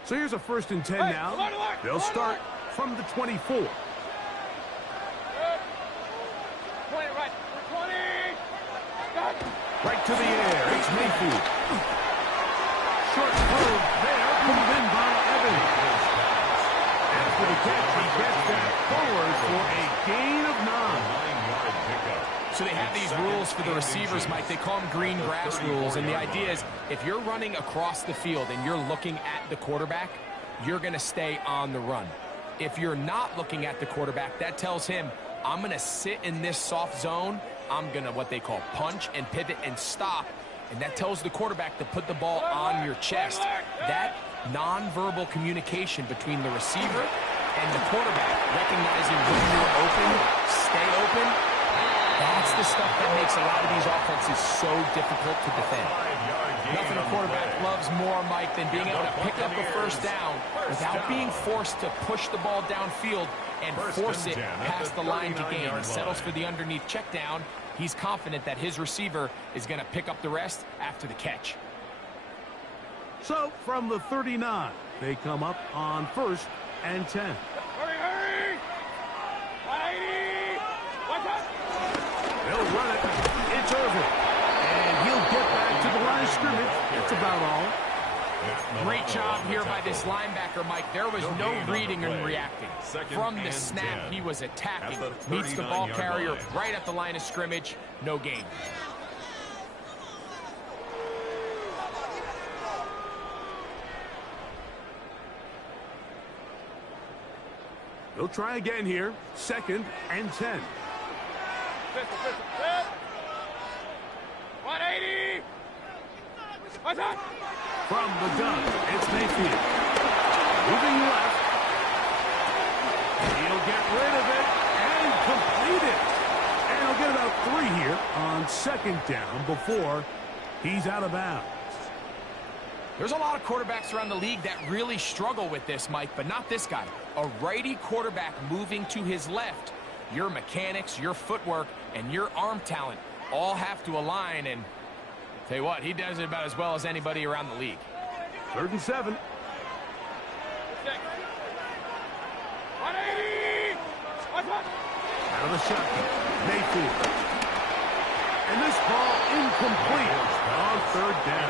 So here's a 1st and 10 now. They'll start from the 24. Right to the air. It's Mayfield. Short throw there. Pulled in by Evans. After the catch, he gets that forward for a gain of 9. So they have these rules for the receivers, Mike. They call them green grass rules. And the idea is if you're running across the field and you're looking at the quarterback, you're going to stay on the run. If you're not looking at the quarterback, that tells him, I'm going to sit in this soft zone. I'm going to what they call punch and pivot and stop. And that tells the quarterback to put the ball on your chest. That nonverbal communication between the receiver and the quarterback, recognizing when you're open, stay open, that's the stuff that makes a lot of these offenses so difficult to defend. Nothing a quarterback loves more, Mike, than being able to pick up a first down without being forced to push the ball downfield and force it past the line to gain. He settles for the underneath check down. He's confident that his receiver is going to pick up the rest after the catch. So from the 39, they come up on 1st and 10. Hurry! They'll run it. It's Irvin. And he'll get back to the line of scrimmage. That's about all. Great job here by this linebacker, Mike. There was no reading and reacting. From the snap, he was attacking. Meets the ball carrier right at the line of scrimmage. No gain. They'll try again here. 2nd and 10. 180! What's that? From the gun, it's Mayfield. Moving left. He'll get rid of it and complete it. And he'll get about 3 here on 2nd down before he's out of bounds. There's a lot of quarterbacks around the league that really struggle with this, Mike, but not this guy. A righty quarterback moving to his left. Your mechanics, your footwork, and your arm talent all have to align, and tell you what, he does it about as well as anybody around the league. 3rd and 7. 180! Out of the shotgun, Mayfield. And this ball incomplete on 3rd down.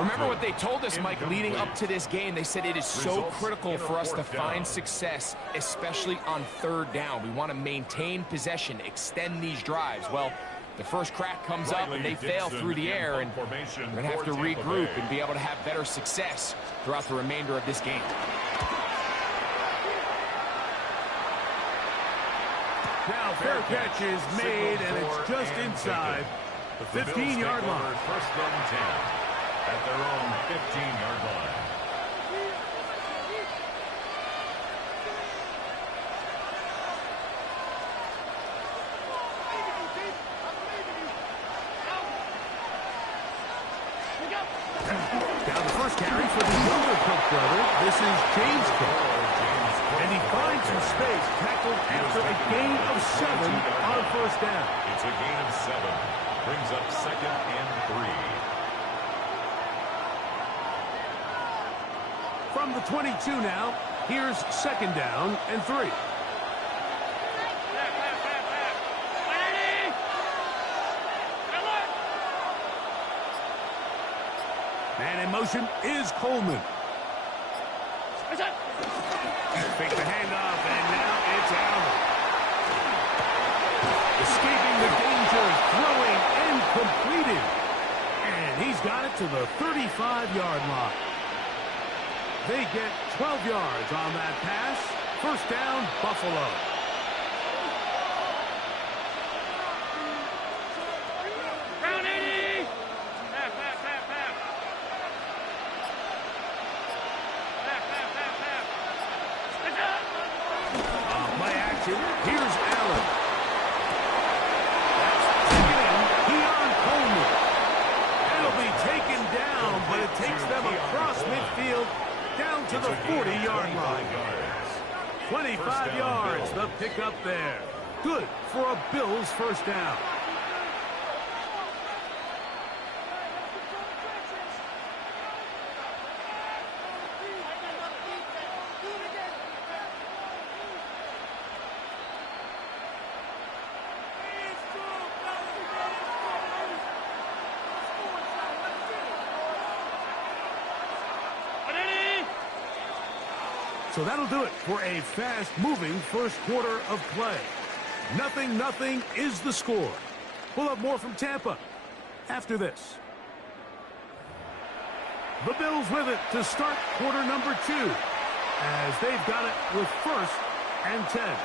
Remember what they told us, Mike, leading up to this game. They said it is so critical for us to find success, especially on 3rd down. We want to maintain possession, extend these drives. Well, the first crack comes up and they fail through the air, and we're going to have to regroup and be able to have better success throughout the remainder of this game. Now fair catch is made, and it's just inside the 15-yard line. 1st and 10 at their own 15-yard line. Down the 1st first carry for the younger Cook brother. This is James Cook. And he finds some space, tackled after a gain of 7 on first down. It's a gain of 7. Brings up 2nd and 3. From the 22 now, here's 2nd down and 3. Man in motion is Coleman. Fake the handoff, and now it's Allen. Escaping the danger, throwing and completed. And he's got it to the 35-yard line. They get 12 yards on that pass. First down, Buffalo. Here's Allen. Keon Coleman. That'll be taken down, but it takes them across midfield down to the 40-yard line. 25 yards, the pickup there. Good for a Bills first down. So that'll do it for a fast-moving first quarter of play. 0-0 is the score. We'll have more from Tampa after this. The Bills with it to start quarter number 2, as they've got it with 1st and 10.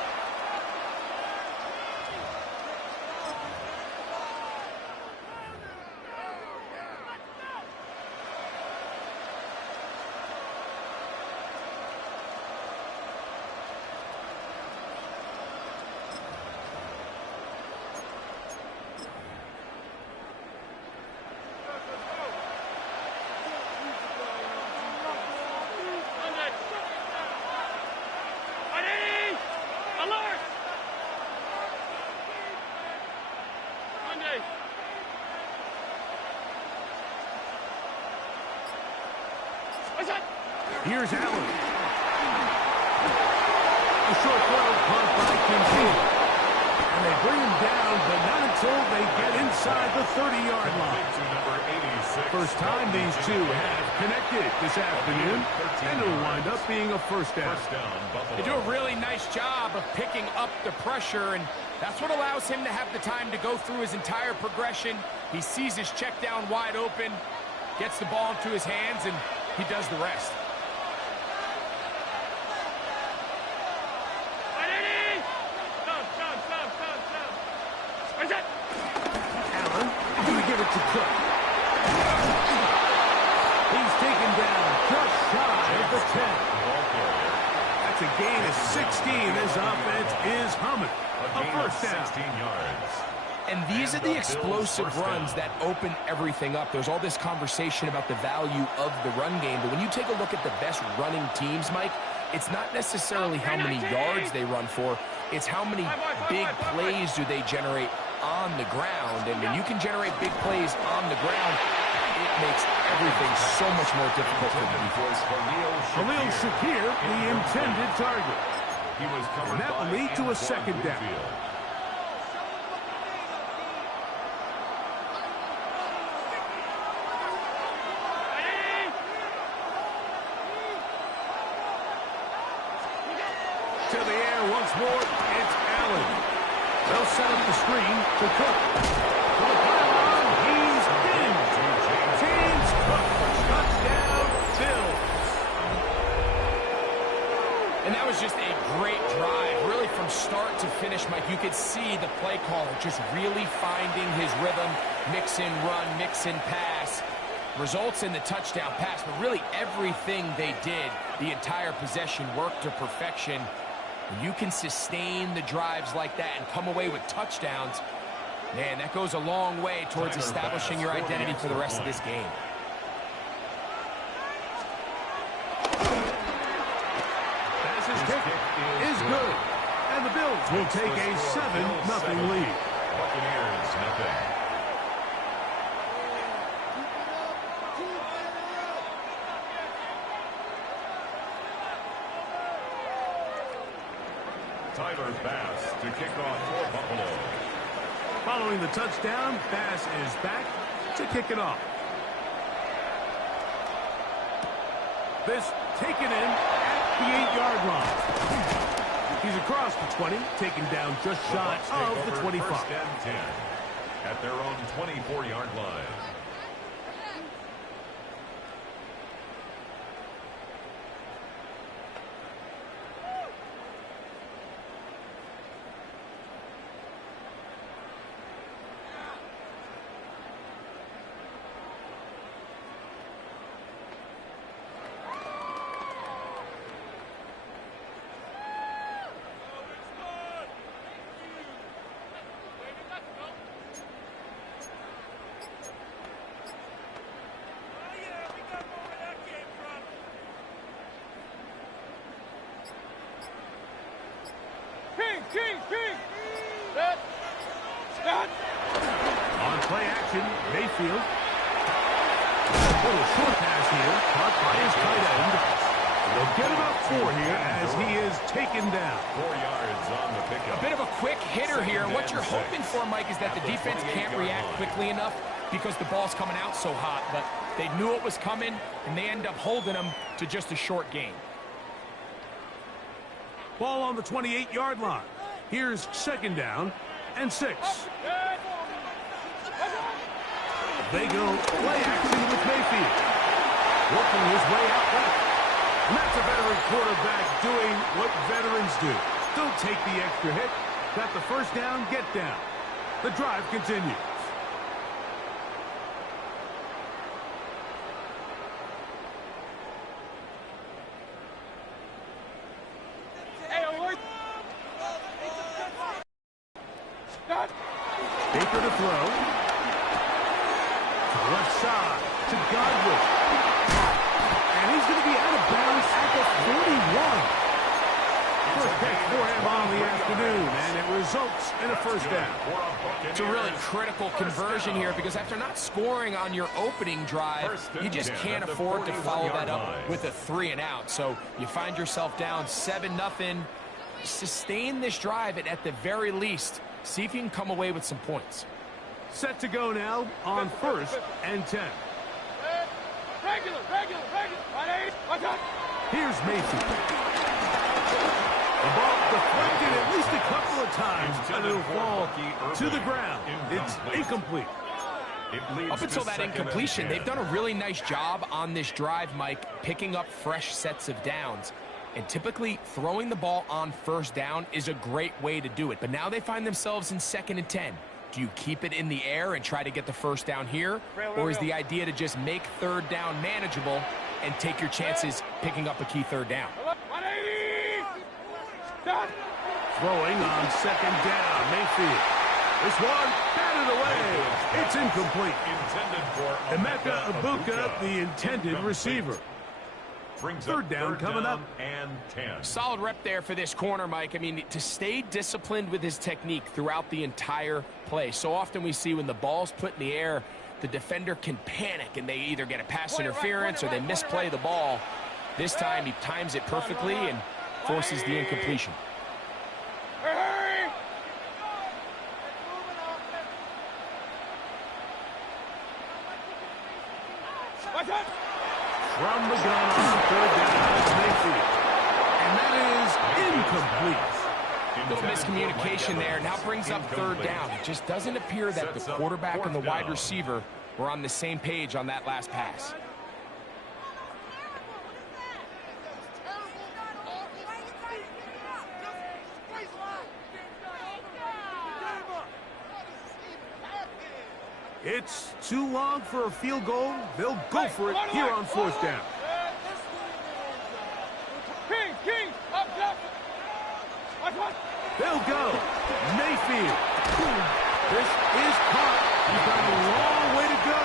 Here's Allen. A short throw caught by Kincaid. And they bring him down, but not until they get inside the 30-yard line. First time these two have connected this afternoon, and it'll wind up being a first down. They do a really nice job of picking up the pressure, and that's what allows him to have the time to go through his entire progression. He sees his check down wide open, gets the ball into his hands, and he does the rest. Allen, going to give it to Cook. He's taken down just shy of the 10. That's a gain of 16. This offense is humming. A first down. 16 yards. And these are the explosive runs that open everything up. There's all this conversation about the value of the run game, but when you take a look at the best running teams, Mike, it's not necessarily how many yards they run for, it's how many big plays do they generate on the ground. And when you can generate big plays on the ground, it makes everything so much more difficult for the defense. Khalil Shakir, the intended target. And that will lead to a second down. To the air once more, it's Allen. They'll set up the screen to Cook. To the pylon, he's in. James Cook, touchdown, Bills. And that was just a great drive, really from start to finish, Mike. You could see the play caller just really finding his rhythm, mix and run, mix and pass. Results in the touchdown pass, but really everything they did, the entire possession worked to perfection. When you can sustain the drives like that and come away with touchdowns, man, that goes a long way towards establishing your identity for the rest of this game. kick is good. And the Bills will take a 7-0 lead. Buccaneers, nothing. Tyler Bass to kick off for Buffalo. Following the touchdown, Bass is back to kick it off. This taken in at the 8-yard line. He's across the 20, taken down just shy of the 25. First and 10 at their own 24-yard line. King. Set. Start. On play action, Mayfield. A little short pass here, caught by his tight end. They'll get about 4 here as he is taken down. 4 yards on the pickup. A bit of a quick hitter here. What you're hoping for, Mike, is that the defense can't react quickly enough because the ball's coming out so hot. But they knew it was coming, and they end up holding them to just a short gain. Ball on the 28-yard line. Here's 2nd down and 6. They go play action with Mayfield. Working his way out left. And that's a veteran quarterback doing what veterans do. Don't take the extra hit. Got the first down, get down. The drive continues. Baker to throw. To the left side. To Godwin. And he's going to be out of bounds at the 41. First catch for him on the afternoon, and it results in a first down. It's a really critical conversion here because after not scoring on your opening drive, you just can't afford to follow that up with a 3 and out. So you find yourself down 7-0. Sustain this drive and at the very least, see if you can come away with some points. Set to go now on 1st and 10. Regular. Watch out. Here's Mayfield. The ball deflected at least a couple of times, and it'll fall to the ground. It's incomplete. Up until that incompletion, they've done a really nice job on this drive, Mike, picking up fresh sets of downs. And typically, throwing the ball on 1st down is a great way to do it. But now they find themselves in 2nd and 10. Do you keep it in the air and try to get the 1st down here? Or is the idea to just make 3rd down manageable and take your chances picking up a key 3rd down? 180. Stop. Throwing on 2nd down, Mayfield. This one batted away. It's incomplete. Emeka Ibuka, the intended receiver. 3rd down coming up. And 10. Solid rep there for this corner, Mike. I mean, to stay disciplined with his technique throughout the entire play. So often we see when the ball's put in the air, the defender can panic and they either get a pass interference or they misplay the ball. This time he times it perfectly and forces the incompletion. Hurry. Watch out. From the gun on 3rd down, it's Mayfield. And that is incomplete. Little miscommunication there. Now brings up 3rd down. It just doesn't appear that the quarterback and the wide receiver were on the same page on that last pass. It's too long for a field goal. They'll go for it here on 4th down. King. Up. Watch. They'll go. Mayfield. This is caught You've got a long way to go.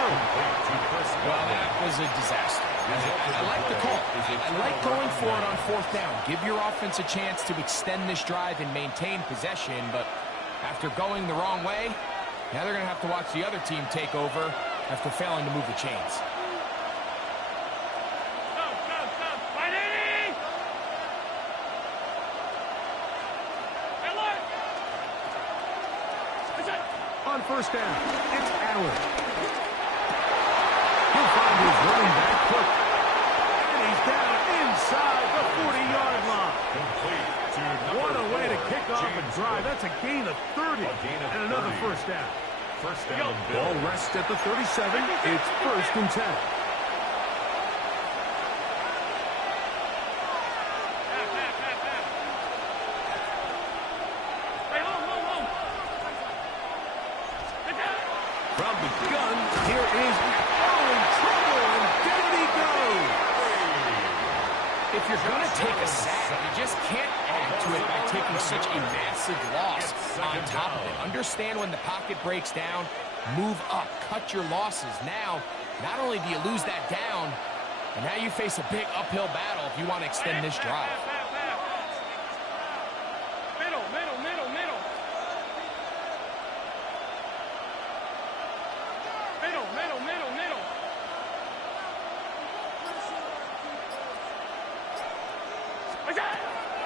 Well, that was a disaster. I like the call. I like going for it on 4th down. Give your offense a chance to extend this drive and maintain possession, but after going the wrong way, now they're going to have to watch the other team take over after failing to move the chains. On 1st down, it's Allen. He'll find his running back quick. And he's down inside the 40-yard line. What a way to kick off a drive. That's a gain of 30 and another 1st down. Ball rests at the 37. It's 1st and 10. From the gun, here is in trouble, and down he goes. If you're going to take a sack, you just can't add to it by taking such a massive loss on top of it. Understand when the pocket breaks down, move up, cut your losses. Now, not only do you lose that down, but now you face a big uphill battle if you want to extend this drive. Middle.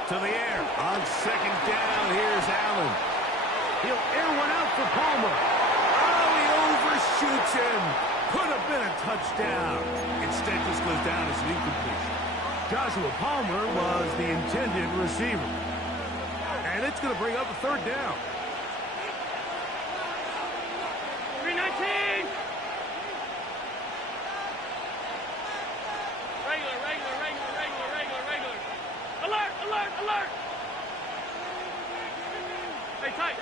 To the air. On 2nd down, here's Allen. He'll air one out for Palmer. Oh, he overshoots him. Could have been a touchdown. Instead, just goes down as an incompletion. Joshua Palmer was the intended receiver. And it's going to bring up a 3rd down. 319. Regular. Alert. Hey, tight.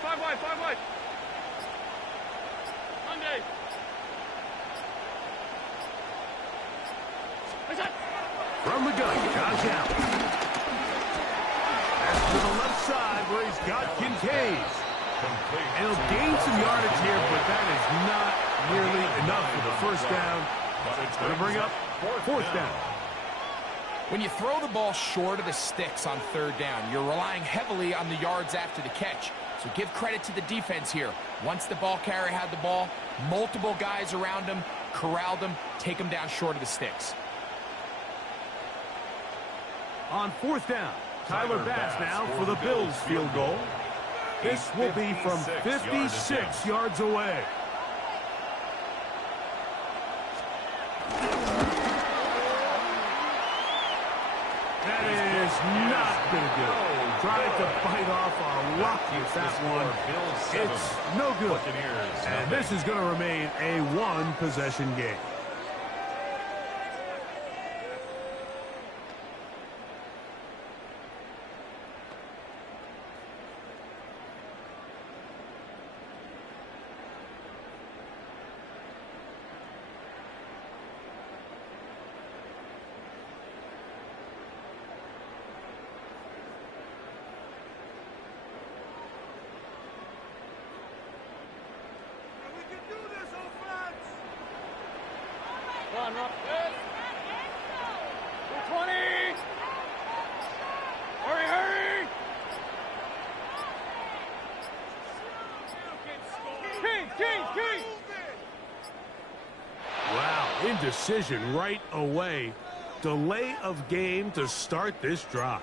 5 wide. Monday. From the gun, Josh Allen. That's to the left side where he's got Kincaid. And he'll gain some yardage here, but that is not nearly enough for the 1st down. It's going to bring up 4th down. When you throw the ball short of the sticks on 3rd down, you're relying heavily on the yards after the catch. So give credit to the defense here. Once the ball carrier had the ball, multiple guys around him, corralled him, take him down short of the sticks. On 4th down, Tyler Bass now for the Bills field goal. This will be from 56 yards away. That is not going to do it. Tried to bite off a rock with that one. It's no good. And this is going to remain a 1-possession game. Run. 220. Hurry. King. Wow, indecision right away. Delay of game to start this drive.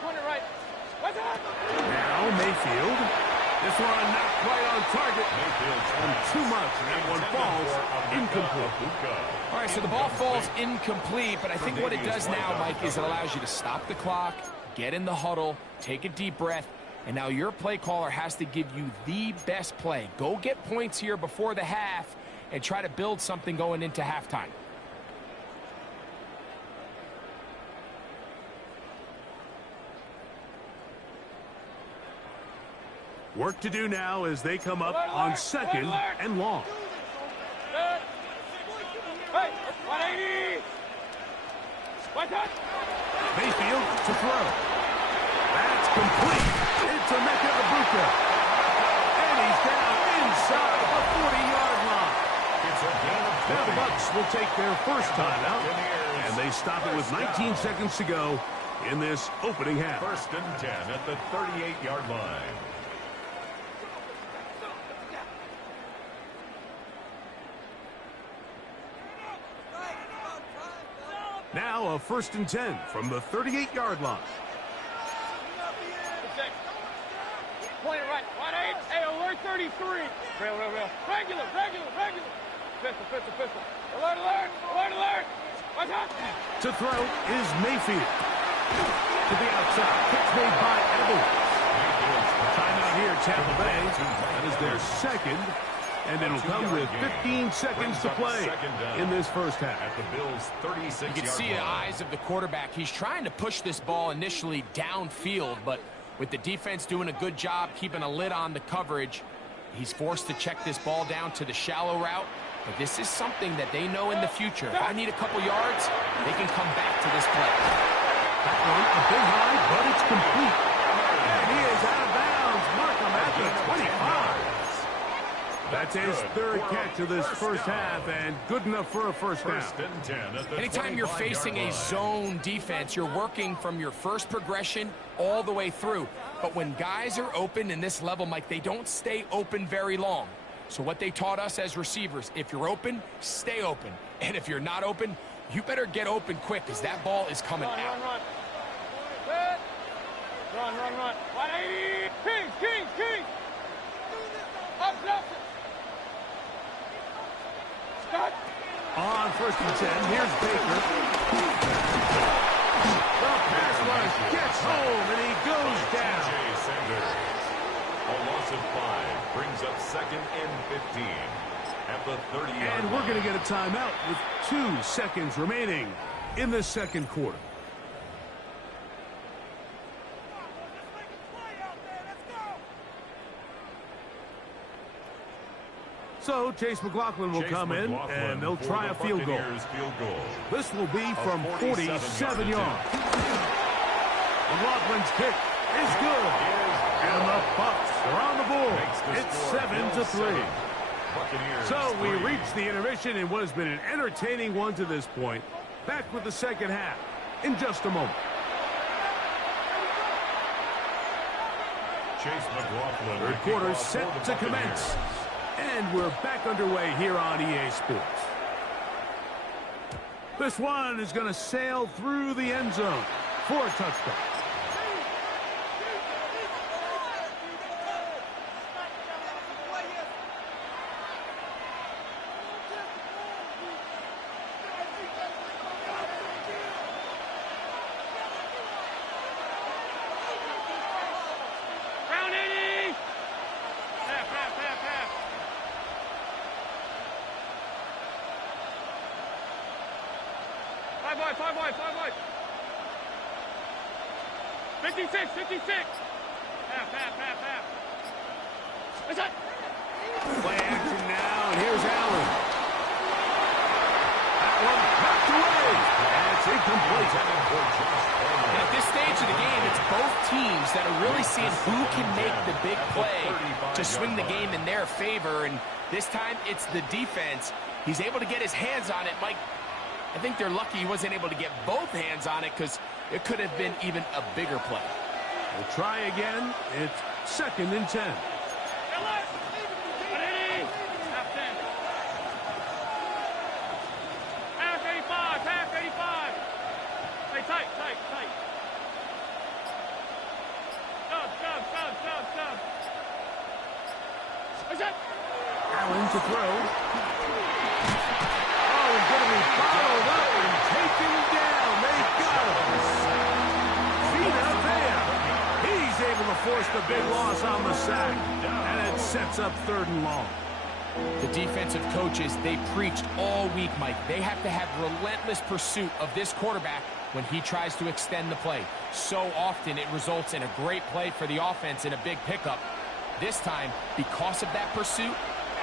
Point it right. Now Mayfield. This one not quite on target. And too much, and that one falls incomplete. All right, so the ball falls incomplete, but I think what it does now, Mike, is it allows you to stop the clock, get in the huddle, take a deep breath, and now your play caller has to give you the best play. Go get points here before the half and try to build something going into halftime. Work to do now as they come up on 2nd and long. Hey, 180. Mayfield to throw. That's complete. It's a Mecca Ibuka. And he's down inside the 40-yard line. Now the Bucs will take their first timeout, and they stop it with 19 seconds to go in this opening half. 1st and 10 at the 38-yard line. Now a 1st and 10 from the 38-yard line. Point it right. 1-8. Hey, alert 33. Real. Regular. Pistol. Alert. Watch out. To throw is Mayfield. To the outside. Pitch made by Evans. Timeout here, Tampa Bay. That is their second. And it'll come with 15 seconds to play in this first half. At the Bills' 36-yard line. You can see the eyes of the quarterback. He's trying to push this ball initially downfield, but with the defense doing a good job keeping a lid on the coverage, he's forced to check this ball down to the shallow route. But this is something that they know in the future. If I need a couple yards, they can come back to this play. That one a bit high, but it's complete. And he is out of bounds. Mark him at the 25. That's his third catch of this first half, and good enough for a first down. Anytime you're facing a zone defense, you're working from your first progression all the way through. But when guys are open in this level, Mike, they don't stay open very long. So what they taught us as receivers, if you're open, stay open. And if you're not open, you better get open quick, because that ball is coming out. Run. 180. King. Up. On 1st and 10, here's Baker. The pass rush gets home, and he goes down. A loss of 5 brings up 2nd and 15 at the 30-yard line. And we're going to get a timeout with 2 seconds remaining in the second quarter. So Chase McLaughlin will come in, and they'll try a field goal. This will be from 47 yards. McLaughlin's kick is good. And the Bucs are on the board. It's 7-3. So we reach the intermission in what has been an entertaining one to this point. Back with the second half in just a moment. Chase McLaughlin. Third quarter set to commence. And we're back underway here on EA Sports. This one is going to sail through the end zone for a touchdown. Five wide. 56. Half. It's up. Play action now, and here's Allen. That one knocked away. That's incomplete. And at this stage of the game, it's both teams that are really seeing who can make the big play to swing the game in their favor. And this time, it's the defense. He's able to get his hands on it. Mike, I think they're lucky he wasn't able to get both hands on it, because it could have been even a bigger play. We'll try again. It's 2nd and 10. Half 85. Stay tight. Stub. Allen to throw. Oh, he's going to be followed up and taken down. They got him. Vita Vea. He's able to force the big loss on the sack. And it sets up 3rd and long. The defensive coaches, they preached all week, Mike. They have to have relentless pursuit of this quarterback when he tries to extend the play. So often it results in a great play for the offense and a big pickup. This time, because of that pursuit,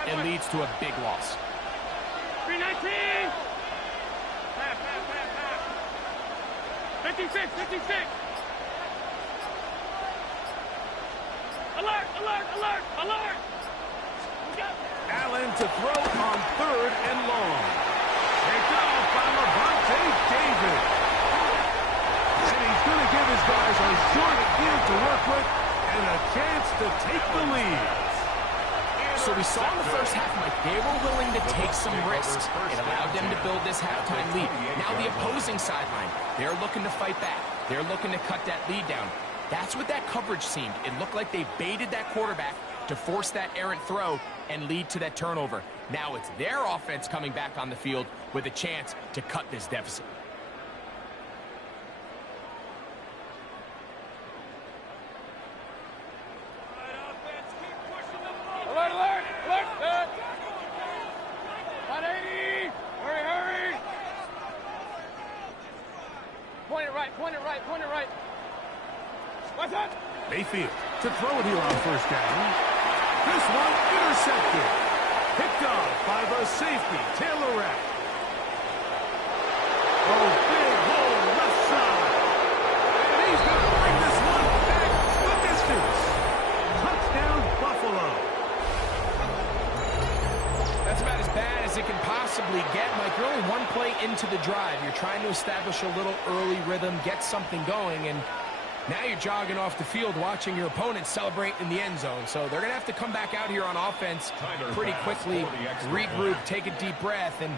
it leads to a big loss. 319! 56, 56! Alert, alert, alert, alert! Allen to throw on 3rd and long. Picked off by Levante David. And he's going to give his guys a short field to work with and a chance to take the lead. So we saw in the first half, Mike, they were willing to take some risks. It allowed them to build this halftime lead. Now the opposing sideline, they're looking to fight back. They're looking to cut that lead down. That's what that coverage seemed. It looked like they baited that quarterback to force that errant throw and lead to that turnover. Now it's their offense coming back on the field with a chance to cut this deficit. Alert, alert, alert! 180! Hurry, hurry! Point it right, point it right, point it right. What's that? Mayfield to throw it here on 1st down. This one intercepted. Picked off by the safety, Taylor Rapp. Oh, big hole left side. And he's going to bring this one back the distance. Touchdown, Buffalo. That's about as bad as it can possibly get, Mike. You're only one play into the drive. You're trying to establish a little early rhythm, get something going, and now you're jogging off the field watching your opponent celebrate in the end zone. So they're going to have to come back out here on offense pretty quickly, regroup, take a deep breath, and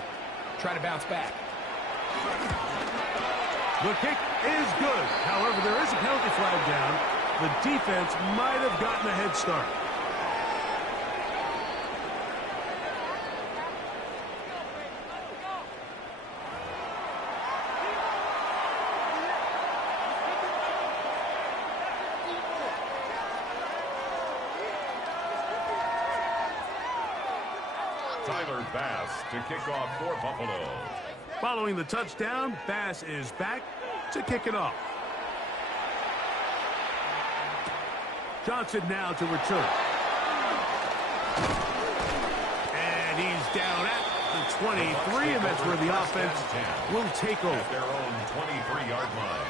try to bounce back. The kick is good. However, there is a penalty flag down. The defense might have gotten a head start. Tyler Bass to kick off for Buffalo. Following the touchdown, Bass is back to kick it off. Johnson now to return. And he's down at the 23, and that's where the offense will take over. At their own 23-yard line.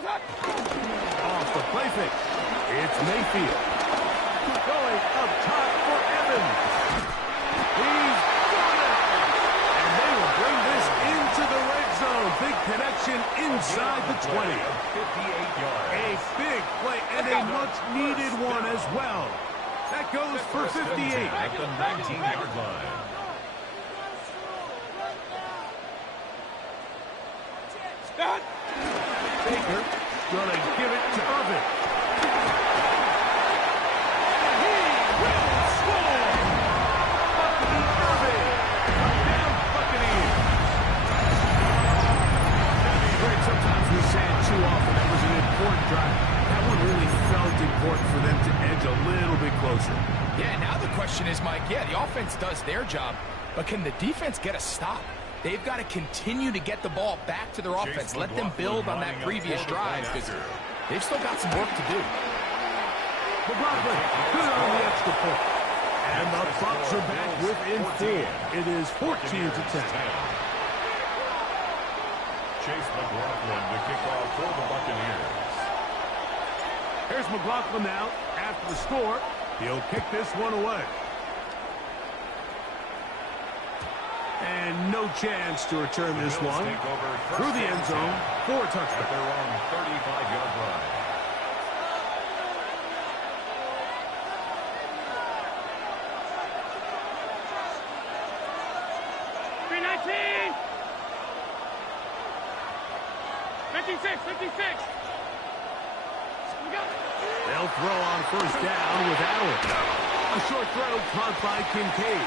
Off the play fake. It's Mayfield. Going up top for Evans. He's got it. And they will bring this into the red zone. Big connection inside the 20. 58 yards. A big play and a much-needed one as well. That goes for 58. At the 19-yard line. Baker gonna give it to Irvin. He will score! Buccaneer Irvin. Touchdown, Buccaneers. Greg, sometimes we say it too often. That was an important drive. That one really felt important for them to edge a little bit closer. Yeah, now the question is, Mike, yeah, the offense does their job, but can the defense get a stop? They've got to continue to get the ball back to their offense. Let them build on that previous drive because they've still got some work to do. McLaughlin, good on the extra point. And the Bucs are back within 4. It is 14-10. Chase McLaughlin to kick off for the Buccaneers. Here's McLaughlin now. After the score, he'll kick this one away. And no chance to return this one. Through the end zone for a touchdown. At their own 35-yard line. They'll throw on first down with Allen. A short throw caught by Kincaid.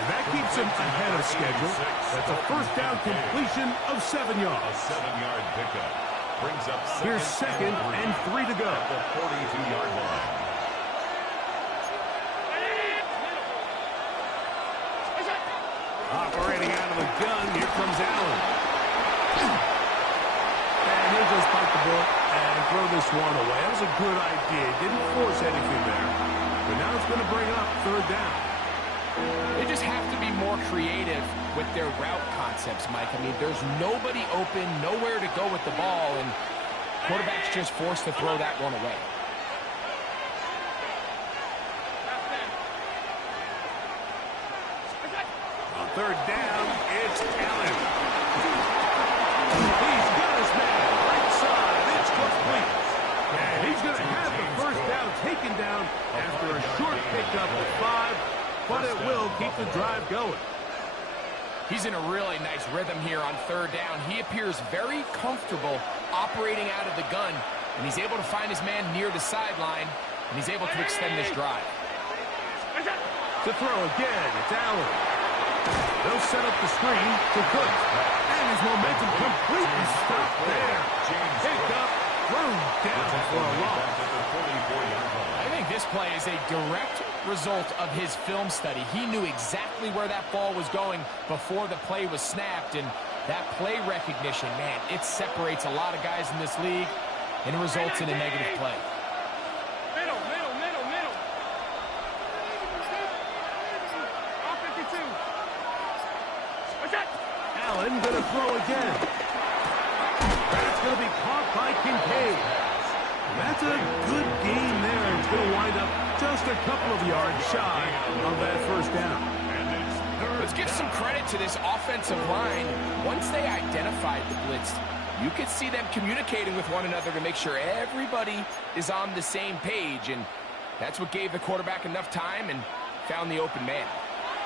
And that keeps him ahead of schedule. That's a first down completion of 7 yards. A 7-yard pickup. Brings up Here's second and 3 to go. At the 42-yard line. Operating out of the gun, here comes Allen. And he'll just bite the bullet and throw this one away. That was a good idea. Didn't force anything there. But now it's going to bring up third down. They just have to be more creative with their route concepts, Mike. I mean, there's nobody open, nowhere to go with the ball, and quarterback's just forced to throw that one away. On third down, it's Allen. He's got his man right side. It's complete. And he's going to have the first down taken down after a short pickup of 5, but it will keep the drive going. He's in a really nice rhythm here on third down. He appears very comfortable operating out of the gun, and he's able to find his man near the sideline, and he's able to extend this drive. To throw again, it's Allen. They'll set up the screen to Cook. And his momentum completely stopped there. Picked up, thrown down for a loss. I think this play is a direct result of his film study. He knew exactly where that ball was going before the play was snapped, and that play recognition, man, it separates a lot of guys in this league, and it results in a negative play. Middle. All 52. What's that? Allen going to throw again. That's going to be caught by Kincaid. That's a good game there. It's going to wind up just a couple of yards shy of that first down. Let's give some credit to this offensive line. Once they identified the blitz, you could see them communicating with one another to make sure everybody is on the same page, and that's what gave the quarterback enough time and found the open man.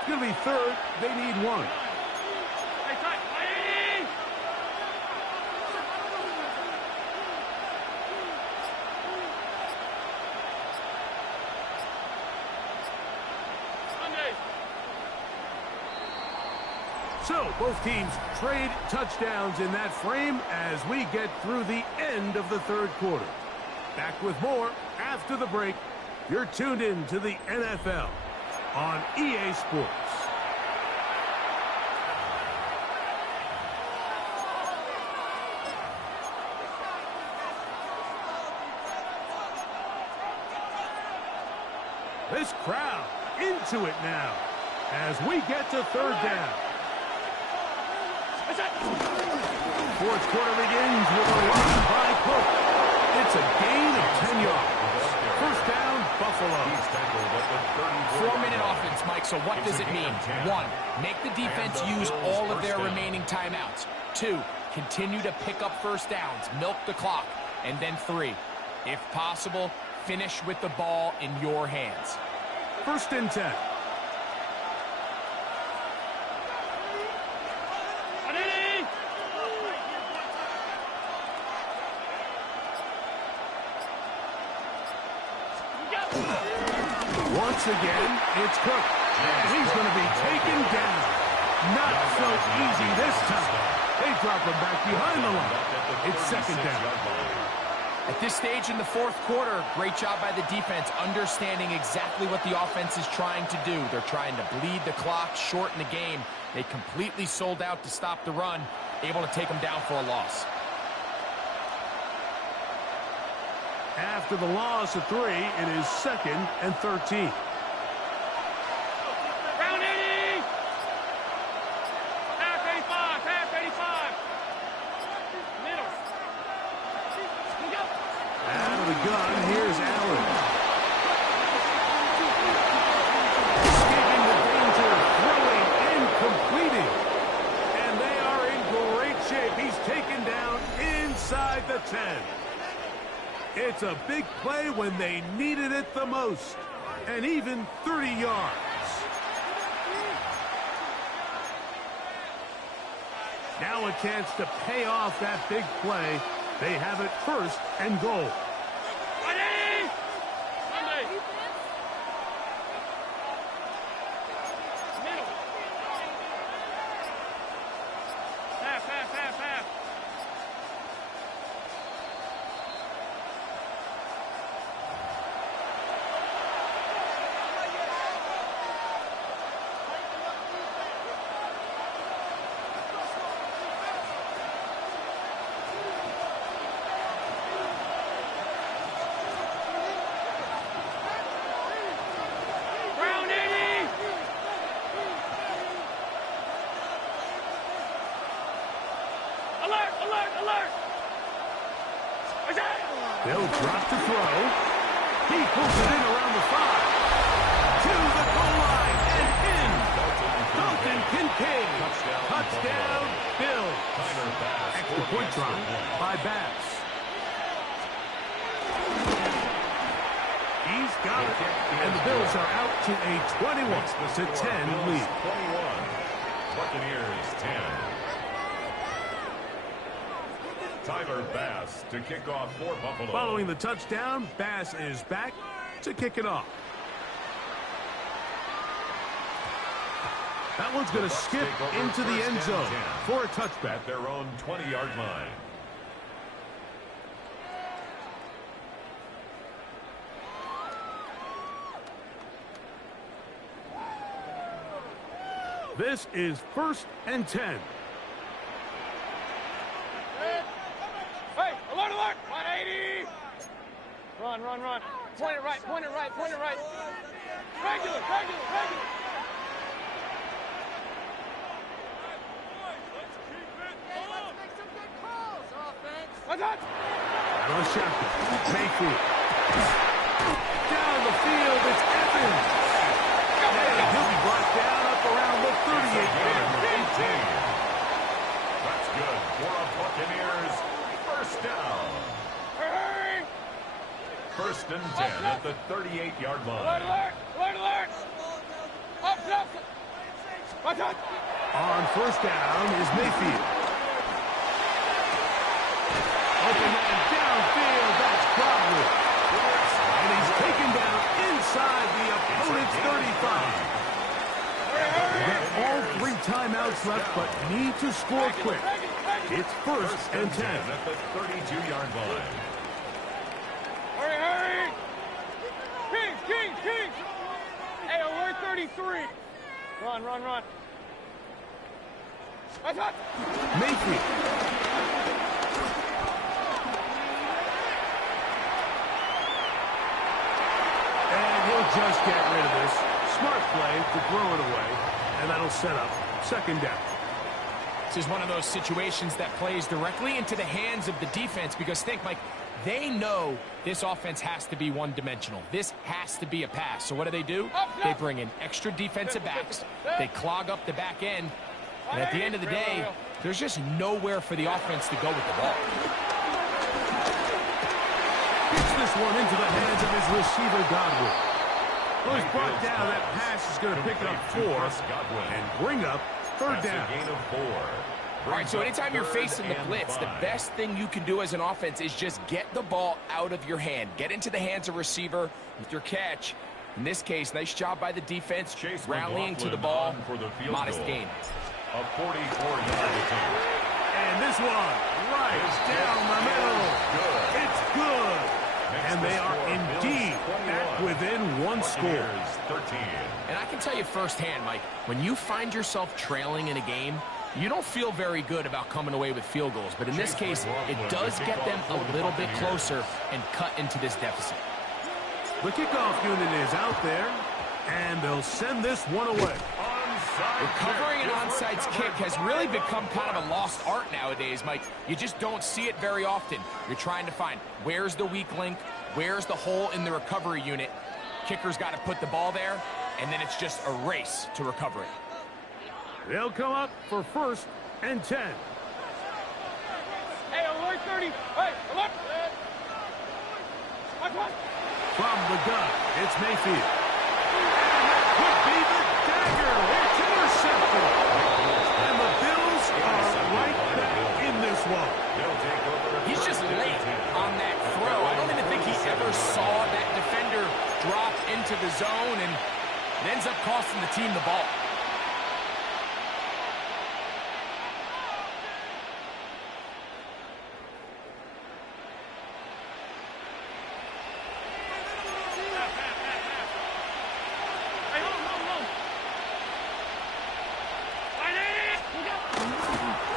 It's going to be third. They need 1. So, both teams trade touchdowns in that frame as we get through the end of the third quarter. Back with more after the break. You're tuned in to the NFL on EA Sports. This crowd into it now as we get to third down. Fourth quarter begins with a run by Cook. It's a gain of 10 yards. First down, Buffalo. 4-minute offense, Mike, so what does it mean? 1, make the defense use all of their remaining timeouts. 2, continue to pick up first downs, milk the clock. And then 3, if possible, finish with the ball in your hands. First and 10. Once again, it's Cook. And he's going to be taken down. Not so easy this time. They drop him back behind the line. It's second down. At this stage in the fourth quarter, great job by the defense, understanding exactly what the offense is trying to do. They're trying to bleed the clock, shorten the game. They completely sold out to stop the run, able to take them down for a loss. After the loss of 3, it is second and 13. It's a big play when they needed it the most. And even 30 yards. Now a chance to pay off that big play. They have it 1st and goal. They'll drop to throw. He pulls it in around the 5. To the goal line and in. Dalton Kincaid. Touchdown, Bills. Extra point try by Bass. He's got it. And the Bills are out to a 21-10 lead. 21. Buccaneers 10. Tyler Bass to kick off for Buffalo. Following the touchdown, Bass is back to kick it off. That one's going to skip into the end zone for a touchback. At their own 20-yard line. This is 1st and 10. Hey, alert, alert! 180! Run, run, run. Point it right, point it right, point it right. Regular, regular, regular. Let's make some good calls, offense. What's that? Out of the shotgun. Mayfield. Down the field, it's Evans. And he'll be brought down up around the 38-yard line. That's good for a Buccaneers first down. Hurry! 1st and 10 at the 38-yard Alert, line. alert, alert, alert. Up, up. What's that? On 1st down is Mayfield. Open man downfield, that's Crowder. And he's taken down inside the opponent's 35. They've got all 3 timeouts left, but need to score quick. It's 1st and 10 at the 32-yard line. Hurry, hurry! Kings, Kings, Kings! Hey, alert 33. Run, run, run. What's that? Mayfield. Just get rid of this. Smart play to throw it away, and that'll set up 2nd down. This is one of those situations that plays directly into the hands of the defense because think, Mike, they know this offense has to be one-dimensional. This has to be a pass. So what do? They bring in extra defensive backs. They clog up the back end. And at the end of the day, there's just nowhere for the offense to go with the ball. Gets this one into the hands of his receiver, Godwin. Well, he's brought down. That pass is going to pick up 4 and bring up 3rd down. Gain of 4. All right, so anytime you're facing the blitz, the best thing you can do as an offense is just get the ball out of your hand. Get into the hands of receiver with your catch. In this case, nice job by the defense, rallying to the ball. Modest gain. A 44-yard attempt. And this one right down the middle. It's good. And they are indeed back within 1 score. 13. And I can tell you firsthand, Mike, when you find yourself trailing in a game, you don't feel very good about coming away with field goals. But in this case, it does get them a little bit closer and cut into this deficit. The kickoff unit is out there, and they'll send this one away. Recovering an onside kick has really become kind of a lost art nowadays, Mike. You just don't see it very often. You're trying to find where's the weak link, where's the hole in the recovery unit. Kicker's got to put the ball there, and then it's just a race to recover it. They'll come up for 1st and 10. Hey, alert 30. Hey, alert. From the gun, it's Mayfield. Could be the dagger. It's intercepted. And the Bills are right back in this one. He's just late on that throw. I don't even think he ever saw that defender drop into the zone, and it ends up costing the team the ball.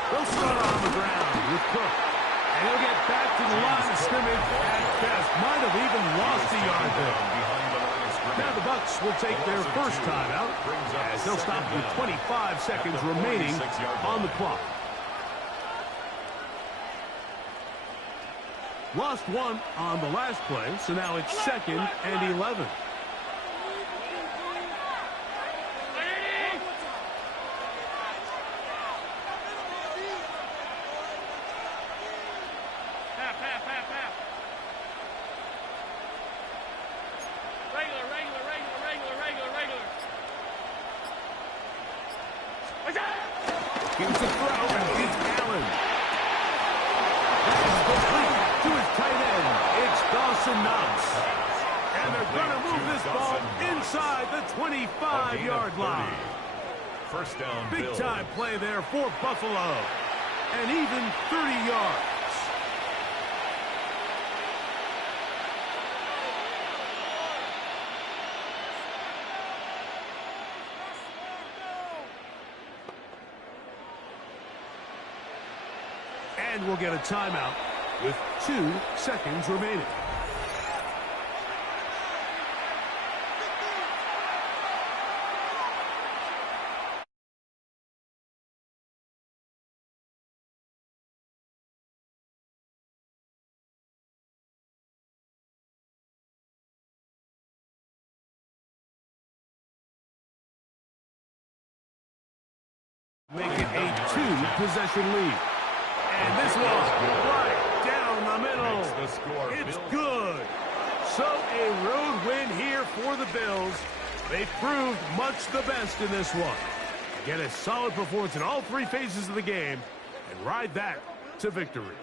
They'll start on the ground with Cook. And he'll get back to the line of scrimmage at best. Might have even lost a yard there. Now the Bucs will take their first timeout as they'll stop with 25 seconds remaining on the clock. Lost one on the last play, so now it's 2nd and 11. Here's a throw, and it's Allen. That's complete to his tight end. It's Dawson Knox. And they're going to move this ball inside the 25-yard line. First down, Big-time play there for Buffalo. And even 30 yards. And we'll get a timeout with 2 seconds remaining. Make it a 2-possession lead. And this one right down the middle. It's good. So a road win here for the Bills. They proved much the best in this one. Get a solid performance in all 3 phases of the game and ride that to victory.